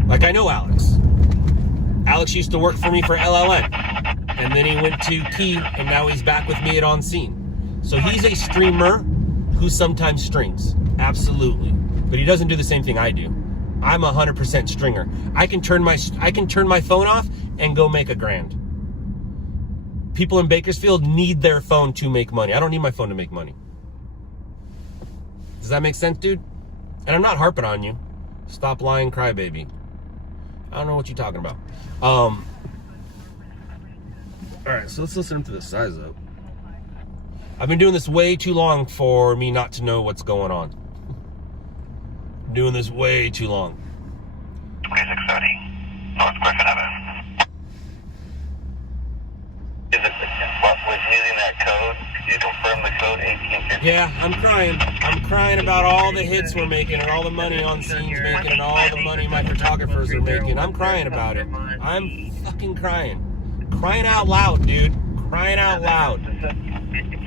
Like, I know Alex. Alex used to work for me for LLN. And then he went to Key, and now he's back with me at On Scene. So he's a streamer who sometimes strings. Absolutely. But he doesn't do the same thing I do. I'm 100% stringer. I can turn my phone off and go make $1,000. People in Bakersfield need their phone to make money. I don't need my phone to make money. Does that make sense, dude? And I'm not harping on you. Stop lying, crybaby. I don't know what you're talking about. All right, so let's listen to the size up. I've been doing this way too long for me not to know what's going on. I'm doing this way too long. 2630, North Griffin Avenue. Is it was using that code? Could you confirm the code 1850? Yeah, I'm crying. I'm crying about all the hits we're making and all the money On Scene's making and all the money my photographers are making. I'm crying about it. I'm fucking crying. Crying out loud, dude. Crying out loud. That's affirmative.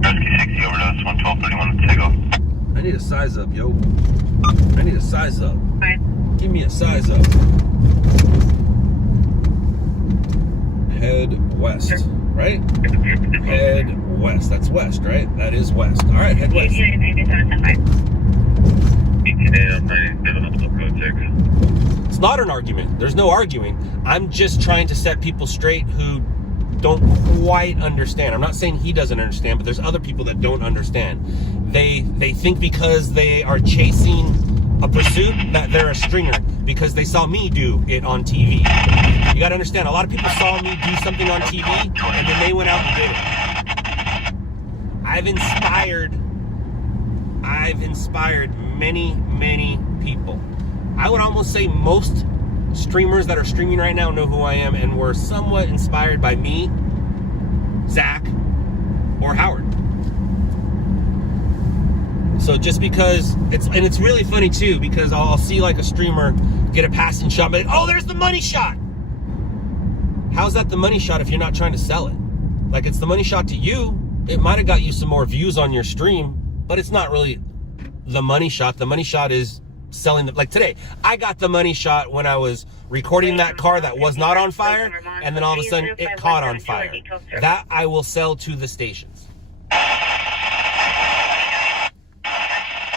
Rescue 60 overdose, 11231 Tego. I need a size up, yo. I need a size up. Give me a size up. Head west, right? Head west. That's west, right? That is west. All right, head west. It's not an argument. There's no arguing. I'm just trying to set people straight who don't quite understand. I'm not saying he doesn't understand, but there's other people that don't understand. They think because they are chasing a pursuit that they're a stringer because they saw me do it on TV. You gotta understand, a lot of people saw me do something on TV and then they went out and did it. I've inspired many, many people. I would almost say most streamers that are streaming right now know who I am and were somewhat inspired by me, Zach, or Howard. So just because it's really funny too, because I'll see like a streamer get a passing shot, but oh, there's the money shot. How's that the money shot if you're not trying to sell it? Like, it's the money shot to you. It might have got you some more views on your stream, but it's not really the money shot. The money shot is selling like today, I got the money shot when I was recording that car that was not on fire, and then all of a sudden it caught on fire. That I will sell to the stations.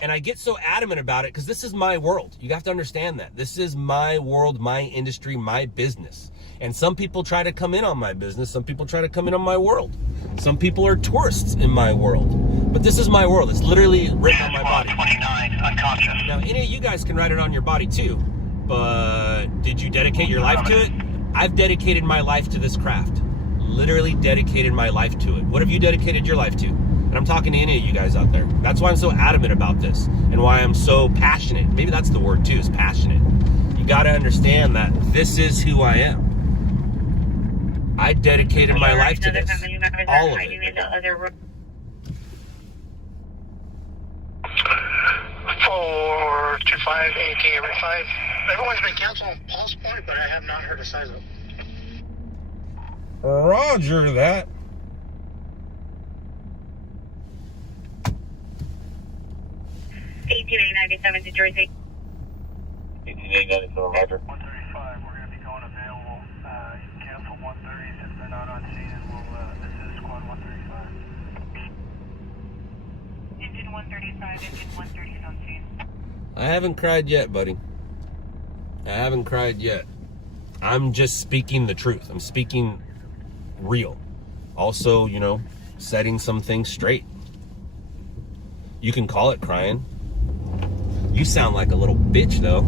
And I get so adamant about it because this is my world. You have to understand that. This is my world, my industry, my business. And some people try to come in on my business. Some people try to come in on my world. Some people are tourists in my world. But this is my world. It's literally written on my body. 29, unconscious. Now, any of you guys can write it on your body too. But did you dedicate your life to it? I've dedicated my life to this craft. Literally dedicated my life to it. What have you dedicated your life to? And I'm talking to any of you guys out there. That's why I'm so adamant about this and why I'm so passionate. Maybe that's the word too, is passionate. You got to understand that this is who I am. I dedicated my life to this. All of it. 425 AT-5. Everyone's been canceled on Pulse Point, but I have not heard a size up. Roger that. 18897 to Jersey. 18897, Roger. 135, we're going to be going available. You can cancel 130 since they're not on scene, and we'll assist squad 135. Engine 135, engine 130 is on scene. I haven't cried yet, buddy. I haven't cried yet. I'm just speaking the truth. I'm speaking real. Also, you know, setting some things straight. You can call it crying. You sound like a little bitch, though.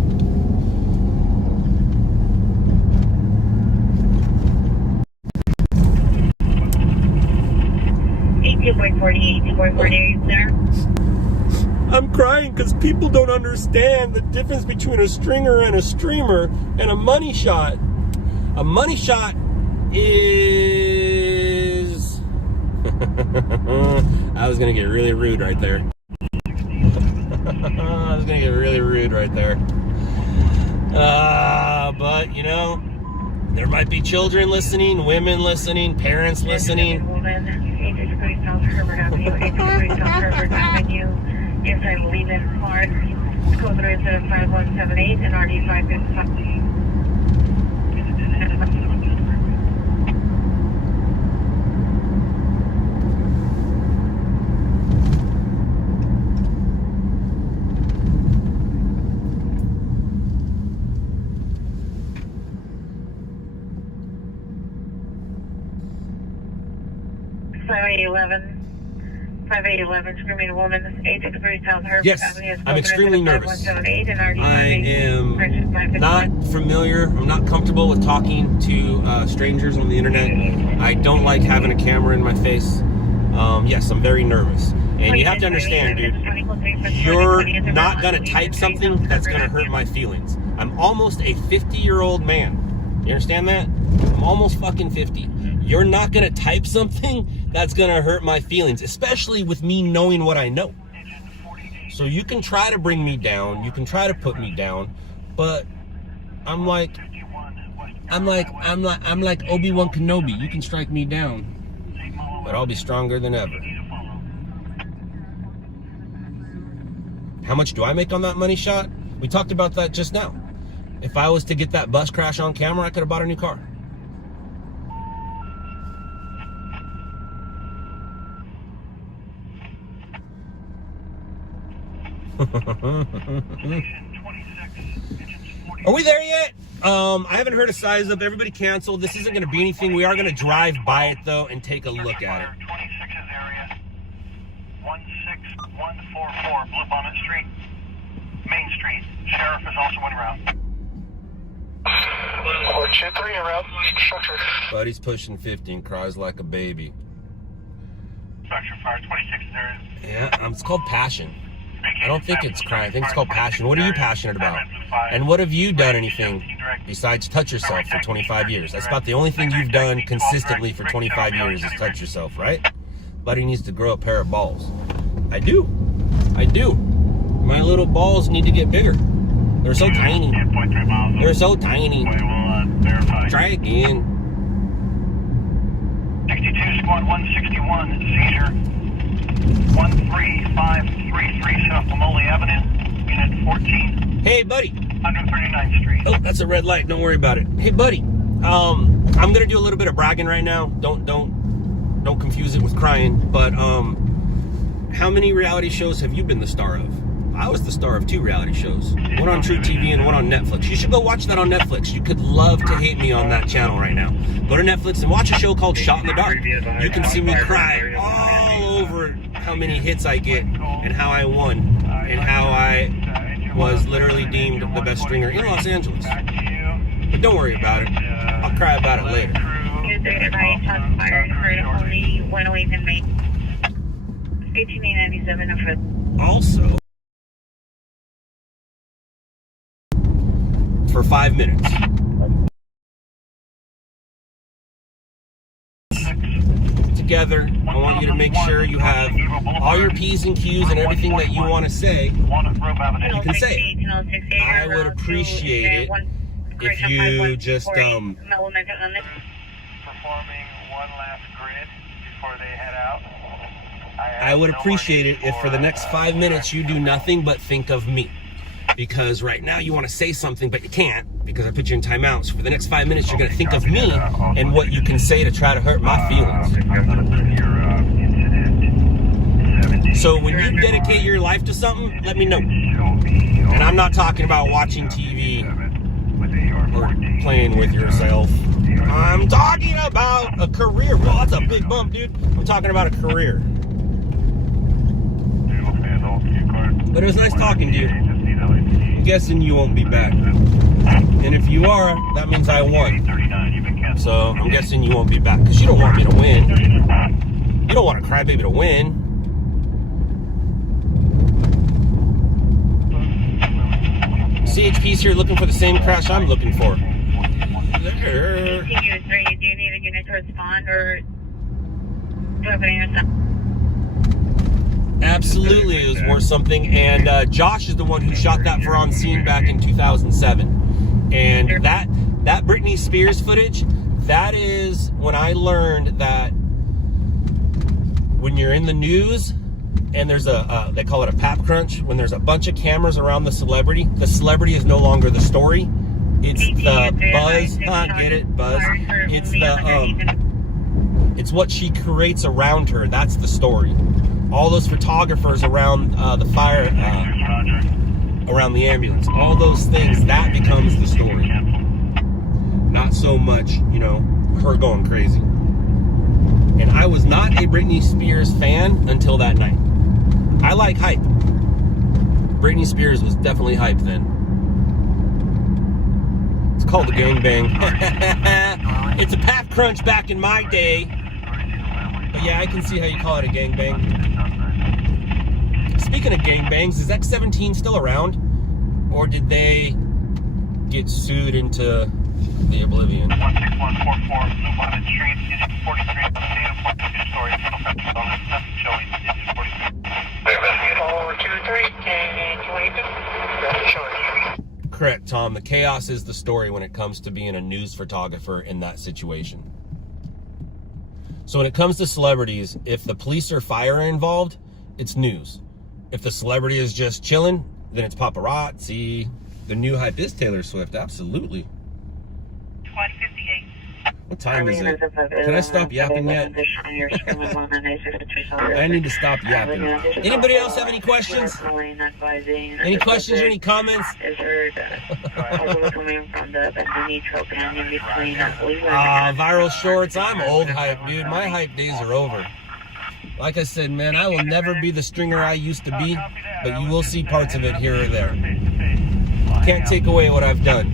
18.40 there. I'm crying because people don't understand the difference between a stringer and a streamer and a money shot. A money shot is... I was going to get really rude right there. I was going to get really rude right there. But, you know, there might be children listening, women listening, parents listening. Inside Lehman Park, code 375 and RD 555. Screaming woman, 863 South Herbert Avenue. Yes, I'm extremely nervous. I am not familiar, I'm not comfortable with talking to strangers on the internet. I don't like having a camera in my face. Yes, I'm very nervous. And you have to understand, dude, you're not going to type something that's going to hurt my feelings. I'm almost a 50-year-old man. You understand that? I'm almost fucking 50. You're not going to type something that's going to hurt my feelings, especially with me knowing what I know. So you can try to bring me down. You can try to put me down. But I'm like Obi-Wan Kenobi. You can strike me down, but I'll be stronger than ever. How much do I make on that money shot? We talked about that just now. If I was to get that bus crash on camera, I could have bought a new car. Are we there yet? I haven't heard a size up. Everybody canceled. This isn't going to be anything. We are going to drive by it, though, and take a look at it. 26's area. 16144 Blue Bonnet Street. Main Street. Sheriff is also en route. 423 en route. Structure. Buddy's pushing 50 and cries like a baby. Structure fire. 26's area. Yeah, it's called passion. I don't think it's crying. I think it's called passion. What are you passionate about? And what have you done anything besides touch yourself for 25 years? That's about the only thing you've done consistently for 25 years is touch yourself, right? Buddy needs to grow a pair of balls. I do. I do. My little balls need to get bigger. They're so tiny. They're so tiny. Try again. 62 squad 161 seizure 13533 South Lamole Avenue, unit 14. Hey, buddy. 139th Street. Oh, that's a red light. Don't worry about it. Hey, buddy. I'm gonna do a little bit of bragging right now. Don't confuse it with crying. But how many reality shows have you been the star of? I was the star of 2 reality shows. One on True TV and one on Netflix. You should go watch that on Netflix. You could love to hate me on that channel right now. Go to Netflix and watch a show called Shot in the Dark. You can see me cry all over how many hits I get and how I won and how I was literally deemed the best stringer in Los Angeles. But don't worry about it. I'll cry about it later. Also, for 5 minutes. Together, I want you to make sure you have all your P's and Q's and everything that you want to say. You can say it. I would appreciate it if you just Performing one last grid before they head out. I would appreciate it if for the next 5 minutes you do nothing but think of me. Because right now you want to say something, but you can't because I put you in timeout. So for the next 5 minutes, you're going to think of me and what you can say to try to hurt my feelings. So when you dedicate your life to something, let me know. And I'm not talking about watching TV or playing with yourself. I'm talking about a career. Well, that's a big bump, dude. I'm talking about a career. But it was nice talking to you. I'm guessing you won't be back. And if you are, that means I won. So I'm guessing you won't be back. Because you don't want me to win. You don't want a crybaby to win. CHP's here looking for the same crash I'm looking for. Do you need a unit to respond or do it yourself? Absolutely, it was worth something. And Josh is the one who shot that for On Scene back in 2007. And that Britney Spears footage, that is when I learned that when you're in the news and there's they call it a pap crunch, when there's a bunch of cameras around the celebrity is no longer the story. It's the buzz. Get it? Buzz. It's it's what she creates around her. That's the story. All those photographers around the fire, around the ambulance, all those things, that becomes the story. Not so much, her going crazy. And I was not a Britney Spears fan until that night. I like hype. Britney Spears was definitely hype then. It's called a gangbang. It's a pap crunch back in my day. But yeah, I can see how you call it a gangbang. Speaking of gangbangs, is X-17 still around? Or did they get sued into the oblivion? 16144 Blue Bonnet Street, 43 on the data, 42 stories, nothing showing, 43. Correct, Tom. The chaos is the story when it comes to being a news photographer in that situation. So when it comes to celebrities, if the police or fire are involved, it's news. If the celebrity is just chilling, then it's paparazzi. The new hype is Taylor Swift, absolutely. What time is it? Can I stop yapping yet? I need to stop yapping. Anybody else have any questions? Any questions or any comments? Viral shorts. I'm old hype, dude. My hype days are over. Like I said, man, I will never be the stringer I used to be, but you will see parts of it here or there. You can't take away what I've done.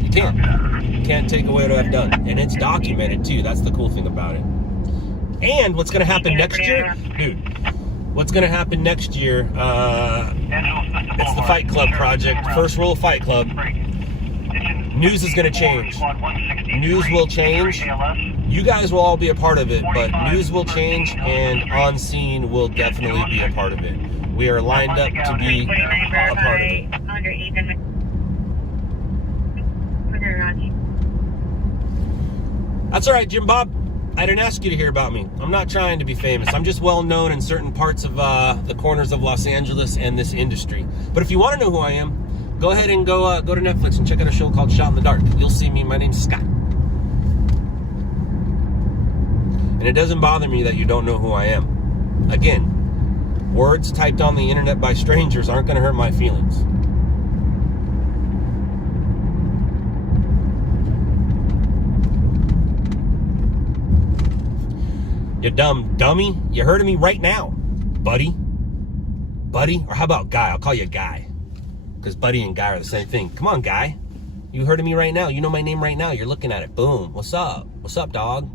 You can't. You can't take away what I've done. And it's documented, too. That's the cool thing about it. And what's going to happen next year? Dude, what's going to happen next year, it's the Fight Club project. First rule of Fight Club. News is going to change. News will change. You guys will all be a part of it, but news will change, and On Scene will definitely be a part of it. We are lined up to be a part of it. That's all right, Jim Bob. I didn't ask you to hear about me. I'm not trying to be famous. I'm just well known in certain parts of the corners of Los Angeles and this industry. But if you want to know who I am, go ahead and go to Netflix and check out a show called Shot in the Dark. You'll see me. My name's Scott. And it doesn't bother me that you don't know who I am. Again, words typed on the internet by strangers aren't going to hurt my feelings. You dumb dummy. You heard of me right now, buddy. Buddy? Or how about Guy? I'll call you Guy. Because buddy and Guy are the same thing. Come on, Guy. You heard of me right now. You know my name right now. You're looking at it. Boom. What's up? What's up, dog?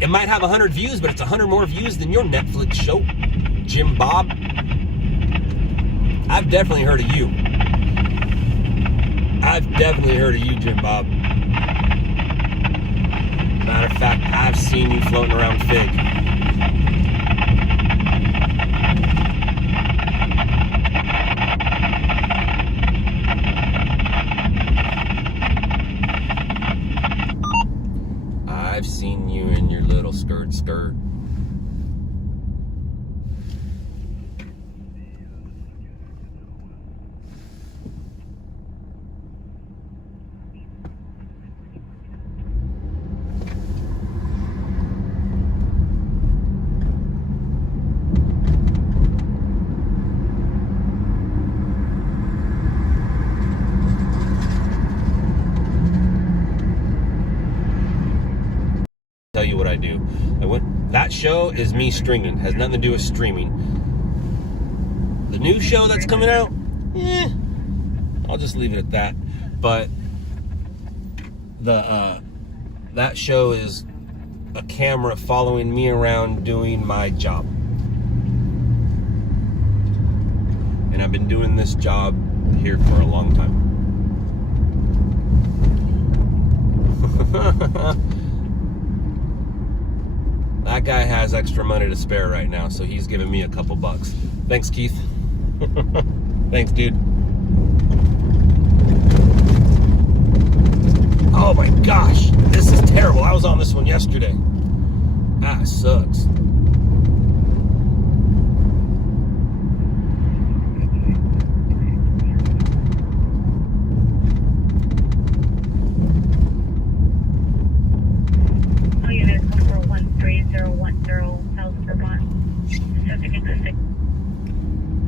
It might have 100 views, but it's 100 more views than your Netflix show, Jim Bob. I've definitely heard of you. I've definitely heard of you, Jim Bob. Matter of fact, I've seen you floating around Fig. I've seen you in your little skirt. Tell you what I do. That show is me stringing. Has nothing to do with streaming. The new show that's coming out, I'll just leave it at that. But that show is a camera following me around doing my job. And I've been doing this job here for a long time. That guy has extra money to spare right now, so he's giving me a couple bucks. Thanks, Keith. Thanks, dude. Oh my gosh, this is terrible. I was on this one yesterday. Ah, it sucks.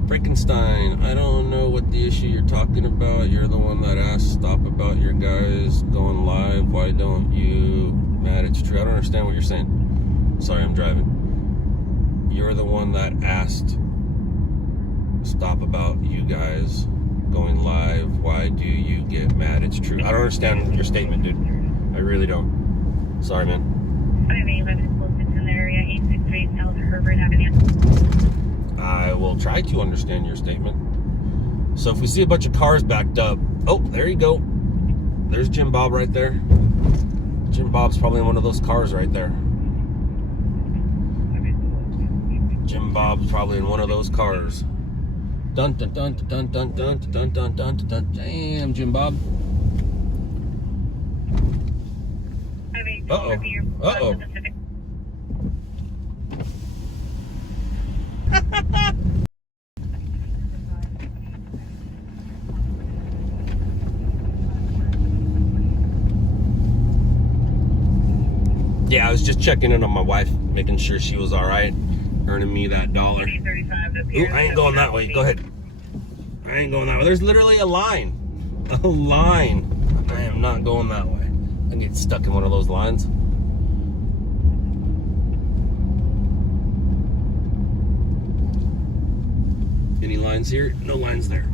Frankenstein, I don't know what the issue you're talking about. You're the one that asked stop about your guys going live. Why don't you? Matt, it's true. I don't understand what you're saying. Sorry, I'm driving. You're the one that asked stop about you guys going live. Why do you get mad? It's true. I don't understand your statement, dude. I really don't. Sorry, man. I will try to understand your statement. So if we see a bunch of cars backed up, oh, there you go. There's Jim Bob right there. Jim Bob's probably in one of those cars right there. Jim Bob's probably in one of those cars. Dun dun dun dun dun dun dun dun dun dun dun. Damn, Jim Bob. Uh-oh. Uh-oh. Yeah, I was just checking in on my wife, making sure she was all right, earning me that $1. Ooh, I ain't going that way. Go ahead. I ain't going that way. There's literally a line. A line. I am not going that way. I get stuck in one of those lines. Any lines here? No lines there.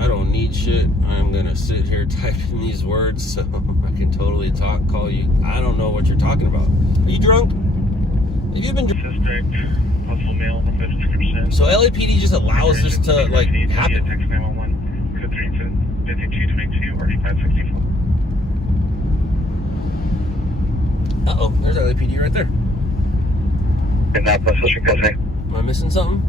I don't need shit. I'm gonna sit here typing these words so I can totally call you. I don't know what you're talking about. Are you drunk? Have you been drunk? Suspect, possible male, 50%. So LAPD just allows this to like happen. Text 911, 5222 or 564. Uh-oh, there's LAPD right there. And now plus what's your cousin? Am I missing something?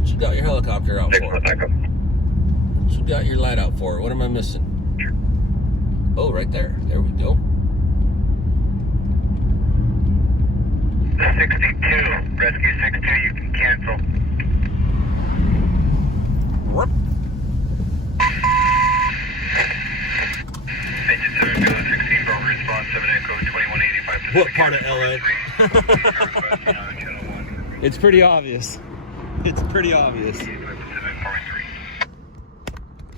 What you got your helicopter out for? What you got your light out for? What am I missing? Oh, right there. There we go. 62, rescue 62, you can cancel. Whoop. Engine 7, Kilo 16, Bravo response, 7 Echo 2185. What part of LA? It's pretty obvious. It's pretty obvious.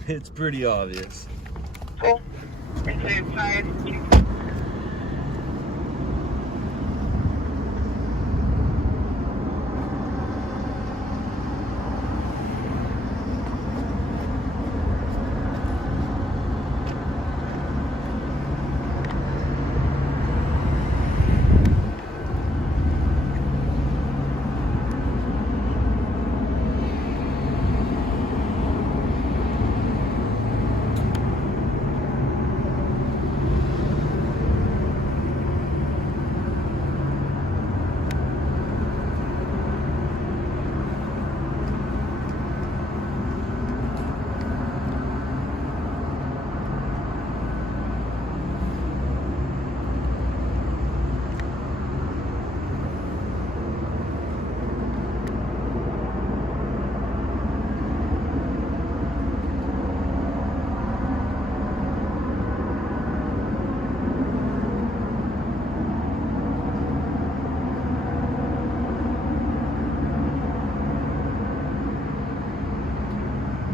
It's pretty obvious. Cool. Inside.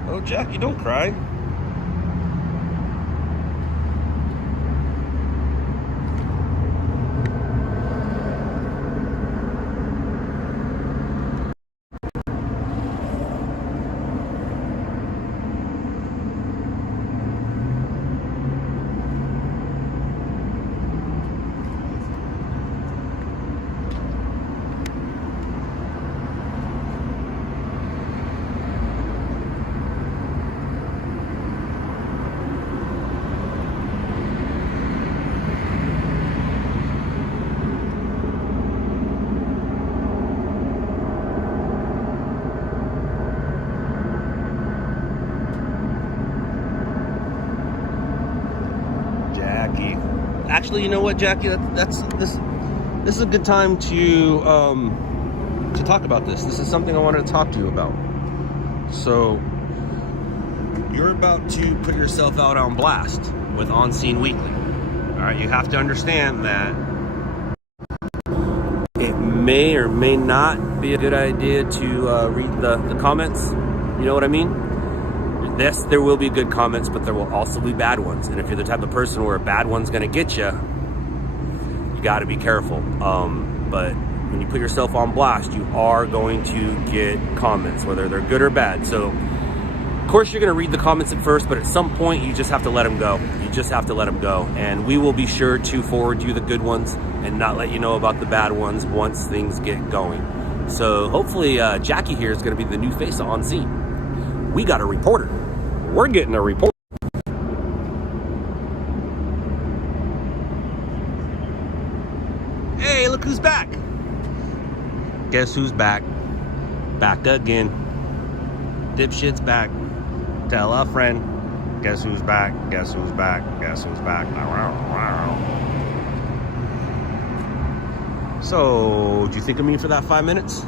Oh, Jackie, don't cry. Actually, you know what, Jackie? This is a good time to talk about this. This is something I wanted to talk to you about. So, you're about to put yourself out on blast with On Scene Weekly. All right, you have to understand that it may or may not be a good idea to read the comments. You know what I mean? Yes, there will be good comments, but there will also be bad ones. And if you're the type of person where a bad one's gonna get you, you gotta be careful. But when you put yourself on blast, you are going to get comments, whether they're good or bad. So Of course, you're going to read the comments at first, but at some point, you just have to let them go. You just have to let them go. And we will be sure to forward you the good ones and not let you know about the bad ones once things get going. So hopefully, Jackie here is going to be the new face on scene. We got a reporter. We're getting a report. Hey, look who's back. Guess who's back? Back again. Dipshit's back. Tell a friend. Guess who's back? Guess who's back? Guess who's back? So, do you think of me for that 5 minutes?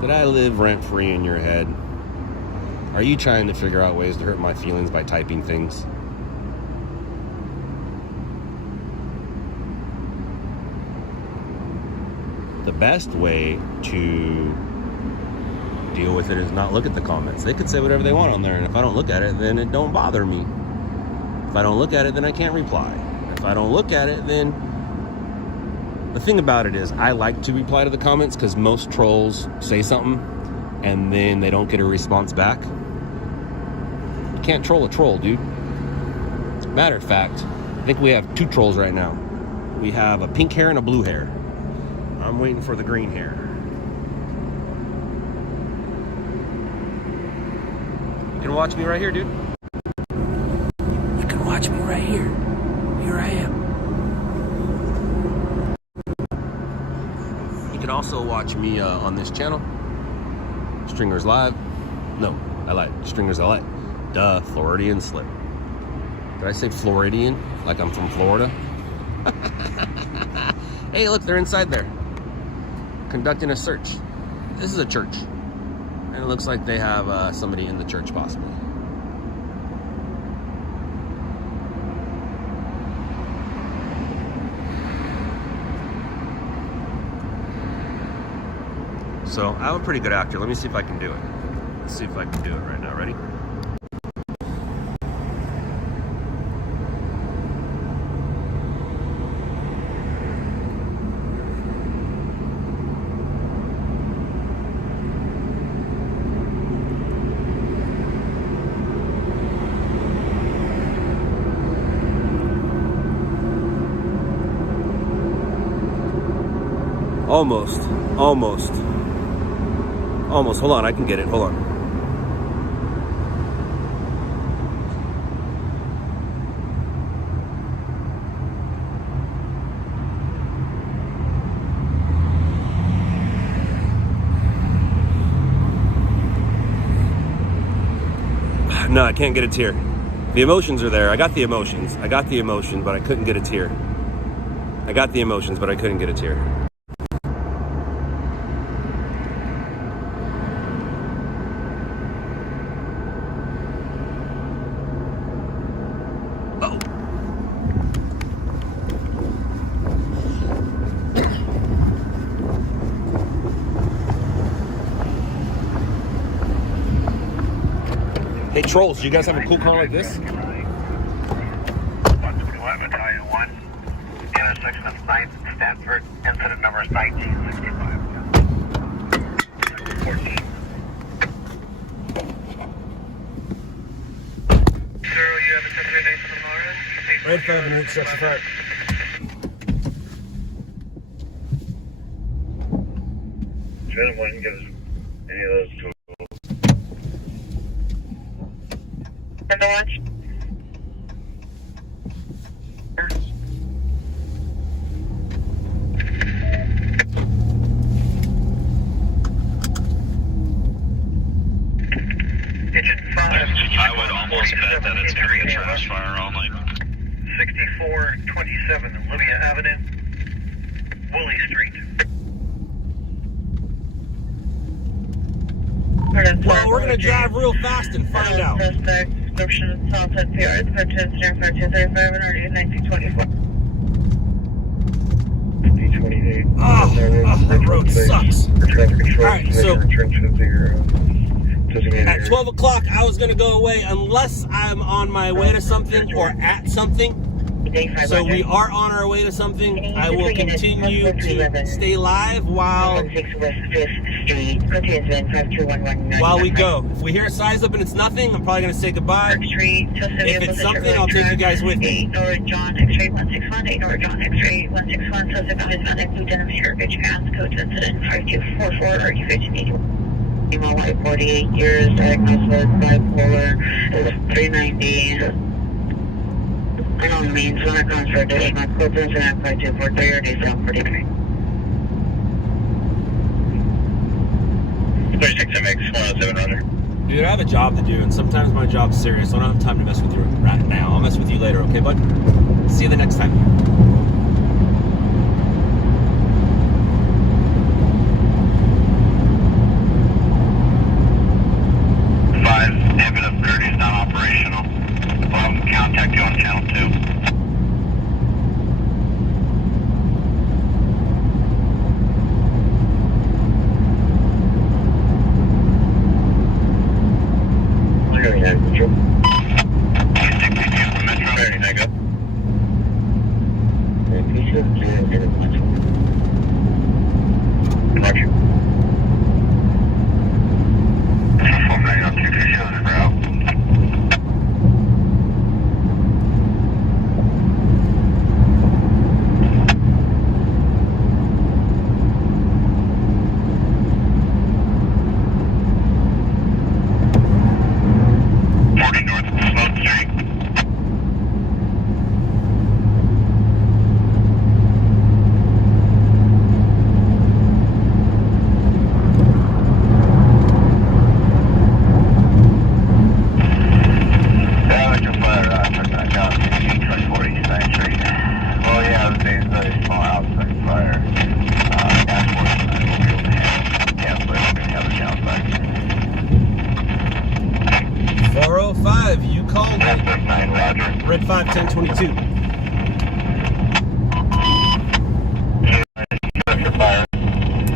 Did I live rent-free in your head? Are you trying to figure out ways to hurt my feelings by typing things? The best way to deal with it is not look at the comments. They could say whatever they want on there, and if I don't look at it, then it don't bother me. If I don't look at it, then I can't reply. If I don't look at it, then... The thing about it is, I like to reply to the comments because most trolls say something and then they don't get a response back. You can't troll a troll, dude. Matter of fact, I think we have 2 trolls right now. We have a pink hair and a blue hair. I'm waiting for the green hair. You can watch me right here, dude. You can watch me right here. Here I am. You can also watch me on this channel. Stringers Live. No, I lied. Stringers LA. Duh, Floridian Slip. Did I say Floridian? Like I'm from Florida? Hey, look, they're inside there. Conducting a search. This is a church. And it looks like they have somebody in the church, possibly. So, I'm a pretty good actor. Let me see if I can do it. Let's see if I can do it right now. Ready? Almost. Hold on, I can get it. Hold on. No, I can't get a tear. The emotions are there. I got the emotions. But I couldn't get a tear. I got the emotions, but I couldn't get a tear. Hey trolls, do you guys have a cool car like this? 121 Battalion 1, intersection of 9th Stanford, incident number 1965. 14. Zero, you have a 1039 from Florida? Red 5 and 8, section 5. Does anyone give us any of those tools? And the lunch? I would almost bet that it's going to be a trash fire all night. 6427 Olivia Avenue, Woolley Street. Well, we're going to drive real fast and find out. Suspect, description, Sunset PR, purchase, Stanford 235, and already 1924. 28. That road sucks. Alright, so at 12 o'clock, I was going to go away unless I'm on my way to something or at something. So we are on our way to something. I will continue to stay live while we go. If we hear a size up and it's nothing, I'm probably going to say goodbye. If it's something, I'll take you guys with me. 8 North John X-ray 161, 8 North John X-ray 161, suspect on his van, blue denim shirt, bitch pants, coach incident 5244, RG1581. Female white, 48 years, diagnosed with bipolar, it was 390. I know it means when it comes for additional codes incident 5243 or D743. 36MX 107 runner. Dude, I have a job to do, and sometimes my job's serious, so I don't have time to mess with you right now. I'll mess with you later, okay, bud? See you the next time. Contact you on channel 2. You called it. Red 5, 1022.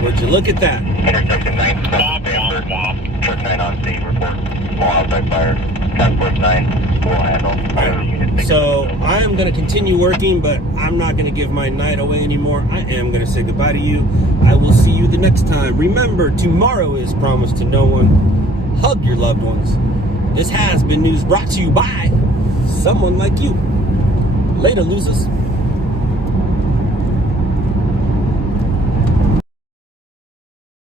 Would you look at that? Intersection 9, Truck 9 on scene, report small outside fire. Task Force 9, full handle. So I am going to continue working, but I'm not going to give my night away anymore. I am going to say goodbye to you. I will see you the next time. Remember, tomorrow is promised to no one. Hug your loved ones. This has been news brought to you by someone like you. Later, losers.